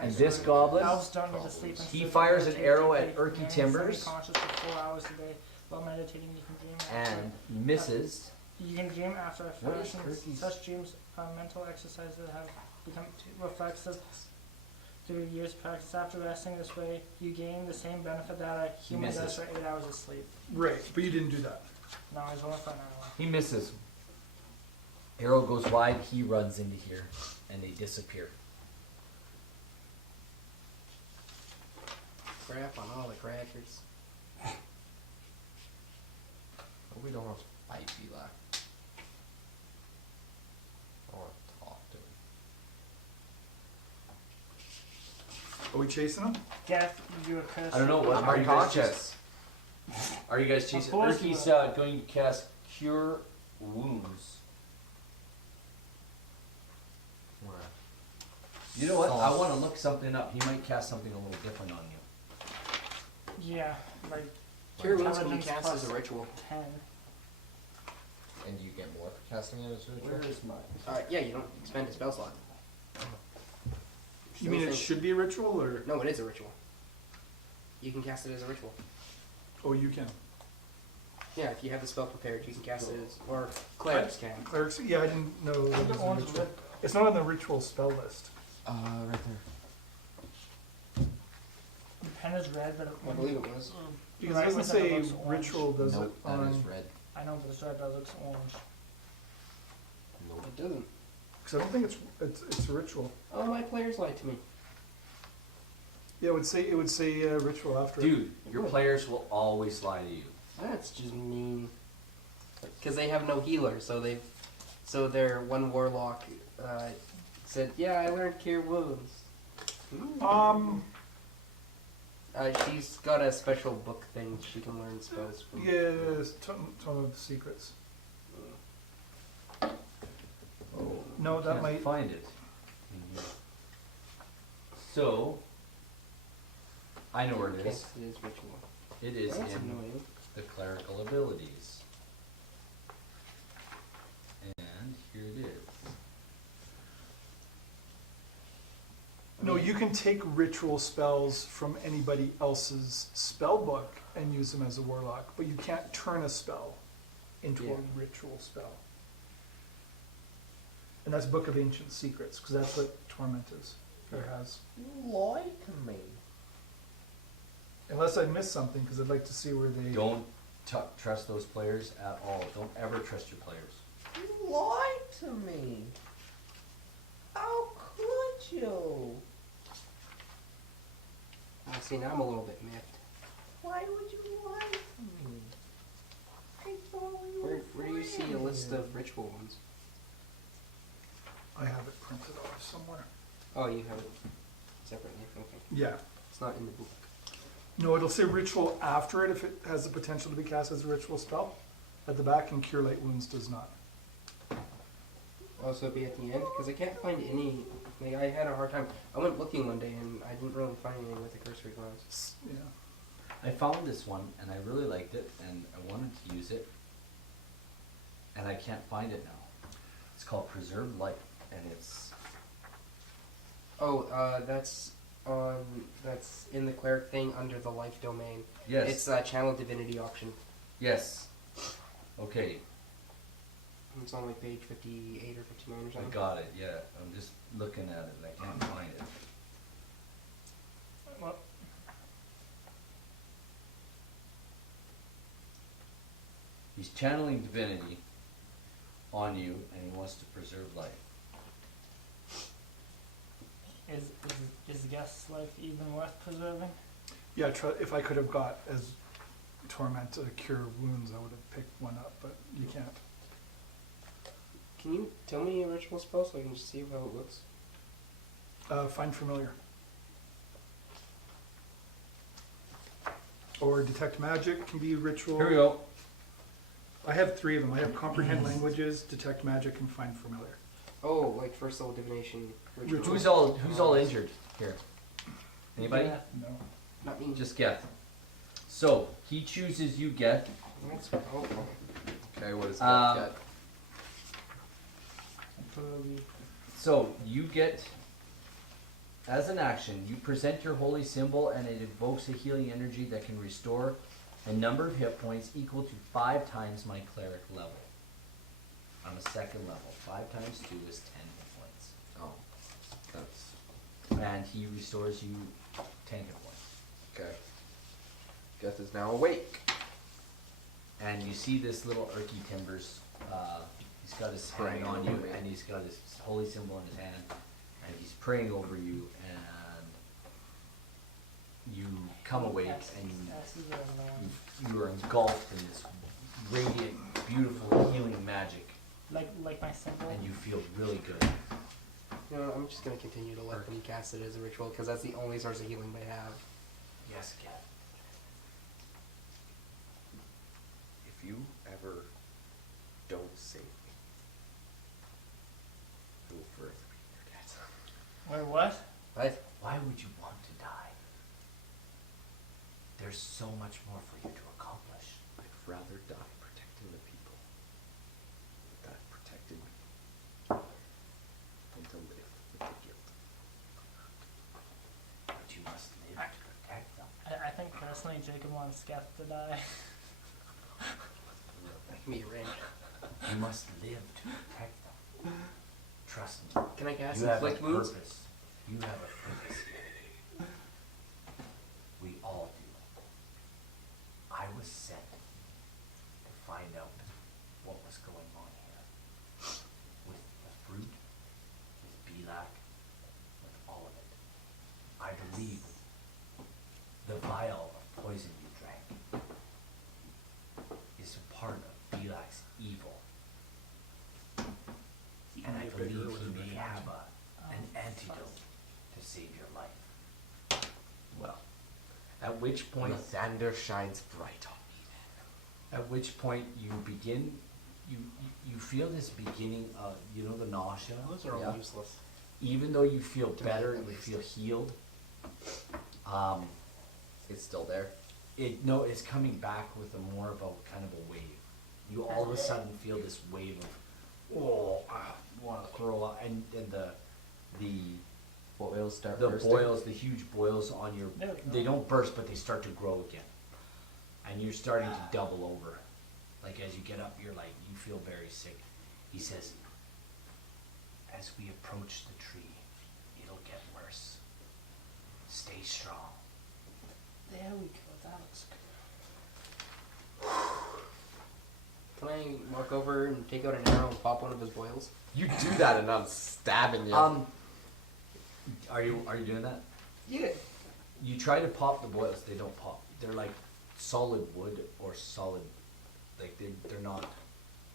And this goblin, Elves don't need to sleep and he sleep fires and an meditate. arrow They at Erky remain Timbers. semi-conscious for 4 hours a day. While meditating, you can dream. and misses. You can dream after a What is fashion. Erky's- Such dreams are mental exercises that have become reflexive through years of practice. After resting this way, you gain the same benefit that a human does misses. for 8 hours of sleep. Right, but you didn't do that. No, it's only for an hour. He misses. Arrow goes wide. He runs into here, and they disappear. Crap on all the crackers. Hope we don't have spicy left. I want to talk to him. Are we chasing them? Geth, you are cursed. I don't know what I'm are you guys unconscious. Are you guys chasing? Of course Erky's you going to cast Cure Wounds. Where? You know what? I want to look something up. He might cast something a little different on you. Yeah, like Cure Wounds can be Intelligence cast as a plus ritual. 10. And you get more for casting it as a ritual? Where is mine? Yeah, you don't expend a spell slot. You mean it should be a ritual, or No, it is a ritual. You can cast it as a ritual. oh, you can? Yeah, if you have the spell prepared, you can cast it as, or clerics can. Clerics? Yeah, I didn't know that Look was at a one's ritual. red. It's not on the ritual spell list. Right there. The pen is red, but it I believe it was. Because Right, it doesn't with the say looks orange. ritual, does Nope, it? that is On, red. I know, but the stripe does looks orange. No. It doesn't. Because I don't think it's a ritual. Oh, my players lied to me. Yeah, it would say ritual after. Dude, your players will always lie to you. That's just mean. Because they have no healer, so their one warlock said, "Yeah, I learned cure wounds." She's got a special book thing she can learn spells from. Yes, Tome of Secrets. Oh, No, that can't might. find it. in here. So, I know where it Okay, is. it is ritual. It is That's in annoying. the clerical abilities. And here it is. No, you can take ritual spells from anybody else's spell book and use them as a warlock, but you can't turn a spell into Yeah. a ritual spell. And that's Book of Ancient Secrets, because that's what Torment is. Or has. You lied to me. Unless I missed something, because I'd like to see where they. Don't trust those players at all. Don't ever trust your players. You lied to me. How could you? See, now I'm a little bit miffed. Why would you lie to me? I thought we were Where do you see a list of ritual ones? I have it printed off somewhere. Oh, you have it separately. Okay. Yeah. It's not in the book. No, it'll say ritual after it if it has the potential to be cast as a ritual spell. At the back, and Cure Light Wounds does not. Also, be at the end because I can't find any. Like I had a hard time. I went looking one day and I didn't really find anything with the cursory glance. Yeah. I found this one and I really liked it and I wanted to use it. And I can't find it now. It's called Preserved Life and it's Oh, that's in the cleric thing under the life domain. yes. It's a channel divinity option. Yes. Okay, It's on like page 58 or 59 or I something. got it, yeah. I'm just looking at it and I can't find it. What? He's channeling divinity on you and he wants to preserve life. Is Geth's life even worth preserving? Yeah, if I could have got as Torment to cure wounds, I would have picked one up, but you can't. Can you tell me a ritual spell so I can just see how it looks? Find Familiar. Or Detect Magic can be ritual. Here we go. I have 3 of them. I have Comprehend Languages, Detect Magic, and Find Familiar. Oh, like first level divination ritual. Who's all injured here? Anybody? Yeah. No. Not me. Just Geth. So he chooses you, Geth. That's awful. Okay, what does Um, that So you get, as an action, you present your holy symbol and it evokes a healing energy that can restore a number of hit points equal to 5 times my cleric level. I'm a second level. 5 times 2 is 10 hit points. get? Oh, that's And he restores you 10 hit points. okay. Geth is now awake. And you see this little Urky Timbers, he's got his hand Praying on over you me. and he's got his holy symbol in his hand and he's praying over you and you come awake and you are engulfed in this radiant, beautiful, healing magic Like my symbol. and you feel really good. You know, I'm just gonna continue to let them cast it as a ritual because that's the only source of healing they have. Yes, Geth. If you ever don't save me, I will forever be your death. Wait, what? What? Why would you want to die? There's so much more for you to accomplish. I'd rather die protecting the people that have protected me than to live with the guilt. But you must live to protect them. I think personally Jacob wants Geth to die. That can be arranged. You must live to protect them. Trust me. Can I cast You have a inflict wounds? purpose. You have a purpose here. We all do. I was sent to find out I believe the vial of poison you drank is a part of Belak's evil. And I believe he may have an antidote to save your life. Well, at which point, Xander shines bright on me. at which point you begin, you feel this beginning of, you know, the nausea. Those are all Yeah. useless. Even though you feel better, at you least. feel healed. It's still there. It's coming back with a more of a kind of a wave. You all of a sudden feel this wave of, want to throw up, and the Boils start the bursting. boils, the huge boils on your, There we go. they don't burst, but they start to grow again. And you're starting to double over. Like as you get up, you're like, you feel very sick. He says, as we approach the tree, it'll get worse. Stay strong. There we go. That looks good. Can I walk over and take out an arrow and pop one of his boils? You do that and I'm stabbing you. Are you doing that? Yeah. You try to pop the boils, they don't pop. They're like solid wood or solid, like they're not.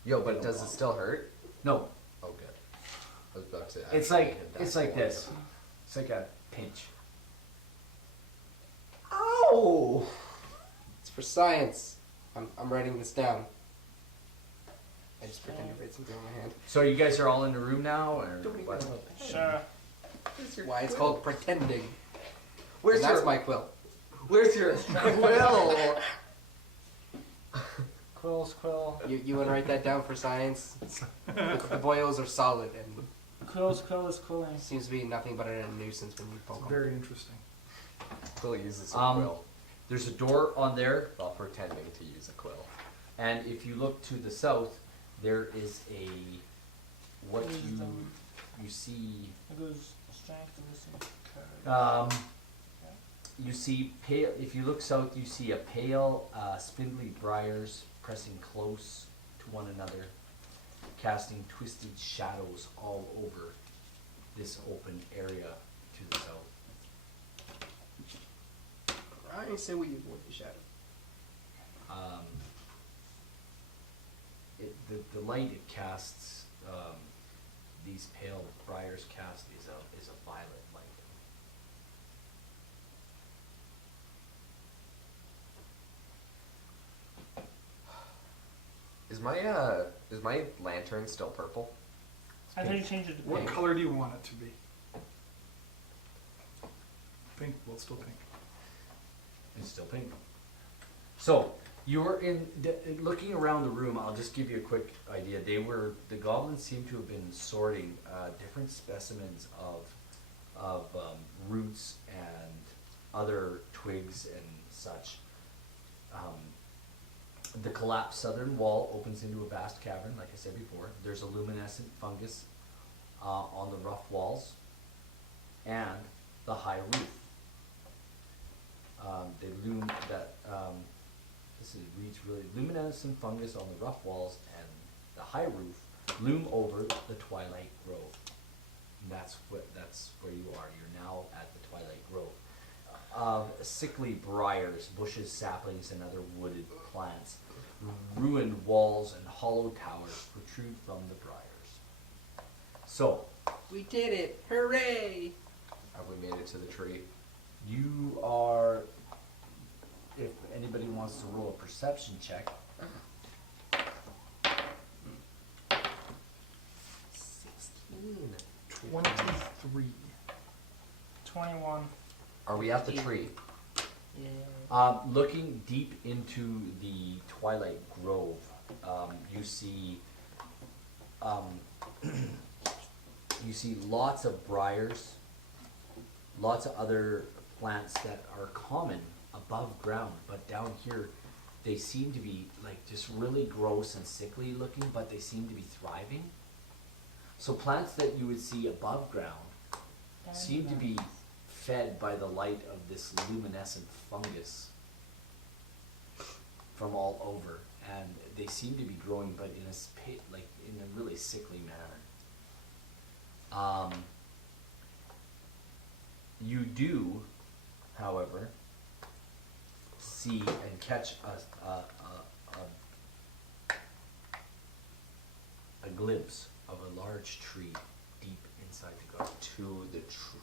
Yo, but does it still hurt? No, Oh, good. I was about to say. it's like this. It's like a pinch. Ow! It's for science. I'm writing this down. I just pretend to write something on my hand. So you guys are all in the room now, or what? Sure. Why it's called pretending. Where's And that's your my quill. Where's your quill? Quill. You want to write that down for science? The boils are solid and Quill is cooling. seems to be nothing but a nuisance when you poke them. Very interesting. Quill uses a Um, quill There's a door on there, while pretending to use a quill. and if you look to the south, there is a what Wisdom. you see. It goes strength to listen card. You see pale. If you look south, you see a pale, spindly briars pressing close to one another, casting twisted shadows all over this open area to the south. I say we avoid the shadow. The light it casts, these pale briars cast is a violet light. Is my lantern still purple? I think you changed it to What pink. color do you want it to be? Pink. Well, it's still pink. It's still pink. So you were looking around the room. I'll just give you a quick idea. The goblins seem to have been sorting different specimens of roots and other twigs and such. The collapsed southern wall opens into a vast cavern, like I said before. There's a luminescent fungus on the rough walls and the high roof. They loom that reads really luminescent fungus on the rough walls and the high roof loom over the Twilight Grove. And that's where you are. You're now at the Twilight Grove. Sickly briars, bushes, saplings, and other wooded plants, ruined walls and hollow towers protrude from the briars. So We did it! Hooray! Have we made it to the tree? you are. If anybody wants to roll a perception check, 16. 23. 21. Are we at the tree? Yeah. looking deep into the Twilight Grove, you see you see lots of briars, lots of other plants that are common above ground, but down here they seem to be like just really gross and sickly looking, but they seem to be thriving. So plants that you would see above ground seem to be fed by the light of this luminescent fungus from all over, and they seem to be growing, but in a really sickly manner. You do, however, see and catch a glimpse of a large tree deep inside the garden. To the tree.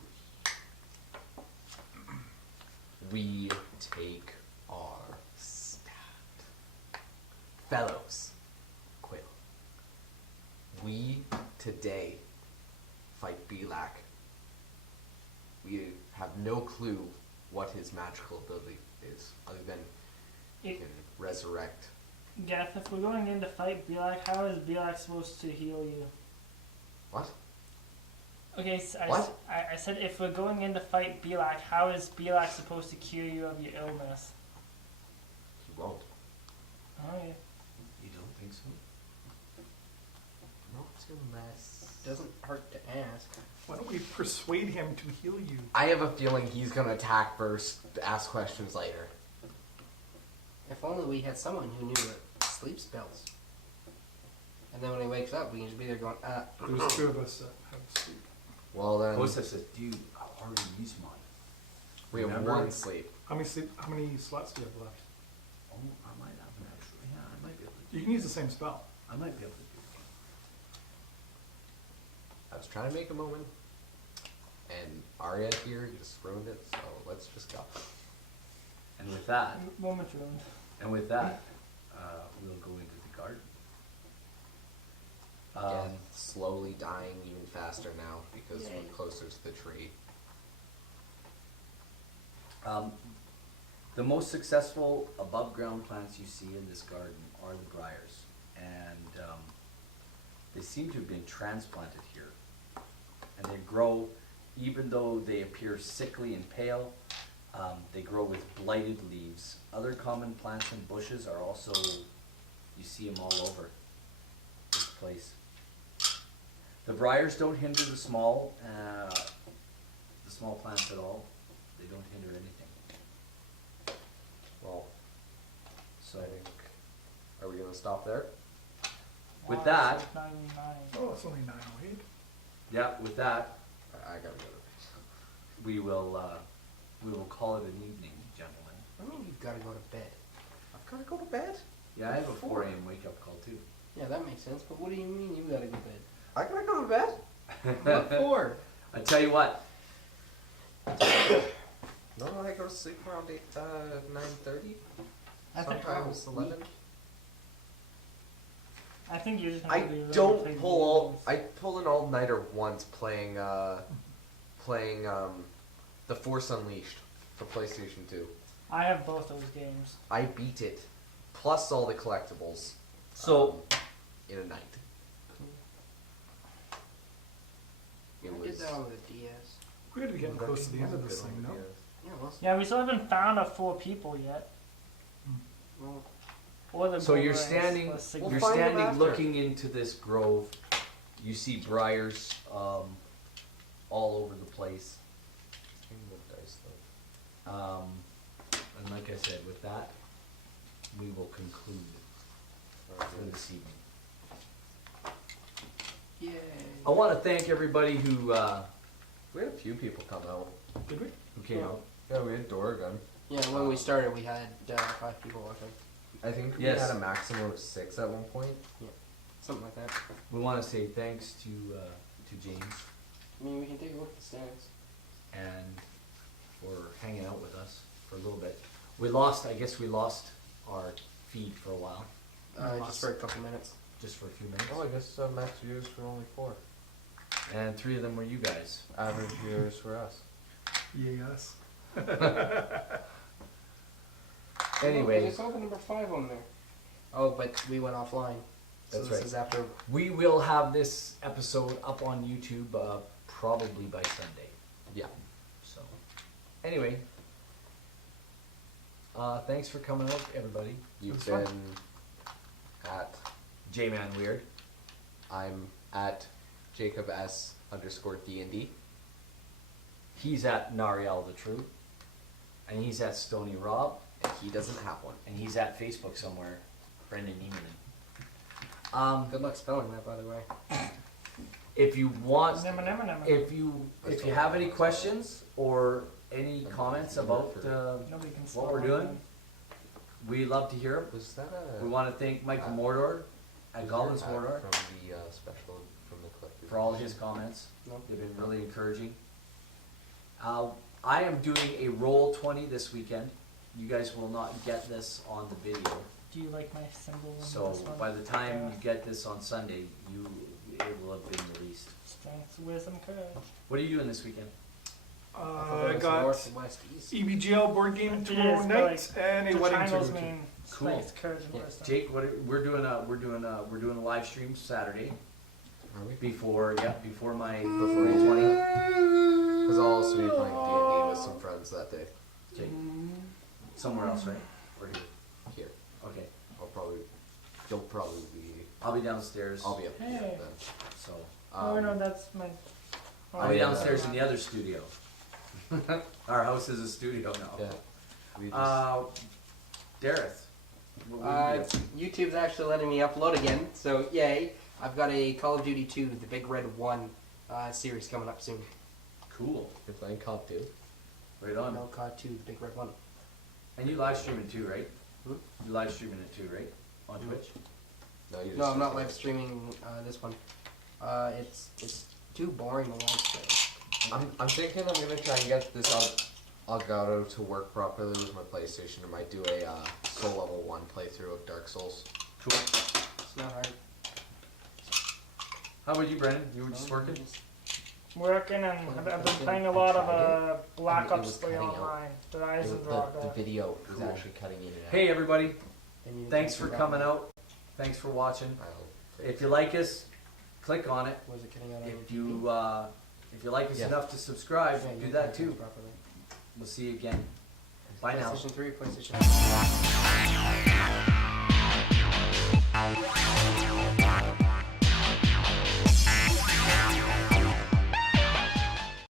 We take our stand. Fellows, Quill. We today fight Belak. We have no clue what his magical ability is, other than he It- can resurrect. Geth, if we're going in to fight Belak, how is Belak supposed to heal you? What? Okay, so What? I said if we're going in to fight Belak, how is Belak supposed to cure you of your illness? He won't. Okay. You don't think so? Not unless. Doesn't hurt to ask. Why don't we persuade him to heal you? I have a feeling he's gonna attack first, ask questions later. If only we had someone who knew sleep spells. And then when he wakes up, we can just be there going, There's two of us that have sleep. Well then, Kosa says, dude, I already used mine. we have Remember? one sleep. How many slots do you have left? Oh, I might have an extra. Yeah, I might be able to You can use the same spell. I might be able to do I was trying to make a moment, and Arya here just ruined it, so let's just go. it. And with that, Moment ruined. we'll go into the garden. Again, slowly dying even faster now because Yay. we're closer to the tree. The most successful above ground plants you see in this garden are the briars, and they seem to have been transplanted here. And they grow, even though they appear sickly and pale, they grow with blighted leaves. Other common plants and bushes are also, you see them all over this place. The briars don't hinder the small plants at all. They don't hinder anything. Well, So I think, are we gonna stop there? With Wow, that- it's 99. Oh, it's only 9:08. yeah, with that, I gotta go to we will call it an evening, gentlemen. I mean, you've got to go to bed. I've gotta go to bed. Yeah, I have a 4 a.m. wake up call too. Yeah, that makes sense, but what do you mean you've got to go to bed? I gotta go to bed. What for? I tell you what, No, I go to sleep around 9:30. I think Sometimes 11. I think you're just I gonna be really don't big pull all. games. I pulled an all-nighter once playing The Force Unleashed for PlayStation 2. I have both those games. I beat it, plus all the collectibles. So- in a night. It I was. did that on the DS. We gotta be getting close to the end of this thing, no? Yeah, well, Yeah, we still haven't found our 4 people yet. well Or the So you're boomerangs. standing, Let's see. We'll you're find them standing after. looking into this grove. You see briars all over the place. And like I said, with that, we will conclude for this evening. yay. I want to thank everybody who We had a few people come out. Did we? came out. Yeah, we had Dorgan. Yeah, when we started, we had 5 people watching. I think we Yes. had a maximum of 6 at one point. Something like that. We want to say thanks to James I mean, we can take a look at the stats. and for hanging out with us for a little bit. I guess we lost our feed for a while, Just for a couple minutes. just for a few minutes. Oh, I guess max viewers were only 4. And 3 of them were you guys. Average viewers for us. Yes. Anyway, There's open number 5 on there. Oh, but we went offline. So That's this right. is after. we will have this episode up on YouTube probably by Sunday. Yeah. So, anyway, thanks for coming out, everybody. You've It was been at. J-Man Weird. I'm at Jacob S _ DND. He's at Nariel the True. And he's at Stony Rob. And he doesn't have one. And he's at Facebook somewhere, Brendan Neiman. Good luck spelling that, by the way. if you want, Nema, nema, nema. if you have any questions or any comments about Nobody can what spell we're my doing, name. we love to hear them. Was that a? We want to thank Michael Mordor at was Goblins there a Mordor from the special from the collector's for all his comments. No. They've been really encouraging. I am doing a Roll20 this weekend. You guys will not get this on the video. Do you like my symbol in So this one? by the time Yeah. you get this on Sunday, it will have been released. Strength, wisdom, courage. What are you doing this weekend? I got north and west, east. EBGL board game It tomorrow is, but, night and a The wedding to triangles go to. mean Cool. strength, courage, and Yeah. wisdom. Jake, we're doing a live stream Saturday Are we? before my Before Roll20. Because I'll also be playing D&D with some friends that day. Jake, somewhere else, right? Or here? Here. Okay, You'll probably be. I'll be downstairs. I'll be up here Hey. then. So Oh no, that's my. I'll be yeah. downstairs in the other studio. Our house is a studio now. Yeah. We just, Dareth, what will you do? YouTube's actually letting me upload again, so yay. I've got a Call of Duty 2, the Big Red 1 series coming up soon. Cool. you're playing COD 2? Right on. No, COD 2, the Big Red 1. And you live streaming too, right? Hmm? You live streaming it too, right? On Hmm. Twitch? No, you're No, just I'm not playing live streaming this one. It's too boring to live stream. I'm thinking I'm gonna try and get this Elgato to work properly with my PlayStation. I might do a Soul Level 1 playthrough of Dark Souls. Cool. It's not hard. How about you, Brendan? You were just working? Working and I've been playing a lot of Black I mean, it Ops was 3 cutting out. online. The Rise of the The video was Cool. actually cutting in and out. Hey everybody, Then you thanks can for do coming that. out. Thanks for watching. I hope. If you like us, click on it. Was it cutting out on If TV? you like us Yeah. enough to subscribe, Yeah, do you that can too. properly. We'll see you again. Bye now. PlayStation 3, PlayStation